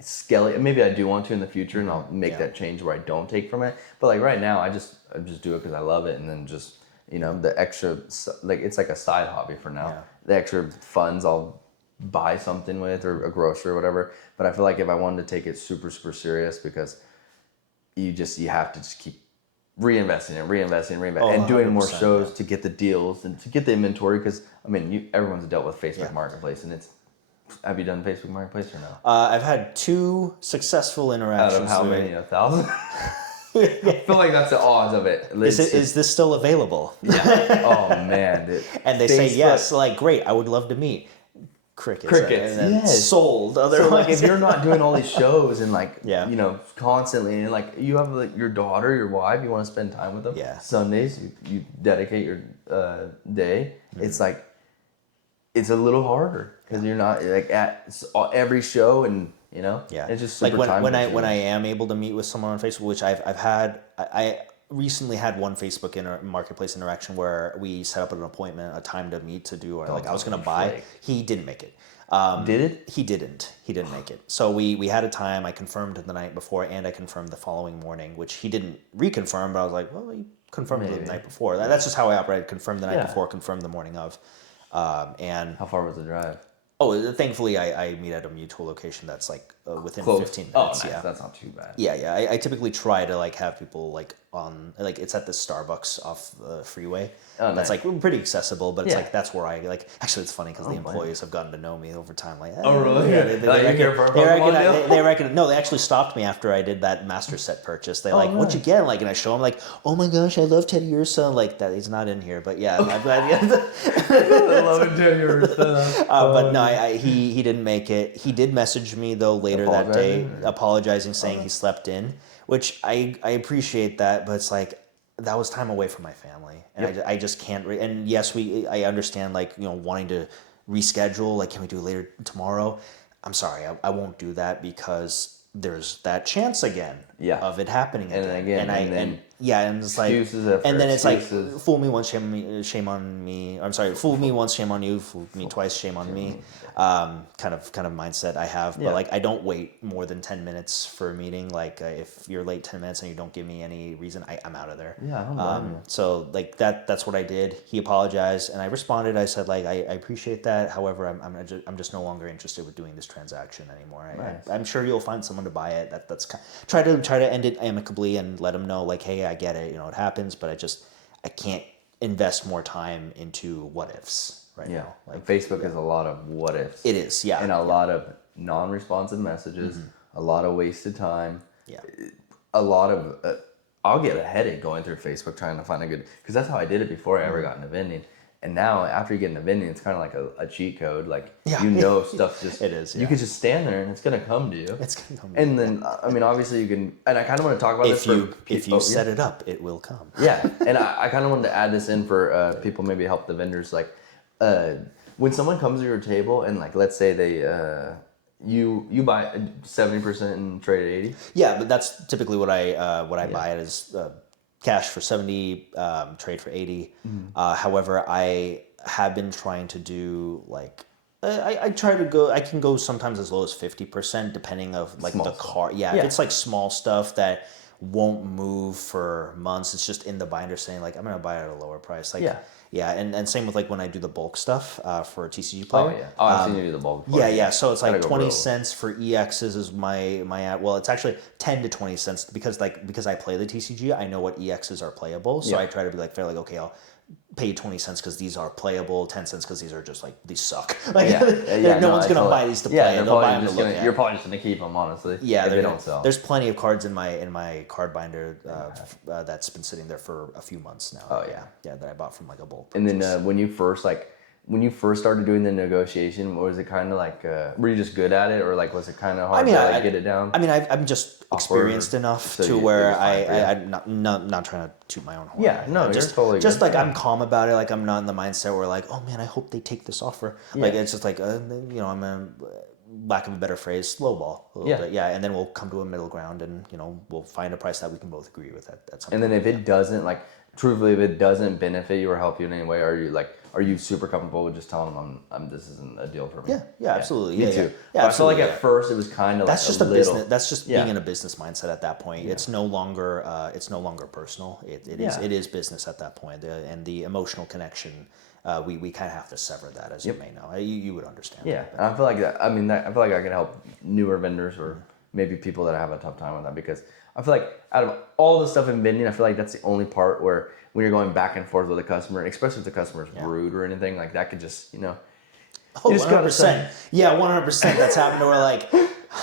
scale it. Maybe I do want to in the future, and I'll make that change where I don't take from it. But like right now, I just do it because I love it, and then just the extra, like it's like a side hobby for now. Yeah. The extra funds I'll buy something with, or a grocery or whatever. But I feel like if I wanted to take it super serious, because you have to just keep reinvesting and doing 100%, more shows to get the deals and to get the inventory, because I mean everyone's dealt with Facebook Marketplace, and have you done Facebook Marketplace or no? I've had 2 successful interactions. Out of how many? 1,000? I feel like that's the odds of it. Is this still available? Yeah. Oh man. Dude. And they say yes, like great, I would love to meet. Crickets. And yes. Sold. Otherwise, so like if you're not doing all these shows and like constantly, and like you have like your daughter, your wife, you want to spend time with them. Yeah. Sundays you dedicate your day. Mm-hmm. It's like it's a little harder because you're not like at every show, and it's just super like when I am able to meet with someone on Facebook, which I've had. I recently had one Facebook marketplace interaction where we set up an appointment, a time to meet to do, or like I was going to buy. He didn't make it. Did it? He didn't make it. So we had a time. I confirmed the night before, and I confirmed the following morning, which he didn't reconfirm. But I was like, well, you confirmed the night before. That's just how I operate. Confirmed the night before, confirmed the morning of. And how far was the drive? Oh, thankfully I meet at a mutual location that's like within close. 15 minutes. Oh, nice. Yeah, that's not too bad. Yeah. I typically try to like have people like on, like it's at the Starbucks off the freeway. Oh, that's nice. Like pretty accessible, but it's like that's where I like. Actually, it's funny because the employees have gotten to know me over time. Like, oh really? Yeah, they reckon. No, they actually stopped me after I did that master set purchase. They like, what'd you get? Like, and I show them like, oh my gosh, I love Teddy Ursa. Like that, he's not in here, but yeah, I'm glad. I love Teddy Ursa. But no, he didn't make it. He did message me though later that day, apologizing, saying he slept in, which I appreciate that, but it's like that was time away from my family, and I just can't. And yes, I understand like wanting to reschedule. Like, can we do it later tomorrow? I'm sorry, I won't do that because there's that chance again of it happening again. And it's like, and then it's like, fool me once, shame on me. I'm sorry, fool me once, shame on you. Fool me twice, shame on me. Kind of mindset I have, but like I don't wait more than 10 minutes for a meeting. Like if you're late 10 minutes and you don't give me any reason, I'm out of there. Yeah, I don't blame you. So like that's what I did. He apologized, and I responded. I said like I appreciate that. However, I'm just no longer interested with doing this transaction anymore. I'm sure you'll find someone to buy it. That's try to end it amicably and let them know like, hey, I get it. It happens, but I can't invest more time into what ifs right now. Like Facebook is a lot of what ifs. It is, yeah, and a lot of non-responsive messages, a lot of wasted time. Yeah, a lot of. I'll get a headache going through Facebook trying to find a good, because that's how I did it before I ever got into vending. And now, after you get into vending, it's kind of like a cheat code. Like, stuff just... It is, You could just stand there and it's going to come to you. It's going to come to you. And then, I mean, obviously you can... And I kind of want to talk about this for... If you set it up, it will come. Yeah. And I kind of wanted to add this in for people, maybe help the vendors. Like, when someone comes to your table and, like, let's say they... You buy 70% and trade at 80? Yeah, but that's typically what I buy it as... cash for 70, trade for 80. However, I have been trying to do like I try to go. I can go sometimes as low as 50%, depending of like small the car. Yeah, if it's like small stuff that won't move for months. It's just in the binder saying like I'm gonna buy it at a lower price. Like and same with like when I do the bulk stuff for a TCG player. I've seen you do the bulk. So it's like 20 cents for EXs is my well, it's actually 10 to 20 cents because I play the TCG. I know what EXs are playable, so I try to be like fair, like okay, I'll pay 20 cents because these are playable, 10 cents because these are just like, these suck. Like, no one's going to buy these to play. Yeah, They'll buy them to look at. You're probably just going to keep them, honestly. Yeah, if they don't sell. There's plenty of cards in my card binder that's been sitting there for a few months now. Oh, yeah. Yeah, that I bought from like a bulk And purchase. then when you first started doing the negotiation, was it kind of like, were you just good at it, or like was it kind of hard to get it down? I mean, I'm just experienced enough to where I'm not trying to toot my own horn. Yeah, no, I'm you're totally just good. like I'm calm about it. Like I'm not in the mindset where like, oh man, I hope they take this offer. Like it's just like I'm a lack of a better phrase, lowball a little bit. Yeah, and then we'll come to a middle ground, and we'll find a price that we can both agree with at some And point. then if it doesn't, like, truthfully, if it doesn't benefit you or help you in any way, are you super comfortable with just telling them this isn't a deal for me? Yeah, absolutely. Me Yeah, too. Yeah, I feel like at first it was kind of that's like just a business. little, That's just being in a business mindset at that point. It's no longer personal. It is business at that point, and the emotional connection. We kind of have to sever that, as you may know. You would understand. Yeah, and I feel like that. I mean, I feel like I can help newer vendors or maybe people that have a tough time with that, because I feel like out of all the stuff in vending, I feel like that's the only part where when you're going back and forth with a customer, especially if the customer's rude or anything, like that could just, Oh, you just 100%. Yeah, 100%. That's happened to where like,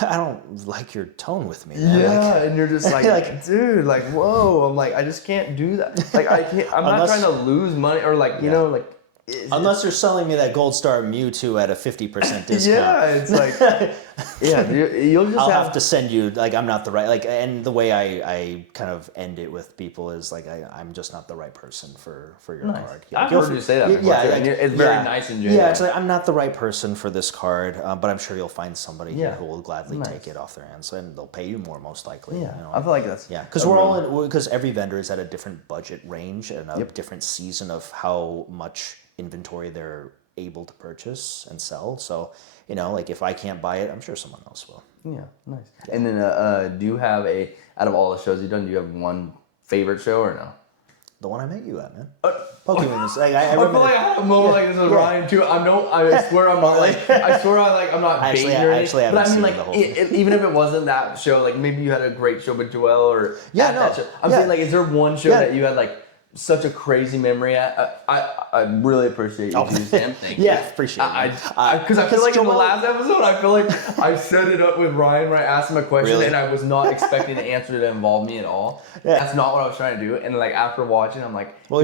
I don't like your tone with me, man. Yeah, and you're just like, dude, like, whoa. I'm like, I just can't do that. Like, I can't. I'm not trying to lose money or like, you know, like. Unless you're selling me that Gold Star Mewtwo at a 50% discount. Yeah, it's like, you'll just I'll have to send you, like, I'm not the right, like, and the way I kind of end it with people is like, I'm just not the right person for your card. Yeah, I've heard you say that before, too, and it's very nice and genuine. Yeah, it's like, I'm not the right person for this card, but I'm sure you'll find somebody who will gladly take it off their hands, and they'll pay you more, most likely. Yeah, I feel like that's... Yeah, because because every vendor is at a different budget range and a different season of how much inventory they're able to purchase and sell. So, like if I can't buy it, I'm sure someone else will. Yeah, nice. And then do you have out of all the shows you've done, do you have one favorite show or no? The one I met you at, man. Pokemon. Like, I feel like I had a moment like this with Ryan too. I swear I'm not like, I'm not baiting or anything. But I mean, like, even if it wasn't that show, like maybe you had a great show with Joel or that show. I'm saying, like, is there one show that you had like such a crazy memory at? I really appreciate you, Sam. Thank you. Appreciate it. Because I feel like in the last episode, I feel like I set it up with Ryan where I asked him a question and I was not expecting the answer to involve me at all. Yeah. That's not what I was trying to do. And like after watching, I'm like, well,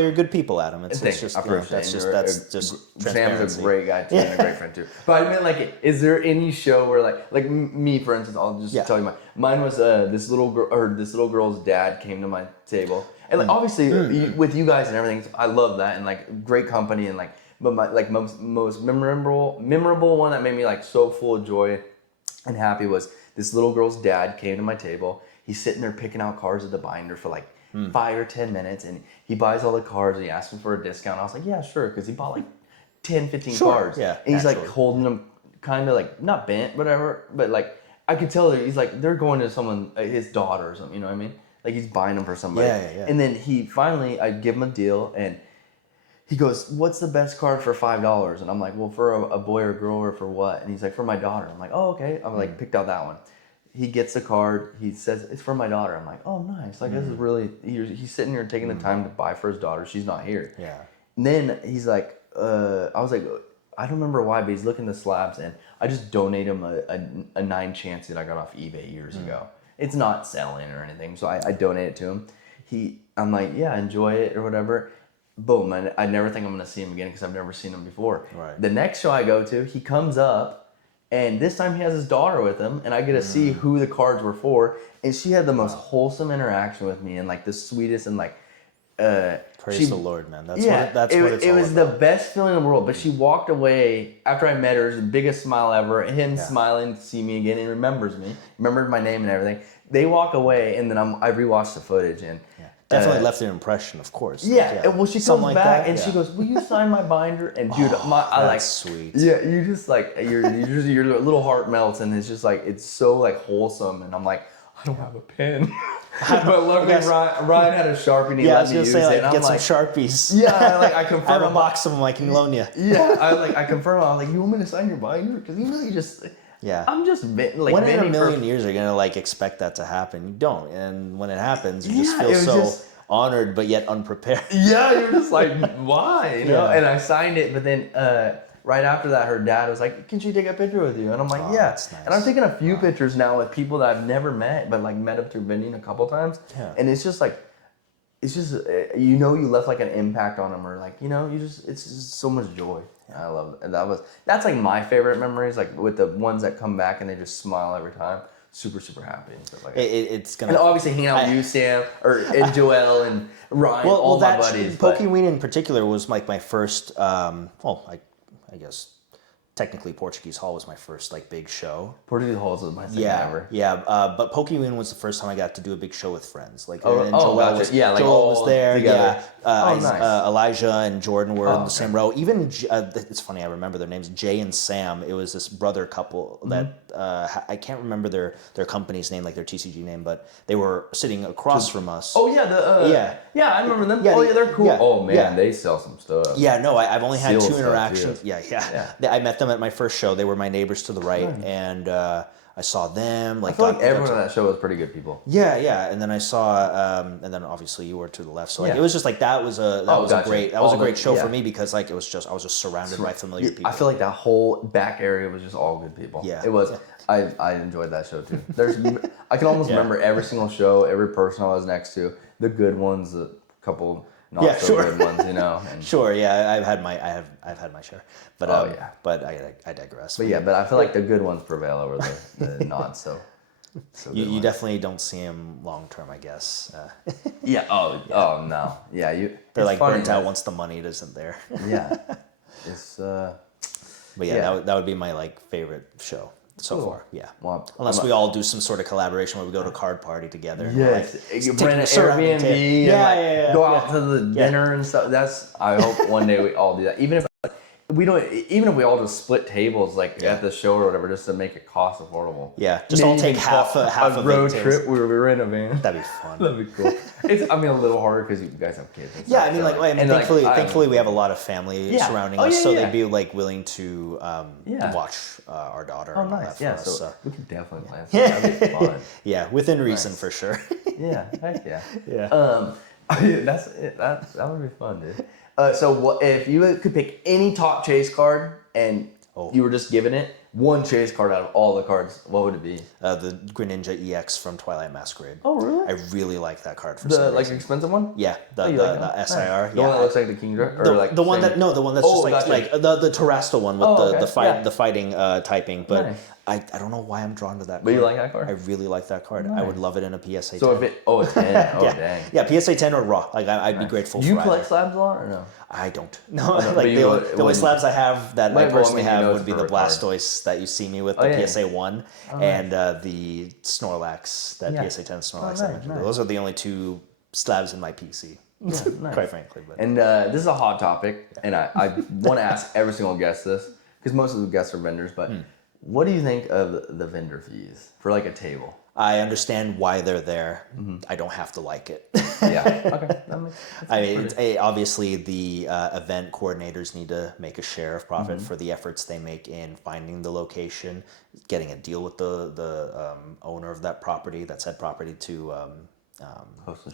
you're good people, Adam. It's just I appreciate that's just Sam's a great guy too and a great friend too. But I mean, like, is there any show where like me, for instance, I'll just tell you mine was this little girl's dad came to my table. And like obviously with you guys and everything, I love that and like great company and like, but my like most memorable one that made me like so full of joy and happy was this little girl's dad came to my table. He's sitting there picking out cards at the binder for like 5 or 10 minutes, and he buys all the cards and he asks him for a discount. I was like, yeah, sure, because he bought like 10, 15 cards. Yeah, and he's like holding them kind of like not bent, whatever, but like I could tell that he's like they're going to someone, his daughter or something. You know what I mean? Like he's buying them for somebody. Yeah. And then I give him a deal, and he goes, "What's the best card for $5?" And I'm like, "Well, for a boy or girl or for what?" And he's like, "For my daughter." I'm like, "Oh, okay." I'm like, picked out that one. He gets the card. He says, "It's for my daughter." I'm like, "Oh, nice. Like this is really." He's sitting here taking the time to buy for his daughter. She's not here. Yeah. And then he's like, I was like, I don't remember why, but he's looking at the slabs, and I just donated him a 9 chance that I got off eBay years ago. It's not selling or anything, so I donate it to him. I'm like, yeah, enjoy it or whatever. Boom, I never think I'm gonna see him again because I've never seen him before. Right. The next show I go to, he comes up, and this time he has his daughter with him, and I get to see who the cards were for, and she had the most wholesome interaction with me, and like the sweetest, and like, praise the Lord, man. That's what it's it all was about. the best feeling in the world. But she walked away after I met her. It was the biggest smile ever. Him smiling to see me again and remembered my name and everything. They walk away, and then I rewatched the footage and definitely left an impression, of course. Yeah. Well, she comes like back that, and she goes, "Will you sign my binder?" And dude, I like sweet. Yeah, you just like your little heart melts, and it's just like it's so like wholesome. And I'm like, I don't have a pen. But luckily Ryan had a Sharpie and he let me use it. And get some Sharpies. Yeah, like I confirm. I have a box of them I can loan you. Yeah, I confirm. I'm like, you want me to sign your binder? Because you just. Yeah. I'm just like. When in a million years are you gonna like expect that to happen? You don't, and when it happens, you just feel so honored but yet unprepared. Yeah, you're just like, why? You know? Yeah. And I signed it, but then right after that, her dad was like, "Can she take a picture with you?" And I'm like, Oh, "Yeah." that's nice. And I'm taking a few pictures now with people that I've never met, but like met up through vending a couple times. Yeah. And it's just like, it's just you know, you left like an impact on them, or like, you know, it's just so much joy. I love it. And that's like my favorite memories, like with the ones that come back and they just smile every time. Super, super happy and stuff like that. It's gonna. And obviously hanging out with you, Sam, and Joel and Ryan, all my buddies. Pokeween in particular was like my first. I guess technically Portuguese Hall was my first like big show. Portuguese Halls was my second ever. Yeah. But Pokeween was the first time I got to do a big show with friends. Like, Oh, and Joel gotcha. was, Yeah, like Joel all was there. together. Yeah. Nice. Elijah and Jordan were in the same okay. row. Even it's funny, I remember their names, Jay and Sam. It was this brother couple that I can't remember their company's name, like their TCG name, but they were sitting across from us. Oh yeah, yeah, I remember them. Yeah, they're cool. yeah, Oh man, yeah. they sell some stuff. Yeah, no, I've only had Sealed two stuff, interactions. too. Yeah. I met them at my first show. They were my neighbors to the right, and I saw them. I feel like everyone on that show was pretty good people. Yeah, and then I saw, and then obviously you were to the left. So like, Yeah. it was just like that was a great show yeah. for me because like I was just surrounded by familiar people. I feel like that whole back area was just all good people. Yeah. It was. Yeah. I enjoyed that show too. I can almost remember every single show, every person I was next to, the good ones, a couple not so good ones, you know. And, Sure, yeah, I've had my share, but but I digress. but I feel like the good ones prevail over the not so. So good you ones. definitely don't see them long term, I guess. Yeah. Oh no. Yeah. They're like funny, burnt out man. once the money isn't there. Yeah. It's But yeah. That would be my like favorite show so Cool. far. Yeah. Well, Unless we all do some sort of collaboration where we go to a card party together. And yes, we're, like, rent an surrounding Airbnb table. and go out to the dinner and stuff. I hope one day we all do that. Even if we we all just split tables like at the show or whatever, just to make it cost affordable. Yeah, just all take half a of road it. trip where we were in a van. That'd be fun. That'd be cool. It's a little harder because you guys have kids. And Yeah, stuff, I mean, so, like, thankfully, we have a lot of family surrounding us, so they'd be like willing to watch our daughter. Oh, and all nice. that Yeah, for us, so we could definitely plan something. That'd be fun. Yeah, within reason for sure. Yeah, heck yeah. Yeah. That's it. That would be fun, dude. So what if you could pick any top chase card and you were just given it one chase card out of all the cards, what would it be? The Greninja EX from Twilight Masquerade. Oh, really? I really like that card for The some like reason. expensive one? Yeah, the Nice. SIR. The one that looks like the King Dress, or like the one that's just gotcha. like the Terrestrial one with okay. the fighting typing. But Nice. I don't know why I'm drawn to that. But card. you like that card? I really like that card. I would love it in a PSA. So 10. if it a 10, oh dang. Yeah, PSA 10 or raw. Like I'd be grateful. Do you for collect either. slabs a lot or no? I don't. No, but like you the only slabs I have that I personally have would be the perfect card. Blastoise that you see me with, the PSA 1, and the Snorlax, that PSA 10 Snorlax I mentioned. nice. Those are the only two slabs in my PC, Nice. quite frankly. But. And this is a hot topic, and I want to ask every single guest this, because most of the guests are vendors, but what do you think of the vendor fees for like a table? I understand why they're there. I don't have to like it. Yeah. Okay. That makes sense. I mean, obviously the event coordinators need to make a share of profit for the efforts they make in finding the location, getting a deal with the owner of that property, that said property to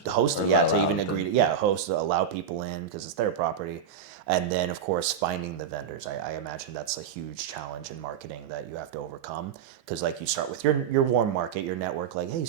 host it. Yeah, to even agree to host, to allow people in because it's their property. And then, of course, finding the vendors. I imagine that's a huge challenge in marketing that you have to overcome. Because, like, you start with your warm market, your network, like, hey,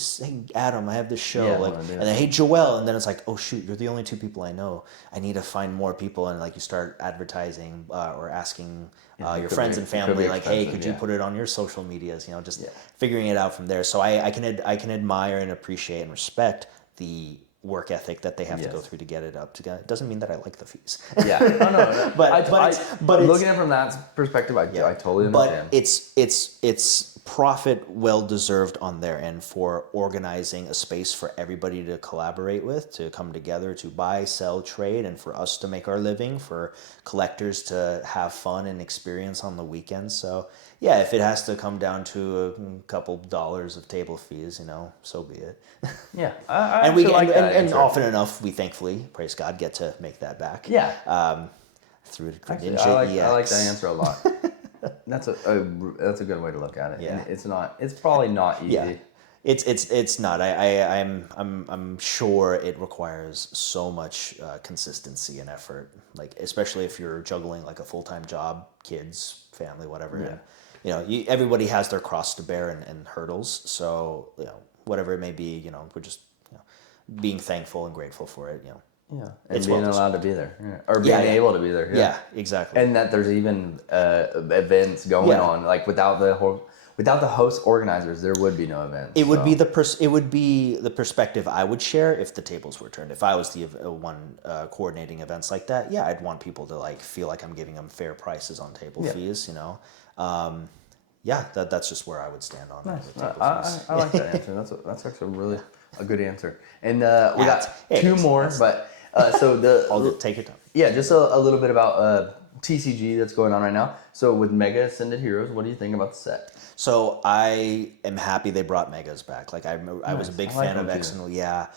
Adam, I have this show. And then, hey, Joelle. And then it's like, oh, shoot, you're the only two people I know. I need to find more people. And, like, you start advertising or asking your friends and family, like, hey, could you put it on your social medias? You know, just figuring it out from there. So I can admire and appreciate and respect the work ethic that they have to go through to get it up together. It doesn't mean that I like the fees. Yeah, no. but looking at it from that perspective, I totally understand. But it's profit well deserved on their end for organizing a space for everybody to collaborate with, to come together, to buy, sell, trade, and for us to make our living, for collectors to have fun and experience on the weekends. So yeah, if it has to come down to a couple dollars of table fees, you know, so be it. Yeah, and often enough, we thankfully, praise God, get to make that back. Yeah. Through the Actually, Greninja EX. I like that answer a lot. That's a good way to look at it. Yeah. And it's probably not easy. It's not. I'm sure it requires so much consistency and effort. Like especially if you're juggling like a full-time job, kids, family, whatever. Yeah. And, everybody has their cross to bear and hurdles. So whatever it may be, we're just being thankful and grateful for it. Yeah, and It's being well allowed to be there, or being able to be there. Yeah, exactly. And that there's even events going on. Like without the host organizers, there would be no events. It would be the perspective I would share if the tables were turned. If I was the one coordinating events like that, yeah, I'd want people to like feel like I'm giving them fair prices on table fees. That's just where I would stand on nice. that. I like that answer. That's actually really a good answer. And we got two more, but so I'll take it down. Yeah, just a little bit about TCG that's going on right now. So with Mega Ascended Heroes, what do you think about the set? So I am happy they brought Megas back. Like I was a big fan of X and yeah.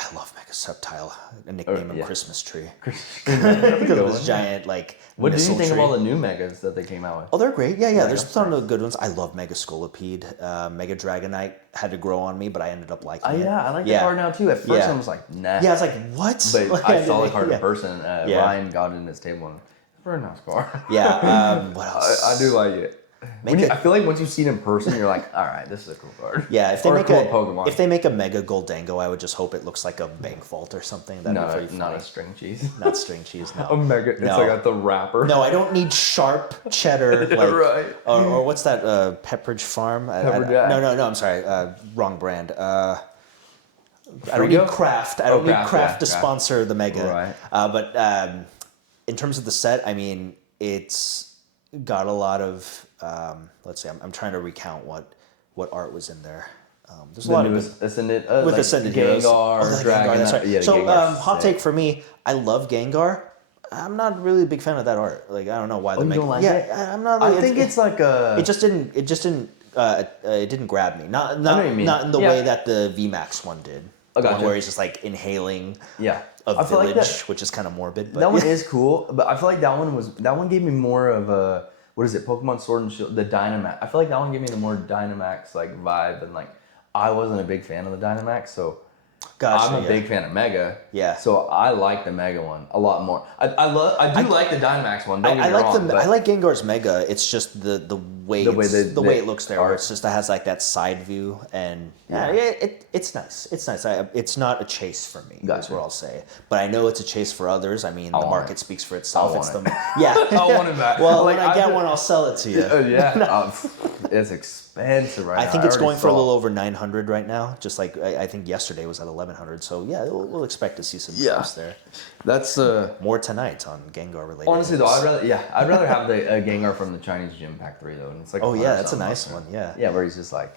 I love Mega Subtile. I nicknamed him Christmas Tree because it was giant like. What do you think tree. of all the new Megas that they came out with? Oh, they're great. Yeah. There's a ton of good ones. I love Mega Scolipede. Mega Dragonite had to grow on me, but I ended up liking it. Yeah, I like that card now too. At first I was like, nah. Yeah, I was like, what? But I saw the card in person. Ryan got it in his table and it's a very nice card. Yeah. What else? I do like it. I feel like once you see it in person, you're like, all right, this is a cool card. Yeah, if they make Pokemon. If they make a Mega Goldango, I would just hope it looks like a bank vault or something. Not a string cheese. Not string cheese. No. A Mega. It's like at the wrapper. No, I don't need sharp cheddar. Like, right. Or what's that? Pepperidge Farm. No. I'm sorry. Wrong brand. I don't need Kraft. I don't need Kraft to sponsor the Mega. Right. But in terms of the set, I mean, it's got a lot of. Let's see. I'm trying to recount what art was in there. There's a lot of Ascended with like Ascended Gengar, Heroes. Dragon. That's right. Yeah, so Gengar's hot take for me. I love Gengar. I'm not really a big fan of that art. Like I don't know why you don't like it? I'm not. Really, I think it's like a. It just didn't. It didn't grab me. Not in the way that the VMAX one did. The one where he's just like inhaling. Yeah. A village, which is kind of morbid. But that one is cool, but I feel like that one gave me more of a. What is it? Pokemon Sword and Shield, the Dynamax. I feel like that one gave me the more Dynamax like vibe, and like I wasn't a big fan of the Dynamax, so I'm a big fan of Mega. Yeah. So I like the Mega one a lot more. I do like the Dynamax one. Don't get me wrong. I like Gengar's Mega. It's just the way it looks there. Where it's just it has like that side view, and it's nice. It's nice. It's not a chase for me. That's what I'll say. But I know it's a chase for others. I mean, the market speaks for itself. I want it back. Well, when I get one, I'll sell it to you. It's expensive right now. I think it's going for a little over 900 right now. Just like I think yesterday was at 1100. So yeah, we'll expect to see some drops there. That's more tonight on Gengar related. Honestly though, I'd rather have the Gengar from the Chinese Gym Pack 3 though. And it's like that's a nice one. Yeah, where he's just like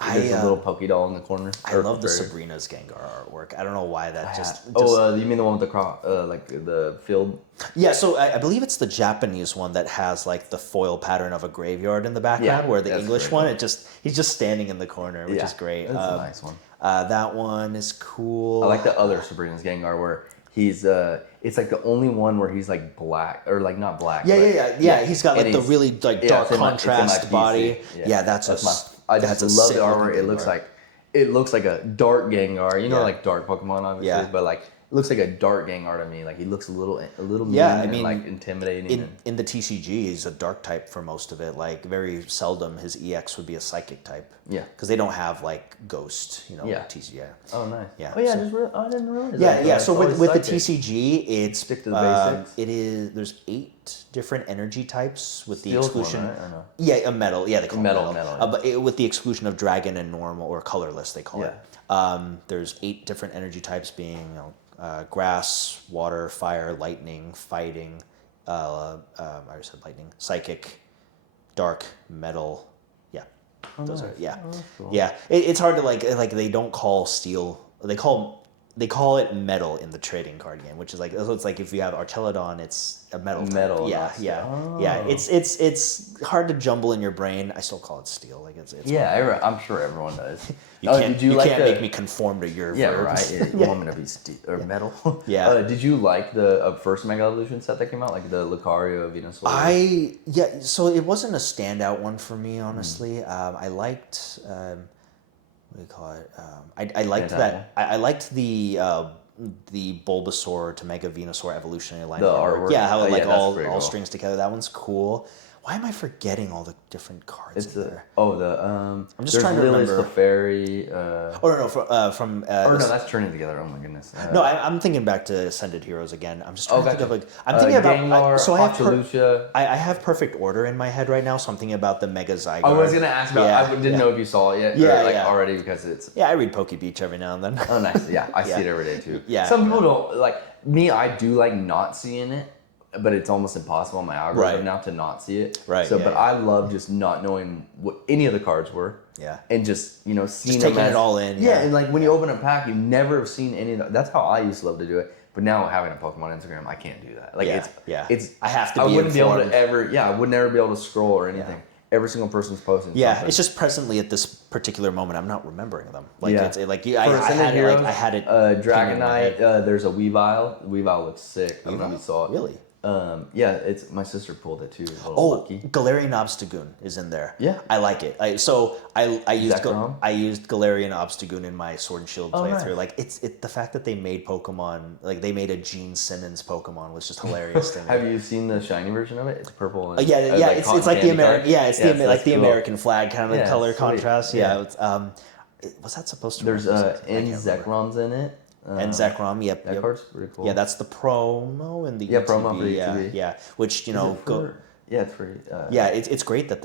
there's a little Pokédoll in the corner. I love the Sabrina's Gengar artwork. I don't know why that you mean the one with the like the field? Yeah, so I believe it's the Japanese one that has like the foil pattern of a graveyard in the background, where the English one, he's just standing in the corner, which is great. That's a nice one. That one is cool. I like the other Sabrina's Gengar where he's it's like the only one where he's like black or like not black. Yeah. He's got like the really like dark contrast body. Yeah, that's I just love the artwork. It looks like a dark Gengar. You know, like dark Pokemon obviously, but like it looks like a dark Gengar to me. Like he looks a little mean and like intimidating. In the TCG, he's a dark type for most of it. Like very seldom his EX would be a psychic type. Yeah. Because they don't have like ghost, TCG. Yeah. Oh, nice. Yeah. Oh yeah, I didn't realize that. Yeah. So with the TCG, it's stick to the basics. It is. There's 8 different energy types with the exclusion. One, right? Or no? Yeah, a metal. Yeah, they call it metal. Metal. With the exclusion of dragon and normal or colorless, they call it. There's 8 different energy types being grass, water, fire, lightning, fighting. I already said lightning. Psychic, dark, metal. Yeah, those are cool. Yeah. It's hard to like they don't call steel. They call it metal in the trading card game, which is like, so it's like if you have Archelodon, it's a metal type. Metal. Yeah. It's hard to jumble in your brain. I still call it steel. Like it's I'm sure everyone does. You can't make me conform to your verbs. Right. You want me to be steel or metal? Yeah. Did you like the first Mega Evolution set that came out, like the Lucario, Venusaur? So it wasn't a standout one for me, honestly. I liked. do you call it? I liked that. I liked the Bulbasaur to Mega Venusaur evolutionary line. The artwork? Yeah, how it like that's all pretty cool. strings together. That one's cool. Why am I forgetting all the different cards in there? I'm just trying to remember. the fairy. Oh no, from no, that's turning together. Oh my goodness. No, I'm thinking back to Ascended Heroes again. I'm just trying to think of like I'm thinking Gengar, about. So I I have perfect order in my head right now. So I'm thinking about the Mega Zygarde. I was gonna ask about. I didn't know if you saw it yet. Already because it's. Yeah, I read Poke Beach every now and then. Oh, nice. Yeah, I see it every day too. Yeah. Some people don't like me. I do like not seeing it. But it's almost impossible in my algorithm now to not see it. Right. So, I love just not knowing what any of the cards were. Yeah. And just seeing just taking it all in. Yeah. And like when you open a pack, you never have seen any of that. That's how I used to love to do it. But now having a Pokemon Instagram, I can't do that. Like it's I have to. I wouldn't be able to ever. Yeah, I would never be able to scroll or anything. Yeah. Every single person's posting. Yeah, something. it's just presently at this particular moment, I'm not remembering them. Like yeah. it's like I had it. Dragonite. There's a Weavile. Weavile looks sick. I don't know if you saw it. Really? Yeah, it's my sister pulled it too. Lucky. Galarian Obstagoon is in there. Yeah, I like it. I used Galarian Obstagoon in my Sword and Shield playthrough. Nice. Like it's the fact that they made Pokemon, like they made a Gene Simmons Pokemon was just hilarious to me. Have you seen the shiny version of it? It's purple. And, it's like the American. Yeah, it's the cool. American flag kind of color contrast. Yeah, was that supposed to? There's Zekroms in it. And Zekrom, yep. That card's pretty cool. Yeah, that's the promo and the ETB. Promo for the ETB. Yeah, which it's free. It's great that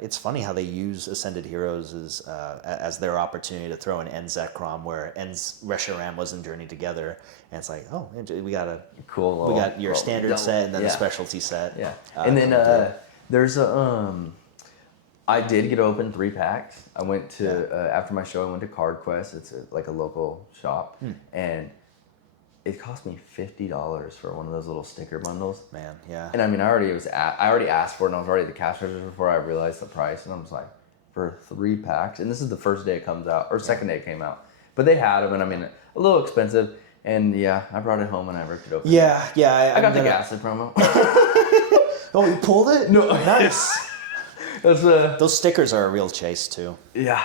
it's funny how they use Ascended Heroes as their opportunity to throw an End Zekrom where End's Reshiram was in Journey together, and it's like, oh, we got a cool. We got your standard set and then the specialty set. Yeah, and then there's a I did get open 3 packs. I went to after my show. I went to Card Quest. It's like a local shop, and it cost me $50 for one of those little sticker bundles. Man, yeah. And I mean, I already asked for it, and I was already at the cash register before I realized the price, and I was like, for 3 packs, and this is the first day it comes out or second day it came out, but they had them, and I mean, a little expensive, and I brought it home and I ripped it open. Yeah. I got the Gaslit promo. Oh, you pulled it? No, nice. Those stickers are a real chase too. Yeah,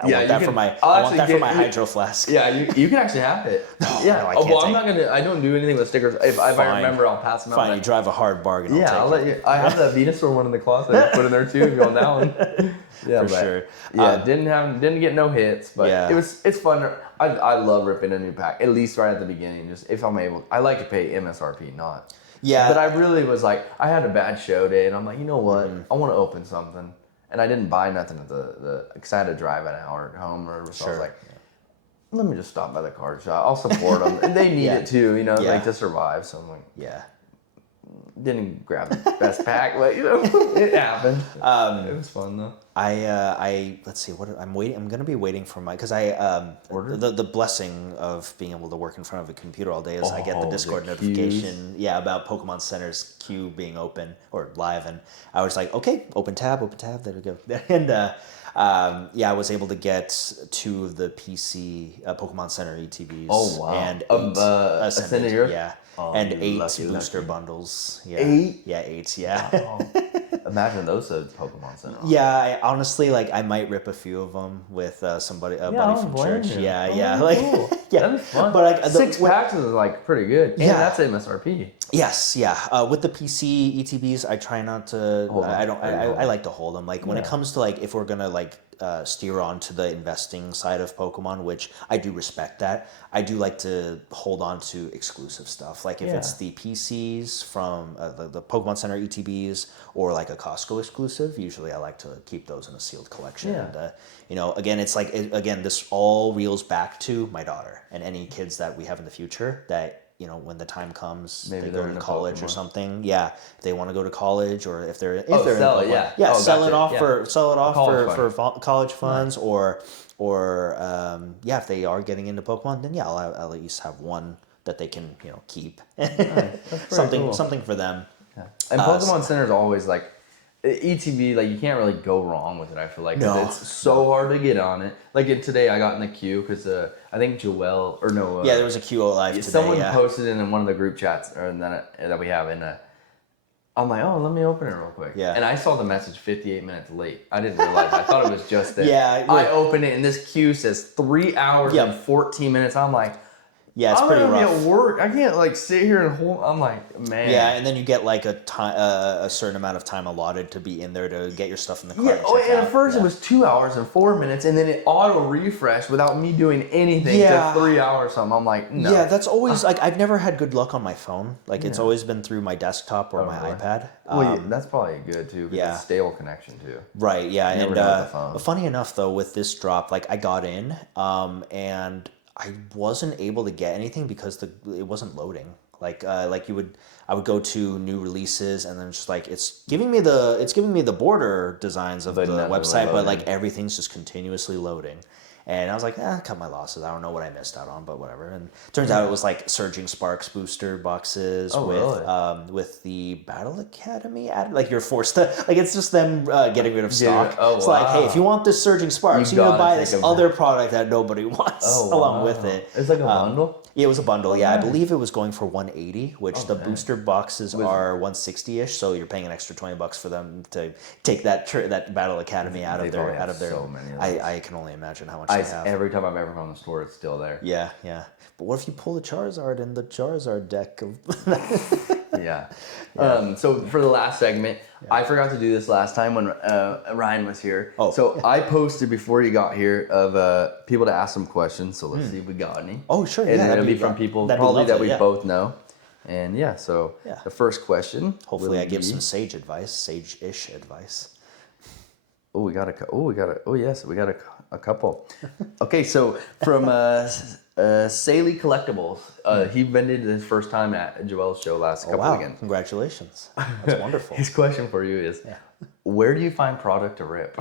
I want that for my Hydro Flask. Yeah, you can actually have it. No, I can't. I don't do anything with stickers. If I remember, I'll pass them out. Fine, you drive a hard bargain. I'll let you. I have the Venusaur one in the closet. I put in there too. If you want that one. Yeah, for sure. Yeah, didn't get no hits, but it's fun. I love ripping a new pack at least right at the beginning. Just if I'm able, I like to pay MSRP, not. Yeah. But I really was like, I had a bad show day, and I'm like, you know what? I want to open something. And I didn't buy nothing at because I had to drive an hour home or whatever. So I was like, let me just stop by the card shop. I'll support them. And they need it too, like to survive. So I'm like, didn't grab the best pack, but it happened. It was fun though. Let's see what I'm waiting. I'm gonna be waiting for because the blessing of being able to work in front of a computer all day is I get the Discord notification about Pokemon Center's queue being open or live, and I was like, okay, open tab, there we go, and I was able to get 2 of the PC Pokemon Center ETBs. Oh wow! And 8 Ascended Heroes? And 8 booster bundles. Yeah. 8? Yeah, 8. Yeah. Wow. Imagine those at Pokemon Center. Yeah, I honestly I might rip a few of them with buddy from church. You. Yeah, Cool. That'd be fun. But 6 packs is pretty good. And that's MSRP. Yes, yeah. With the PC ETBs, I try not to. I like to hold them. Like when it comes to if we're gonna steer on to the investing side of Pokemon, which I do respect that. I do like to hold on to exclusive stuff. Like if it's the PCs from the Pokemon Center ETBs or like a Costco exclusive, usually I like to keep those in a sealed collection. Yeah. And, again, it's this all reels back to my daughter and any kids that we have in the future that, when the time comes, maybe they go to college Pokemon. or something. Yeah, if they want to go to college, or if they're sell it. sell it off for college funds, or if they are getting into Pokemon, then I'll at least have one that they can keep. Nice. something for them. Yeah. And Pokemon Center is always ETB, you can't really go wrong with it, I feel like. It's so hard to get on it. Today I got in the queue because I think Joelle, or no. There was a queue live today. Someone posted in one of the group chats that we have, and I'm like, oh, let me open it real quick. Yeah. And I saw the message 58 minutes late. I didn't realize. I thought it was just that. Yeah, I opened it and this queue says 3 hours Yep. and 14 minutes. I'm like, Yeah, it's I'm pretty gonna rough. be at work. I can't like sit here and hold. I'm like, man. Yeah, and then you get like a certain amount of time allotted to be in there to get your stuff in the cart. Yeah. And Oh, check and out. at first Yeah. it was 2 hours and 4 minutes, and then it auto refreshed without me doing anything Yeah. to 3 hours. Something. I'm like, no. Yeah, that's always like I've never had good luck on my phone. Like it's always been through my desktop or my really? iPad. Well, yeah, that's probably good too. 'Cause yeah. it's stable connection too. Right. Yeah. never And know with the phone. funny enough, though, with this drop, like I got in, and I wasn't able to get anything because it wasn't loading. Like I would go to new releases and then just like it's giving me the border designs of But the never website, but like loading. everything's just continuously loading. And I was like, cut my losses. I don't know what I missed out on, but whatever. And turns out it was like Surging Sparks booster boxes with the Battle Academy added. Like you're forced to like it's just them getting rid of stock. Oh, it's like, hey, if you want this Surging Sparks, you need to gotta buy take this a- other product that nobody wants along with it. It's like a bundle. Yeah, it was a bundle. Yeah, I nice. believe it was going for 180, which the booster boxes are 160ish. So you're paying an extra $20 for them to take that Battle Academy out of They their probably have so many of those. I can only imagine how much they have. Every time I've ever gone to the store, it's still there. Yeah, yeah. But what if you pull the Charizard in the Charizard deck? Yeah. So for the last segment, I forgot to do this last time when Ryan was here. Oh. So I posted before you got here of people to ask some questions. So let's see if we got any. Oh, sure. And Yeah, it'll be from people probably that we both know. And yeah, so the first question. Hopefully, will I give be- some sage-ish advice. Oh, we got a couple. Okay, so from Saley Collectibles, he vended his first time at Joel's show last couple Wow! weekends. Congratulations. That's wonderful. His question for you is, where do you find product to rip?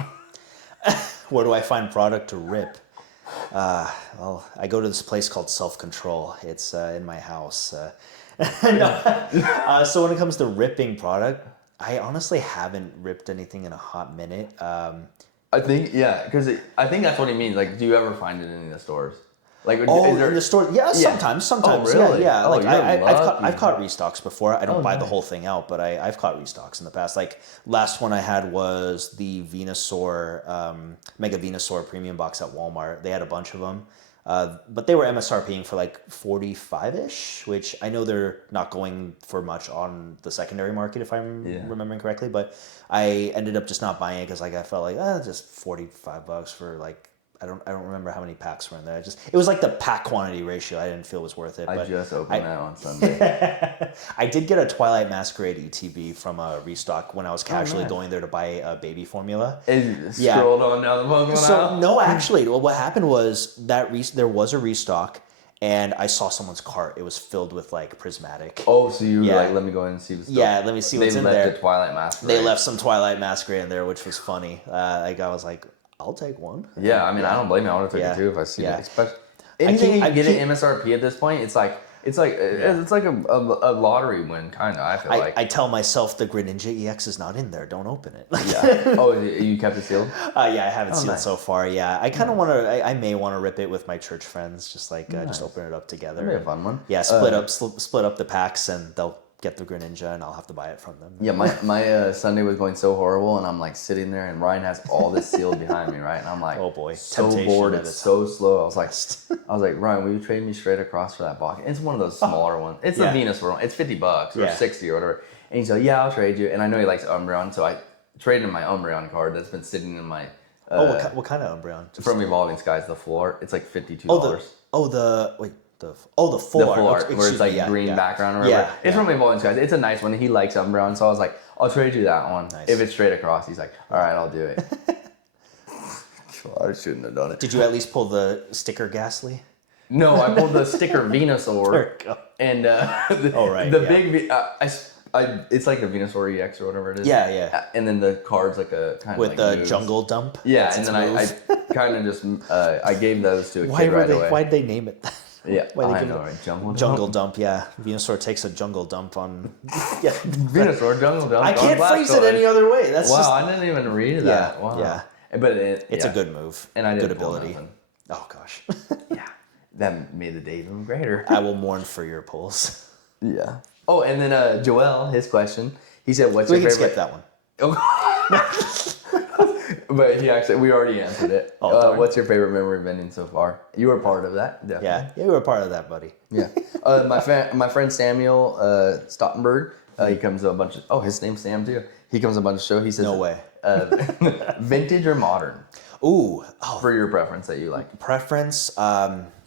Where do I find product to rip? Well, I go to this place called Self Control. It's in my house. So when it comes to ripping product, I honestly haven't ripped anything in a hot minute. I think, because I think that's what he means. Like, do you ever find it in any of the stores? Like, Oh, is there, in the store? Yeah, sometimes. Oh, really? Yeah. Oh, Like you're I've caught lucky. restocks before. I don't buy the nice. whole thing out, but I've caught restocks in the past. Like last one I had was the Venusaur, Mega Venusaur premium box at Walmart. They had a bunch of them. But they were MSRPing for like 45-ish, which I know they're not going for much on the secondary market if I'm remembering correctly. But I ended up just not buying it because like I felt like just $45 for like I don't remember how many packs were in there. It was like the pack quantity ratio. I didn't feel was worth it. I But just opened that on Sunday. I did get a Twilight Masquerade ETB from a restock when I was casually nice. going there to buy a baby formula. And Yeah. scrolled on down the Pokemon So aisle. no, actually, well, what happened was that there was a restock, and I saw someone's cart. It was filled with like prismatic. Oh, so you were Yeah. like, let me go in and see what's Yeah, let me see what's they in left there. the Twilight Masquerade. They left some Twilight Masquerade in there, which was funny. Like I was like, I'll take one. Yeah, I mean, I don't blame you. I would have taken Yeah. it too if I see Yeah. it. Especially anything I you get keep- at MSRP at this point, it's like a lottery win, kind of. I feel like. I tell myself the Greninja EX is not in there. Don't open it. Yeah. Oh, you kept it sealed? Yeah, I haven't seen it nice. so far. Yeah, I kind of want to. I may want to rip it with my church friends, just just open it up together. That'd be a fun one. Yeah, split up the packs, and they'll get the Greninja, and I'll have to buy it from them. Yeah, my Sunday was going so horrible, and I'm like sitting there, and Ryan has all this sealed behind me, right? And I'm like, Oh, boy. so Temptation bored, at it's its so slow. I was like, Ryan, will you trade me straight across for that box? It's one of those smaller ones. It's Yeah. the Venus one. It's $50 or Yeah. 60 or whatever. And he's like, yeah, I'll trade you. And I know he likes Umbreon, so I traded him my Umbreon card that's been sitting in my What kind of Umbreon? from Evolving Skies, the full art. It's like $52. The full The full art, where Excuse it's like me, yeah, green yeah. background or whatever. Yeah, It's yeah. from Evolving Skies. It's a nice one. He likes Umbreon, so I was like, I'll trade you that one. Nice. If it's straight across, he's like, all right, I'll do it. I shouldn't have done it. Did you at least pull the sticker Ghastly? No, I pulled the sticker Venusaur. There we go. And right, the yeah. big, it's like the Venusaur EX or whatever it is. Yeah, yeah. And then the card's like a kind With of the like moves. jungle dump. Yeah, That's and its then move. I kind of just, I gave those to a kid right away. Why'd they name it that? Yeah, Why they I give know, it- right? Jungle Jungle dump, yeah. Venusaur takes a jungle dump on. Yeah. Venusaur, jungle dump. I on can't phrase it Blastoise. any other way. That's Wow, just. I didn't even read that. Yeah, Wow. yeah. But It's a good move. And I didn't good pull ability. nothing. Oh gosh. Yeah, that made the day even greater. I will mourn for your pulls. Yeah. Oh, and then Joel, his question. He said, "What's We your can favorite?" skip that one. But we already answered it. What's your favorite memory of vending so far? You were part of that, definitely. Yeah, you were a part of that, buddy. Yeah. My friend Samuel Stottenberg, he comes to a bunch of. Oh, his name's Sam too. He comes to a bunch of shows. He says, No way. Vintage or modern Ooh, for your preference that you like preference.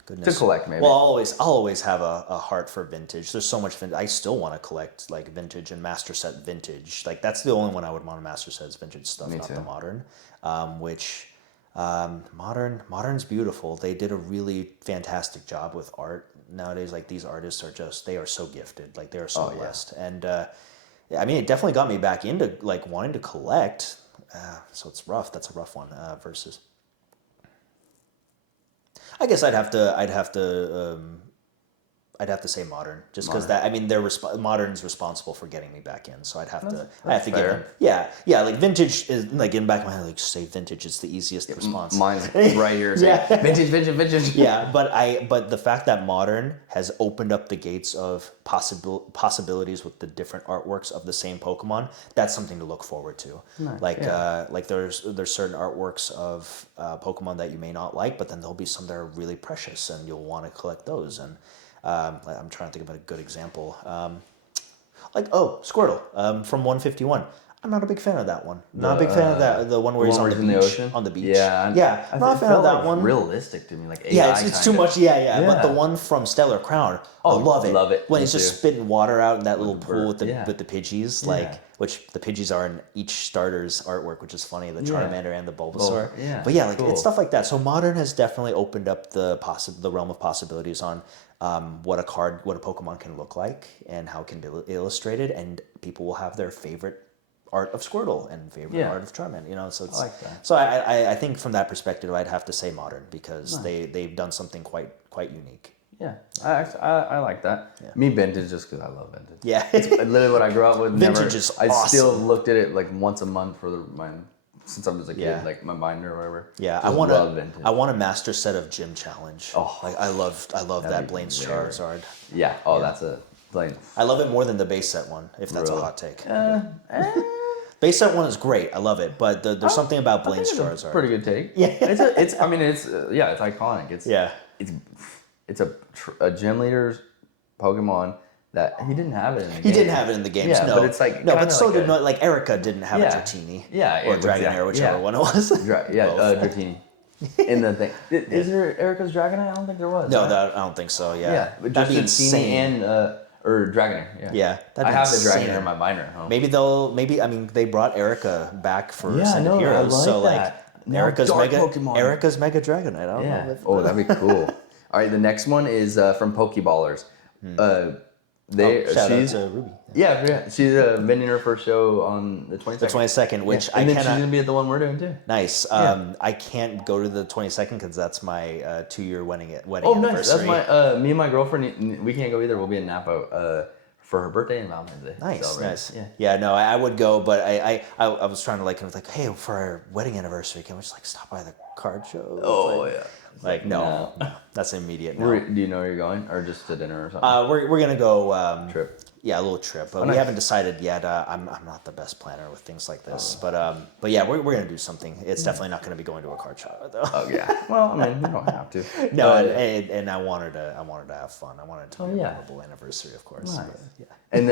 Goodness. to collect, maybe. Well, I'll always have a heart for vintage. There's so much vintage. I still want to collect like vintage and master set vintage. Like that's the only one I would want to master set is vintage stuff, not the modern. Modern's beautiful. They did a really fantastic job with art nowadays. Like these artists they are so gifted. Like they are so blessed. And I mean, it definitely got me back into like wanting to collect. So it's rough. That's a rough one. Versus. I guess I'd have to say modern, just because that. I mean, modern's responsible for getting me back in, so I have to give them. Yeah. Like vintage is like in back of my head, like say vintage. It's the easiest response. Mine's right here saying vintage. Yeah, but the fact that modern has opened up the gates of possibilities with the different artworks of the same Pokemon, that's something to look forward to. Nice. Like there's certain artworks of Pokemon that you may not like, but then there'll be some that are really precious, and you'll want to collect those. And I'm trying to think about a good example. Squirtle from 151. I'm not a big fan of that one. Not a big fan of that. The one where he's on the beach. The ocean? On the beach. Yeah. I'm not a fan of that one. Realistic to me, like AI. Yeah, it's too much. Yeah. But the one from Stellar Crown, I love it. When it's just spitting water out in that little pool with the Pidgeys, which the Pidgeys are in each starter's artwork, which is funny. The Charmander and the Bulbasaur. But it's stuff like that. So modern has definitely opened up the realm of possibilities on what a Pokemon can look like and how it can be illustrated, and people will have their favorite art of Squirtle and favorite art of Charmander, so it's, I like that. So I think from that perspective I'd have to say modern, because they've done something quite unique. Yeah, I like that. Yeah. Me vintage just because I love vintage. Yeah, it's literally what I grew up with. Vintage is awesome. I still looked at it like once a month for since I was a kid, like my binder or whatever. Yeah, I want a master set of Gym Challenge. Oh, like I love that Blaine's Charizard. Yeah. That's a Blaine. I love it more than the base set one, if that's a hot take. Base set one is great. I love it, but there's something about Blaine's Charizard. Pretty good take. Yeah, it's iconic. It's a gym leader's Pokemon that he didn't have it in the game. He didn't have it in the games. Yeah, no, but it's like like Erica didn't have a Dratini. Yeah, or Dragonair, whichever one it was. Dratini. In the thing, is there Erica's Dragonite? I don't think there was. No, I don't think so. Yeah, but that'd be insane. Or Dragonair. Yeah, I have the Dragonair in my binder at home. Maybe they brought Erica back for Ascended Heroes. I like that. Erica's Mega Dragonite. I don't know. That'd be cool. All right, the next one is from Pokeballers. Shout out to Ruby. Yeah, she's vending her first show on the 22nd. The 22nd, which and then she's gonna be at the one we're doing too. Nice. I can't go to the 22nd because that's my 2-year wedding anniversary. Nice. That's my me and my girlfriend. We can't go either. We'll be in Napa for her birthday and Valentine's Day. Nice. Yeah. No, I would go, but I was trying to hey, for our wedding anniversary, can we just stop by the card show? No, that's immediate. No. Do you know where you're going, or just to dinner or something? We're gonna go trip. Yeah, a little trip, but we haven't decided yet. I'm not the best planner with things like this, but yeah, we're gonna do something. It's definitely not gonna be going to a card show though. Oh yeah. Well, I mean, you don't have to. No, and I wanted to have fun. I wanted to be a memorable anniversary, of course. Nice. But, and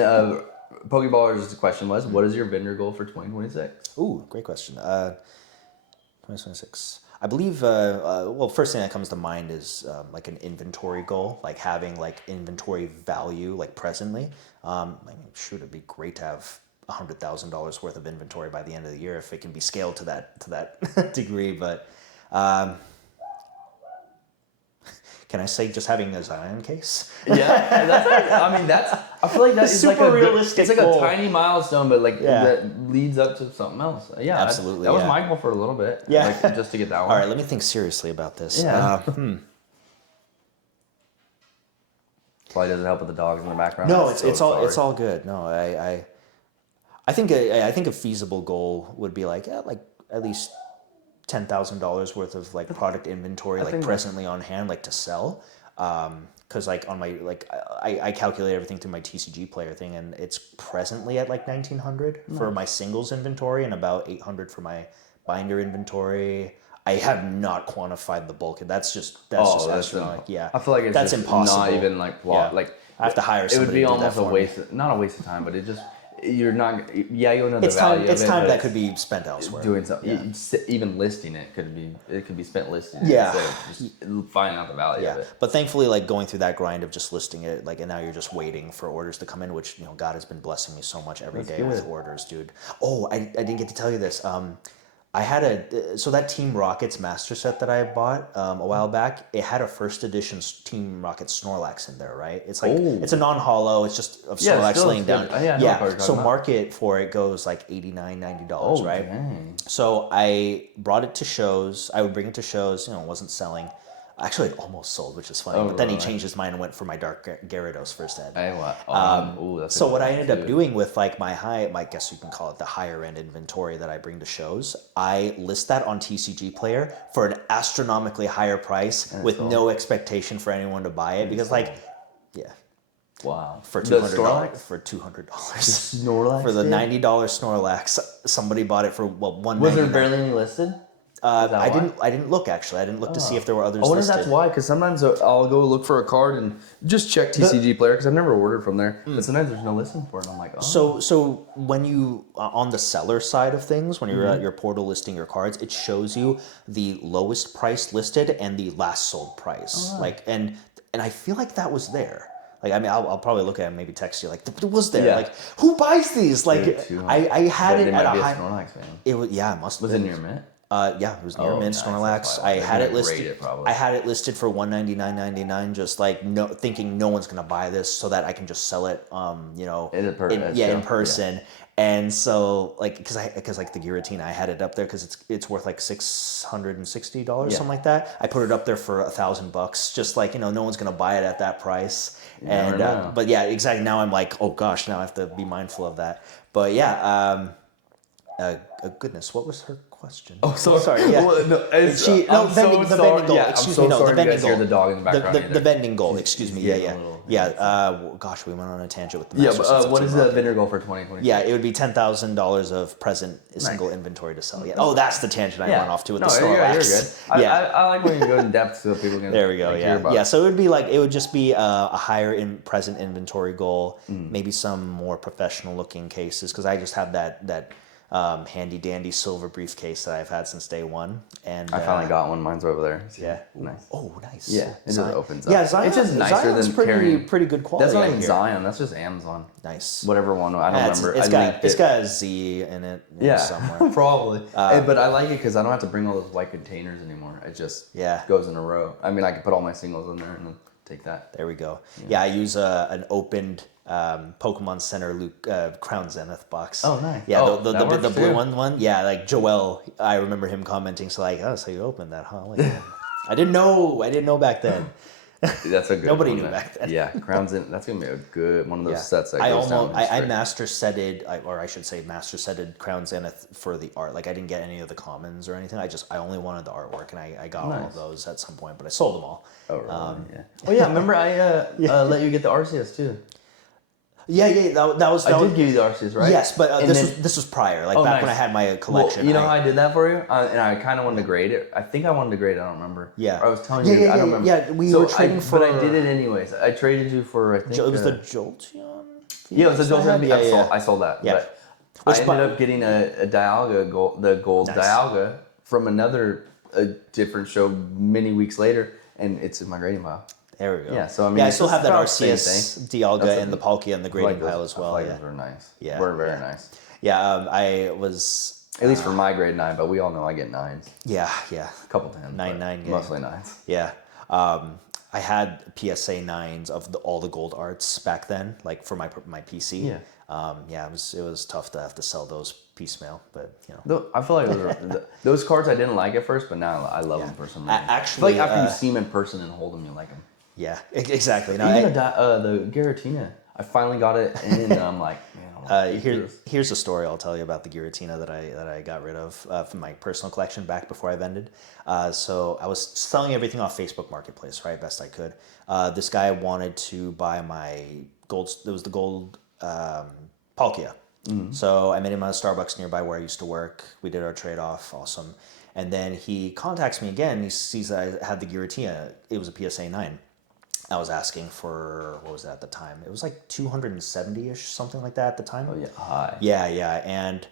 Pokeballers' question was, what is your vendor goal for 2026? Ooh, great question. 2026. I believe, first thing that comes to mind is like an inventory goal, like having inventory value presently. It'd be great to have $100,000 worth of inventory by the end of the year if it can be scaled to that degree. But can I say just having a Zion case? Yeah, I feel like that's super realistic. It's a tiny milestone, but that leads up to something else. Yeah, absolutely. That was my goal for a little bit. Yeah, just to get that one. All right, let me think seriously about this. Yeah. Probably doesn't help with the dogs in the background. No, it's all good. No, I think a feasible goal would be at least $10,000 worth of product inventory presently on hand to sell. Because like on my I calculate everything through my TCG player thing, and it's presently at like 1900 for my singles inventory and about 800 for my binder inventory. I have not quantified the bulk. That's astronomical. Yeah, I feel like it's that's just impossible. not even like Yeah. like I have to hire somebody. It would be to do almost that a for waste, me. not a waste of time, but it just you're not. Yeah, you'll know the It's value time. of It's it, time but that could be spent elsewhere. doing something. Yeah. Even listing it could be spent listing it Yeah. instead of just finding out the value of Yeah, it. but thankfully, like going through that grind of just listing it, like, and now you're just waiting for orders to come in, which God has been blessing me so much every day with orders, dude. Oh, I didn't get to tell you this. I had so that Team Rockets master set that I bought a while back. It had a first edition Team Rocket Snorlax in there, right? It's like it's a non-hollow. It's just of Snorlax laying down. Yeah. So market for it goes like $89, $90, right? Dang. So I brought it to shows. I would bring it to shows. It wasn't selling. Actually, it almost sold, which is funny. But then he changed his mind and went for my Dark Gyarados first ed. Hey, what? So what I ended up doing with like I guess you can call it the higher end inventory that I bring to shows, I list that on TCG Player for an astronomically higher price with no expectation for anyone to buy it because Wow. For $200. For $200. Snorlax. For the $90 Snorlax, somebody bought it for $199. Was there barely any listed? I didn't look actually. I didn't look to see if there were others. I wonder if listed. that's why. Because sometimes I'll go look for a card and just check TCG Player because I've never ordered from there. But sometimes there's no listing for it. And I'm like, oh. So when you on the seller side of things, when you're at your portal listing your cards, it shows you the lowest price listed and the last sold price. Like and I feel like that was there. Like I mean, I'll probably look at it and maybe text you like, it was there. Yeah. Like who buys these? Like I had it at a high. Snorlax fan. It was it must have been. been. Was it near mint? Yeah, it was near mint Snorlax. I had it listed. I had it listed for $199.99. Just like thinking no one's gonna buy this, so that I can just sell it. In person. Yeah. And so because like the Giratina, I had it up there because it's worth like $660, something like that. I put it up there for $1,000, just like no one's gonna buy it at that price. And but yeah, exactly. Now I'm like, oh gosh, now I have to be mindful of that. But yeah, goodness, what was her question? Oh, sorry. Yeah. Well, the vending goal. Excuse me. No, the vending goal. The dog in the background. The vending goal. Excuse me. Yeah. Gosh, we went on a tangent with the master but what is the vendor goal for 2020? Yeah, it would be $10,000 of present single inventory to sell. Yeah. Oh, that's the tangent I went off to with the Snorlax. You're good. I like when you go in depth so people can. There we go. Yeah. So it would just be a higher present inventory goal, maybe some more professional looking cases because I just have that handy dandy silver briefcase that I've had since day one, and I finally got one. Mine's over there. Yeah, nice. Oh, nice. Yeah, it just opens up. Yeah, Zion, it's just nicer Zion's than carrying. pretty good quality. That's not even Zion. That's just Amazon. Nice. Whatever one. I don't remember. It's got a Z in it. Somewhere. Probably. But I like it because I don't have to bring all those white containers anymore. It just goes in a row. I mean, I can put all my singles in there and then take that. There we go. Yeah, I use an opened Pokemon Center Crown Zenith box. Oh, nice. Yeah, the blue one. Yeah, like Joel, I remember him commenting, so like, oh, so you opened that, huh? Like, I didn't know back then. That's a good Nobody one, knew back then. Yeah, Crown Zenith, that's going to be a good one of those sets that goes down. I master setted, or I should say master setted Crown Zenith for the art. Like I didn't get any of the commons or anything. I only wanted the artwork, and I got all of those at some point, but I sold them all. Oh, really? Yeah. Oh, yeah, remember I let you get the Arceus too. Yeah, that was. I did give you the Arceus, right? Yes, but this was prior, like back when I had my collection. Well, you know how I did that for you, and I kind of wanted to grade it. I think I wanted to grade it. I don't remember. Yeah, or I was telling you. I don't remember. Yeah, we were trading for. But I did it anyways. I traded you for. I think it was the Jolteon. Yeah, it was the Jolteon. I sold that. Yeah, but I ended up getting a Dialga gold Dialga from another different show many weeks later, and it's in my grading pile. There we go. Yeah, so I mean, I still have that Arceus, Dialga, and the Palkia in the grading pile as well. Those were nice. Yeah, were very nice. Yeah, I was at least for my grade 9, but we all know I get 9s. Yeah. A couple 10s. 9 mostly 9s. Yeah. I had PSA 9s of all the gold arts back then, like for my PC. Yeah. It was tough to have to sell those piecemeal, but I feel like those cards I didn't like at first, but now I love them for some reason. Actually, I feel like after you see them in person and hold them, you like them. Yeah, exactly. Even the Giratina, I finally got it in, and I'm like, man, I Here's a story I'll tell you about the Giratina that I got rid of from my personal collection back before I vended. So I was selling everything off Facebook Marketplace, right, best I could. This guy wanted to buy my gold. It was the gold Palkia. So I met him at a Starbucks nearby where I used to work. We did our trade off, awesome. And then he contacts me again. He sees that I had the Giratina. It was a PSA 9. I was asking for, what was that at the time? It was like 270-ish, something like that at the time. Oh, yeah, high. Yeah. And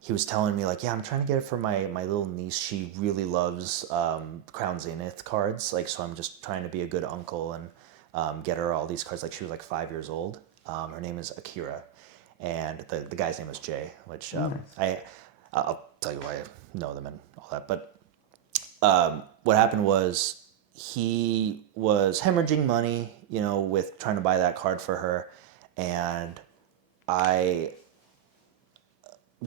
he was telling me like, yeah, I'm trying to get it for my little niece. She really loves Crown Zenith cards. Like, so I'm just trying to be a good uncle and get her all these cards. Like, she was like 5 years old. Her name is Akira. And the guy's name is Jay, which I'll tell you why I know them and all that. But what happened was he was hemorrhaging money, with trying to buy that card for her. And I'm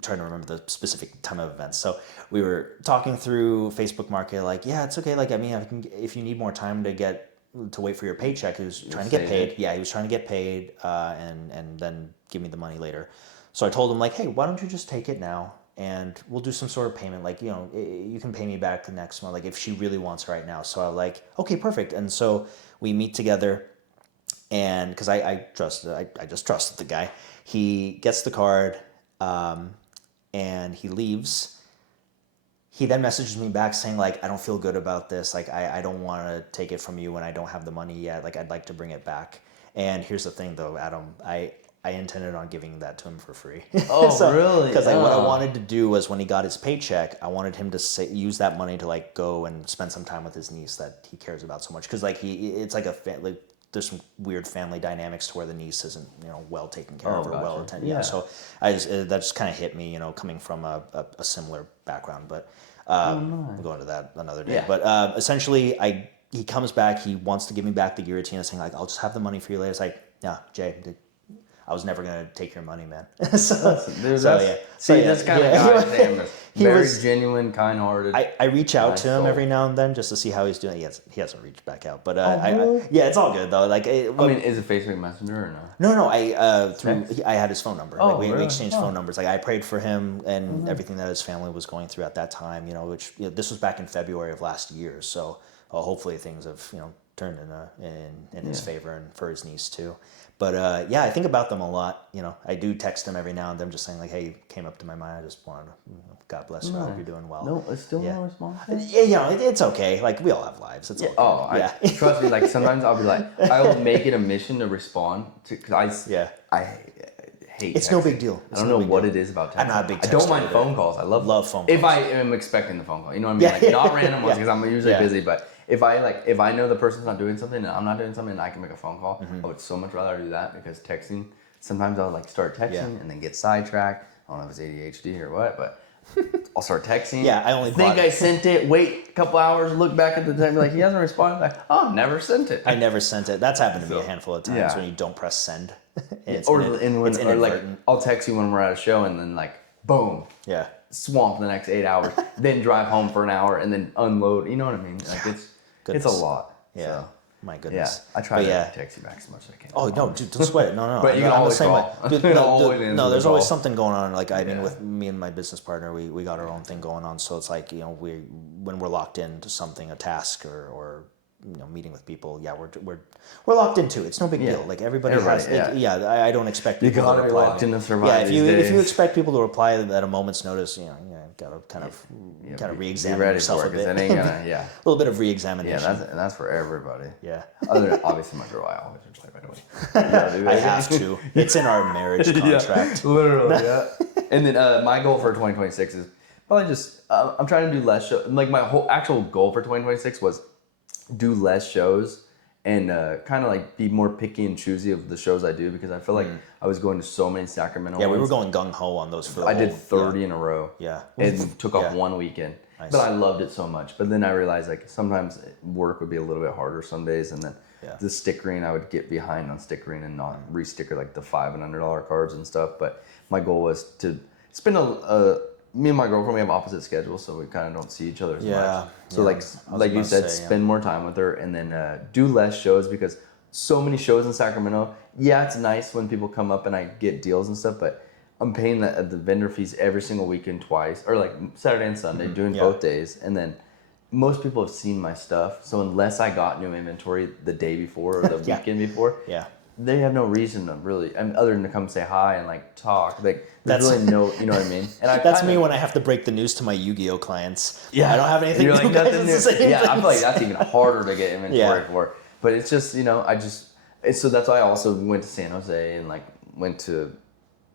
trying to remember the specific time of events. So we were talking through Facebook Market, like, yeah, it's okay. Like, I mean, if you need more time to wait for your paycheck, he was trying to get paid. Yeah, he was trying to get paid and then give me the money later. So I told him, like, hey, why don't you just take it now and we'll do some sort of payment. Like, you can pay me back the next month, like if she really wants it right now. So I'm like, okay, perfect. And so we meet together and because I just trusted the guy. He gets the card and he leaves. He then messages me back saying, like, I don't feel good about this. Like, I don't want to take it from you when I don't have the money yet. Like, I'd like to bring it back. And here's the thing, though, Adam. I intended on giving that to him for free. Oh, really? Because what I wanted to do was when he got his paycheck, I wanted him to use that money to, like, go and spend some time with his niece that he cares about so much. Because, like, it's like there's some weird family dynamics to where the niece isn't, well taken care of or well attended. Yeah. So that just kind of hit me, coming from a similar background. But we'll go into that another day. Yeah. But essentially, he comes back. He wants to give me back the Giratina, saying like, I'll just have the money for you later. It's like, yeah, Jay, I was never gonna take your money, man. That's kind of guy. Sam is very genuine, kind-hearted. I reach out to him every now and then just to see how he's doing. He hasn't reached back out, but really? It's all good though. Like, is it Facebook Messenger or no? No. I had his phone number. Oh, like we really? exchanged phone numbers. Like I prayed for him and everything that his family was going through at that time. Which this was back in February of last year. So hopefully things have turned in his favor and for his niece too. But I think about them a lot. I do text them every now and then, just saying like, "Hey, you came up to my mind. I just wanted to, God bless you. I hope you're doing well." No, it's still no response. Yeah, it's okay. Like we all have lives. It's all good. Trust me. Like sometimes I'll be like, I will make it a mission to respond to because I hate. It's texting. No big deal. I don't know what it is about texting. I'm not a big texter. I don't mind phone calls. I love phone calls. If I am expecting the phone call, you know what I mean? Like not random ones because I'm usually busy, but. If I know the person's not doing something and I'm not doing something and I can make a phone call, I would so much rather do that because texting, sometimes I'll like start texting and then get sidetracked. I don't know if it's ADHD or what, but I'll start texting. Yeah, I only think I sent it, wait a couple hours, look back at the time, like he hasn't responded. Like, oh, never sent it. I never sent it. That's happened to me a handful of times when you don't press send. It's like I'll text you when we're at a show and then like boom. Yeah. Swamp the next 8 hours, then drive home for an hour and then unload. You know what I mean? Like it's a lot. Yeah. So. My Yeah. goodness. I try to text you back as much as I can. Oh, no, dude, don't sweat it. No. But you can always call. There's always something going on. Like, I mean, with me and my business partner, we got our own thing going on. So it's like, when we're locked into something, a task or meeting with people, we're locked into it. It's no big deal. Like everybody has. I don't expect people to reply. You gotta be locked in to survive. Yeah, if you expect people to reply at a moment's notice, gotta kind of re-examine yourself a bit. It ain't gonna, a little bit of re-examination. Yeah, that's for everybody. Yeah. Other than obviously my girl, I always reply right away. I have to. It's in our marriage contract. Literally, yeah. And then my goal for 2026 is probably just I'm trying to do less shows. Like my whole actual goal for 2026 was do less shows and kind of like be more picky and choosy of the shows I do because I feel like I was going to so many Sacramento ones. We were going gung-ho on those for I did 30 in a row. Yeah. And took off one weekend. Nice. But I loved it so much. But then I realized like sometimes work would be a little bit harder some days and then the stickering, I would get behind on stickering and not re-sticker like the $5 and $100 cards and stuff. But my goal was to spend me and my girlfriend, we have opposite schedules, so we kind of don't see each other as much. So like you said, spend more time with her and then do less shows because so many shows in Sacramento. Yeah, it's nice when people come up and I get deals and stuff, but I'm paying the vendor fees every single weekend twice, or like Saturday and Sunday, doing both days. And then most people have seen my stuff. So unless I got new inventory the day before or the weekend before, they have no reason to really, other than to come say hi and like talk. Like there's really no, you know what I mean? And that's me when I have to break the news to my Yu-Gi-Oh clients. Yeah, I don't have anything. You're new, like nothing new. Yeah, I feel like that's even harder to get inventory for. But it's just, you know, so that's why I also went to San Jose and like went to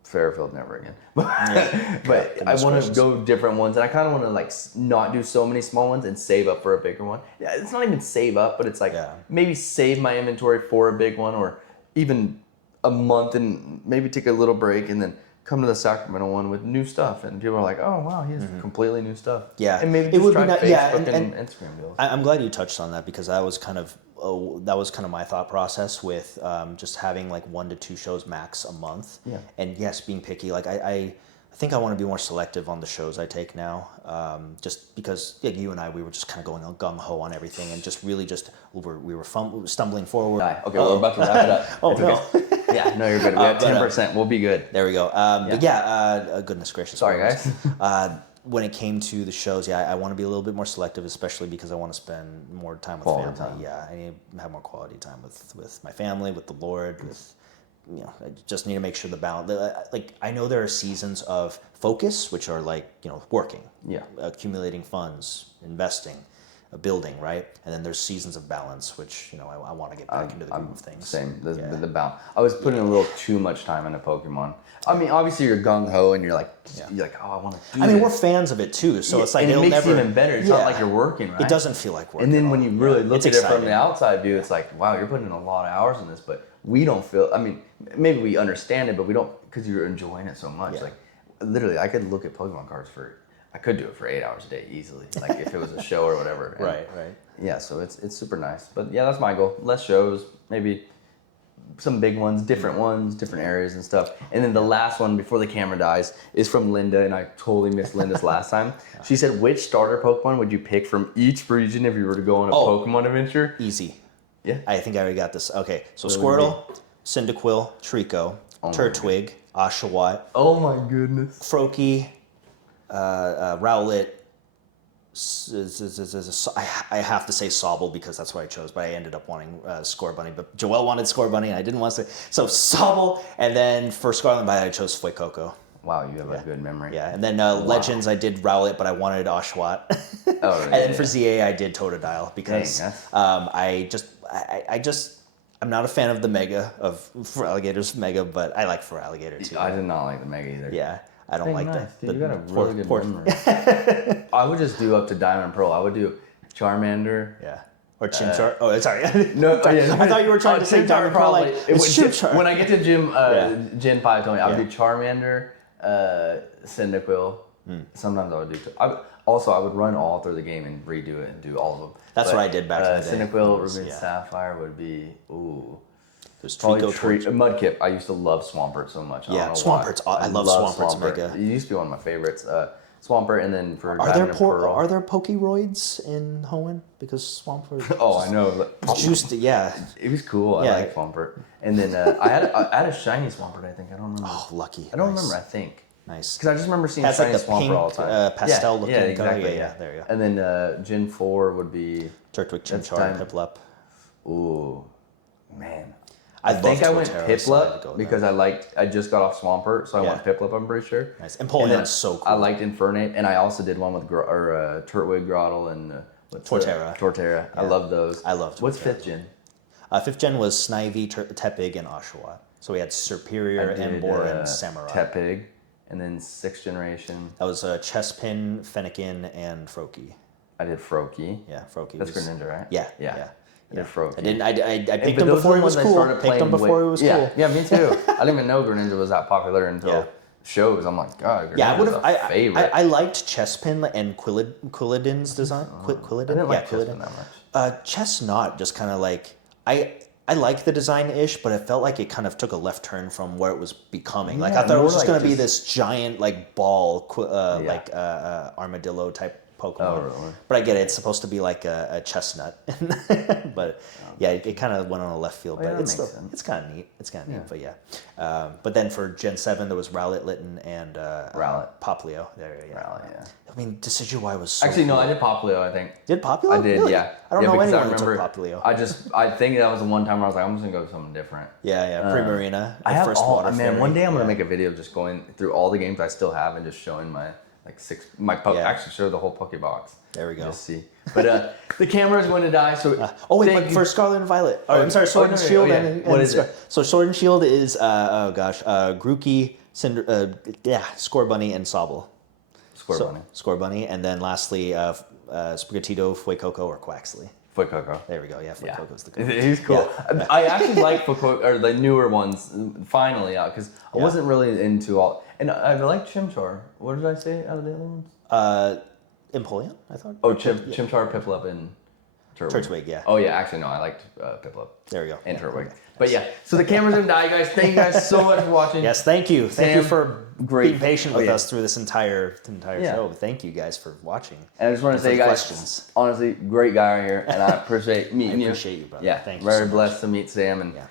Fairfield, never again. But I want to go different ones, and I kind of want to like not do so many small ones and save up for a bigger one. Yeah, it's not even save up, but it's like maybe save my inventory for a big one, or even a month and maybe take a little break and then come to the Sacramento one with new stuff, and people are like, "Oh wow, he has completely new stuff." Yeah, and maybe just try Facebook and Instagram deals. I'm glad you touched on that, because that was kind of my thought process with just having like 1 to 2 shows max a month. Yeah. And yes, being picky. Like I think I want to be more selective on the shows I take now, just because you and I, we were just kind of going gung ho on everything, and just really we were stumbling forward. Okay, we're about to wrap it up. Oh no. Okay. Yeah, no, you're good. We have 10%. We'll be good. There we go. But goodness gracious. Sorry, guys. When it came to the shows, I want to be a little bit more selective, especially because I want to spend more time with Quality family. time. Yeah, I need to have more quality time with my family, with the Lord, with, I just need to make sure the balance. Like, I know there are seasons of focus, which are like, working, accumulating funds, investing, building, right? And then there's seasons of balance, which, I want to get back into the groove of things. Same, the balance. I was putting a little too much time into Pokemon. I mean, obviously you're gung ho and you're like, oh, I want to do this. I mean, we're fans of it too, so it's like and it makes never, it even better. It's not like you're working, right? It doesn't feel like work. And then when you really look It's at it from exciting. the outside view, it's like, wow, you're putting in a lot of hours in this, but we don't feel. I mean, maybe we understand it, but we don't, because you're enjoying it so much. Yeah. Like, literally, I could look at Pokemon cards I could do it for 8 hours a day easily, like if it was a show or whatever. And Right. yeah, so it's super nice. But yeah, that's my goal. Less shows, maybe some big ones, different areas and stuff. And then the last one before the camera dies is from Linda, and I totally missed Linda's last time. She said, which starter Pokemon would you pick from each region if you were to go on a Pokemon adventure? Easy. Yeah. I think I already got this. Okay, so Squirtle, Cyndaquil, Trico, Turtwig, Oshawott, Oh my goodness. Froakie, Rowlet. I have to say Sobble because that's what I chose, but I ended up wanting Scorbunny. But Joelle wanted Scorbunny, and I didn't want to say. So Sobble, and then for Scarlet and Violet, I chose Fuecoco. Wow, you have a good memory. Yeah, and then Legends, I did Rowlet, but I wanted Oshawott. Oh, And then for ZA, I did Totodile because Dang, I'm not a fan of the Mega for Alligator's Mega, but I like for Alligator too. I did not like the Mega either. Yeah, I don't like nice, the. Dude, you got a really good memory. I would just do up to Diamond and Pearl. I would do Charmander. Yeah. Or Chimchar. Oh, sorry. No, I thought you were trying to say Diamond Pearl. Like, it's Chimchar. When I get to Gen 5, tell me, I would do Charmander, Cyndaquil. Sometimes I would do. I would run all through the game and redo it and do all of them. That's what I did back in the day. Cyndaquil, Ruby, and Sapphire would be There's probably Trico, Mudkip. I used to love Swampert so much. Yeah, Swampert's. I love Swampert's Mega. It used to be one of my favorites. Swampert, and then for Are Diamond and Pearl. Are there Pokeroids in Hoenn? Because Swampert. Oh, I know. Juiced, yeah. It was cool. Yeah. I like Swampert. And then I had a shiny Swampert, I think. I don't remember. Oh, lucky. I don't remember, I think. Nice. Because I just remember seeing That's shiny like the Swampert pink, all the time. pastel looking color. exactly. Yeah, there you go. And then Gen 4 would be... Turtwig, Chimchar, and Piplup. Ooh, man. I think I went Torterra, so I had to go Piplup with because I just got off Swampert, so I went Piplup, I'm pretty sure. Nice. And Empoleon's so cool. I liked Infernape, and I also did one with Turtwig, Grotle, and Torterra. Torterra. I love those. I love Torterra. What's 5th gen? 5th gen was Snivy, Tepig, and Oshawott. So we had Superior, Emboar, and Samurai. Tepig, and then 6th generation. That was Chespin, Fennekin, and Froakie. I did Froakie. Yeah, Froakie. That's Greninja, right? Yeah. I did Froakie. I picked him before he was cool. Picked him before he was cool. Yeah, me too. I didn't even know Greninja was that popular until shows. I'm like, God, Greninja's a favorite. I liked Chespin and Quilladin's design. Quilladin? I didn't like Chespin that much. Chestnut just kind of like... I like the design-ish, but it felt like it kind of took a left turn from where it was becoming. Like I thought it was just going to be this giant like ball, armadillo type Pokemon. Oh, really? But I get it. It's supposed to be like a chestnut. But yeah, it kind of went on a left field. Yeah, But that it's makes still, sense. it's kind of neat. It's kind of neat. But yeah. But then for Gen 7, there was Rowlet, Litten, and Rowlet. Poplio. There, yeah. Rally, yeah. I mean, Decidueye was so Actually, no, cool. I did Poplio, I think. Did Poplio? I did, Really? yeah. I don't yeah, know because anyone who took Poplio. I think that was the one time where I was like, I'm just gonna go with something different. Yeah, Primarina. I the have first all, water man, fairy. one day I'm gonna Yeah. make a video just going through all the games I still have and just showing my actually show the whole Pokebox. There we go. Just see. But the camera is going to die, so but for Scarlet and Violet. Oh, I'm sorry, Sword and Shield. What is it? So Sword and Shield is Grookey, Scorbunny, and Sobble. Scorbunny, and then lastly, Sprigatito, Fuecoco, or Quaxley. Fuecoco. There we go. Yeah, Fuecoco's the cool. He's cool. Yeah. I actually like Fuecoco, or the newer ones, finally, because I wasn't really into all. And I like Chimchar. What did I say out of the other ones? Empoleon, I thought. Oh, Chimchar, Piplup, and Turtwig, yeah. Oh, yeah, actually, no, I liked Piplup. There we go. And Turtwig. But yeah, so the camera's gonna die, guys. Thank you guys so much for watching. Yes, thank you. Thank you for great. being patient with us through this entire Yeah. show. Thank you guys for watching. And I just want to for say, the guys, questions. honestly, great guy right here, and I appreciate meeting you. I appreciate you, brother. Yeah, Thank you very so much. blessed to meet Sam, and Yeah.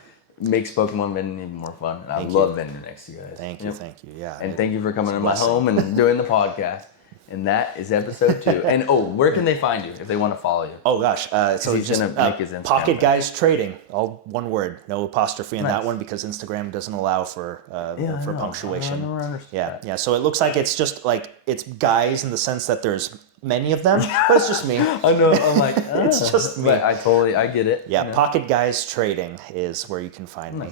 makes Pokemon vending even more fun. And Thank I you. love vending next to you guys. Thank you, thank you. Yeah. And thank you for coming it's to a my blessing. home and doing the podcast. And that is episode 2. And where can they find you if they want to follow you? Oh gosh, so he's just gonna make his Instagram Pocketguystrading, all one word, no apostrophe in that Nice. one because Instagram doesn't allow for I know. punctuation. I never understood that. Yeah. So it looks like it's just like it's guys in the sense that there's many of them, but it's just me. I know. I'm like, It's just me. But I get it. Yeah, you know? Pocketguystrading is where you can find me.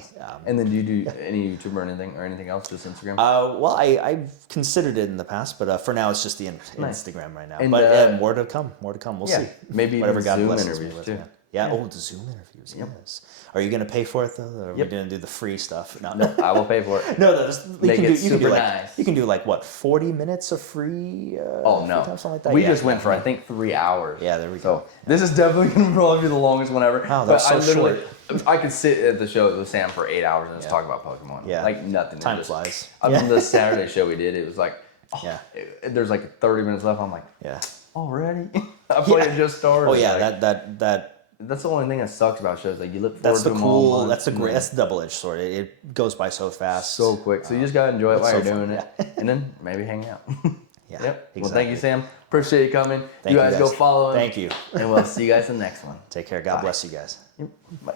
And then do you do any YouTube or anything else? Just Instagram? Well, I've considered it in the past, but for now it's just the Instagram right now. And, but more to come. We'll yeah, see. maybe Whatever even God Zoom blesses me interviews with. too. Yeah. Oh, the Zoom interviews. Yes. Are you gonna pay for it though? Or are we gonna do the free stuff? No. I will pay for it. No, Make it super like, nice. You can do like what, 40 minutes of free? Oh no, free time, something like that. we just went for I think 3 hours. Yeah, there we So go. this is definitely gonna probably be the longest one ever. Wow, that's but so I could sit at the show with Sam for 8 hours and just talk about Pokemon. Yeah. Like nothing. Time Just- flies. On the Saturday show we did, it was like, there's like 30 minutes left. I'm like, Yeah. already? I feel like it just started. Oh yeah, Like, that. that's the only thing that sucks about shows. Like you look forward That's to the them all cool. month, That's the and great. then That's the double-edged sword. It goes by so fast. so quick. So you just gotta enjoy it while It's you're so doing fun, it, and then maybe hang out. Yeah. Yep. Exactly. Well, thank you, Sam. Appreciate you coming. Thank you guys go follow him. Thank you. And we'll see you guys in the next one. Take care. God bless you guys. Yep. Bye.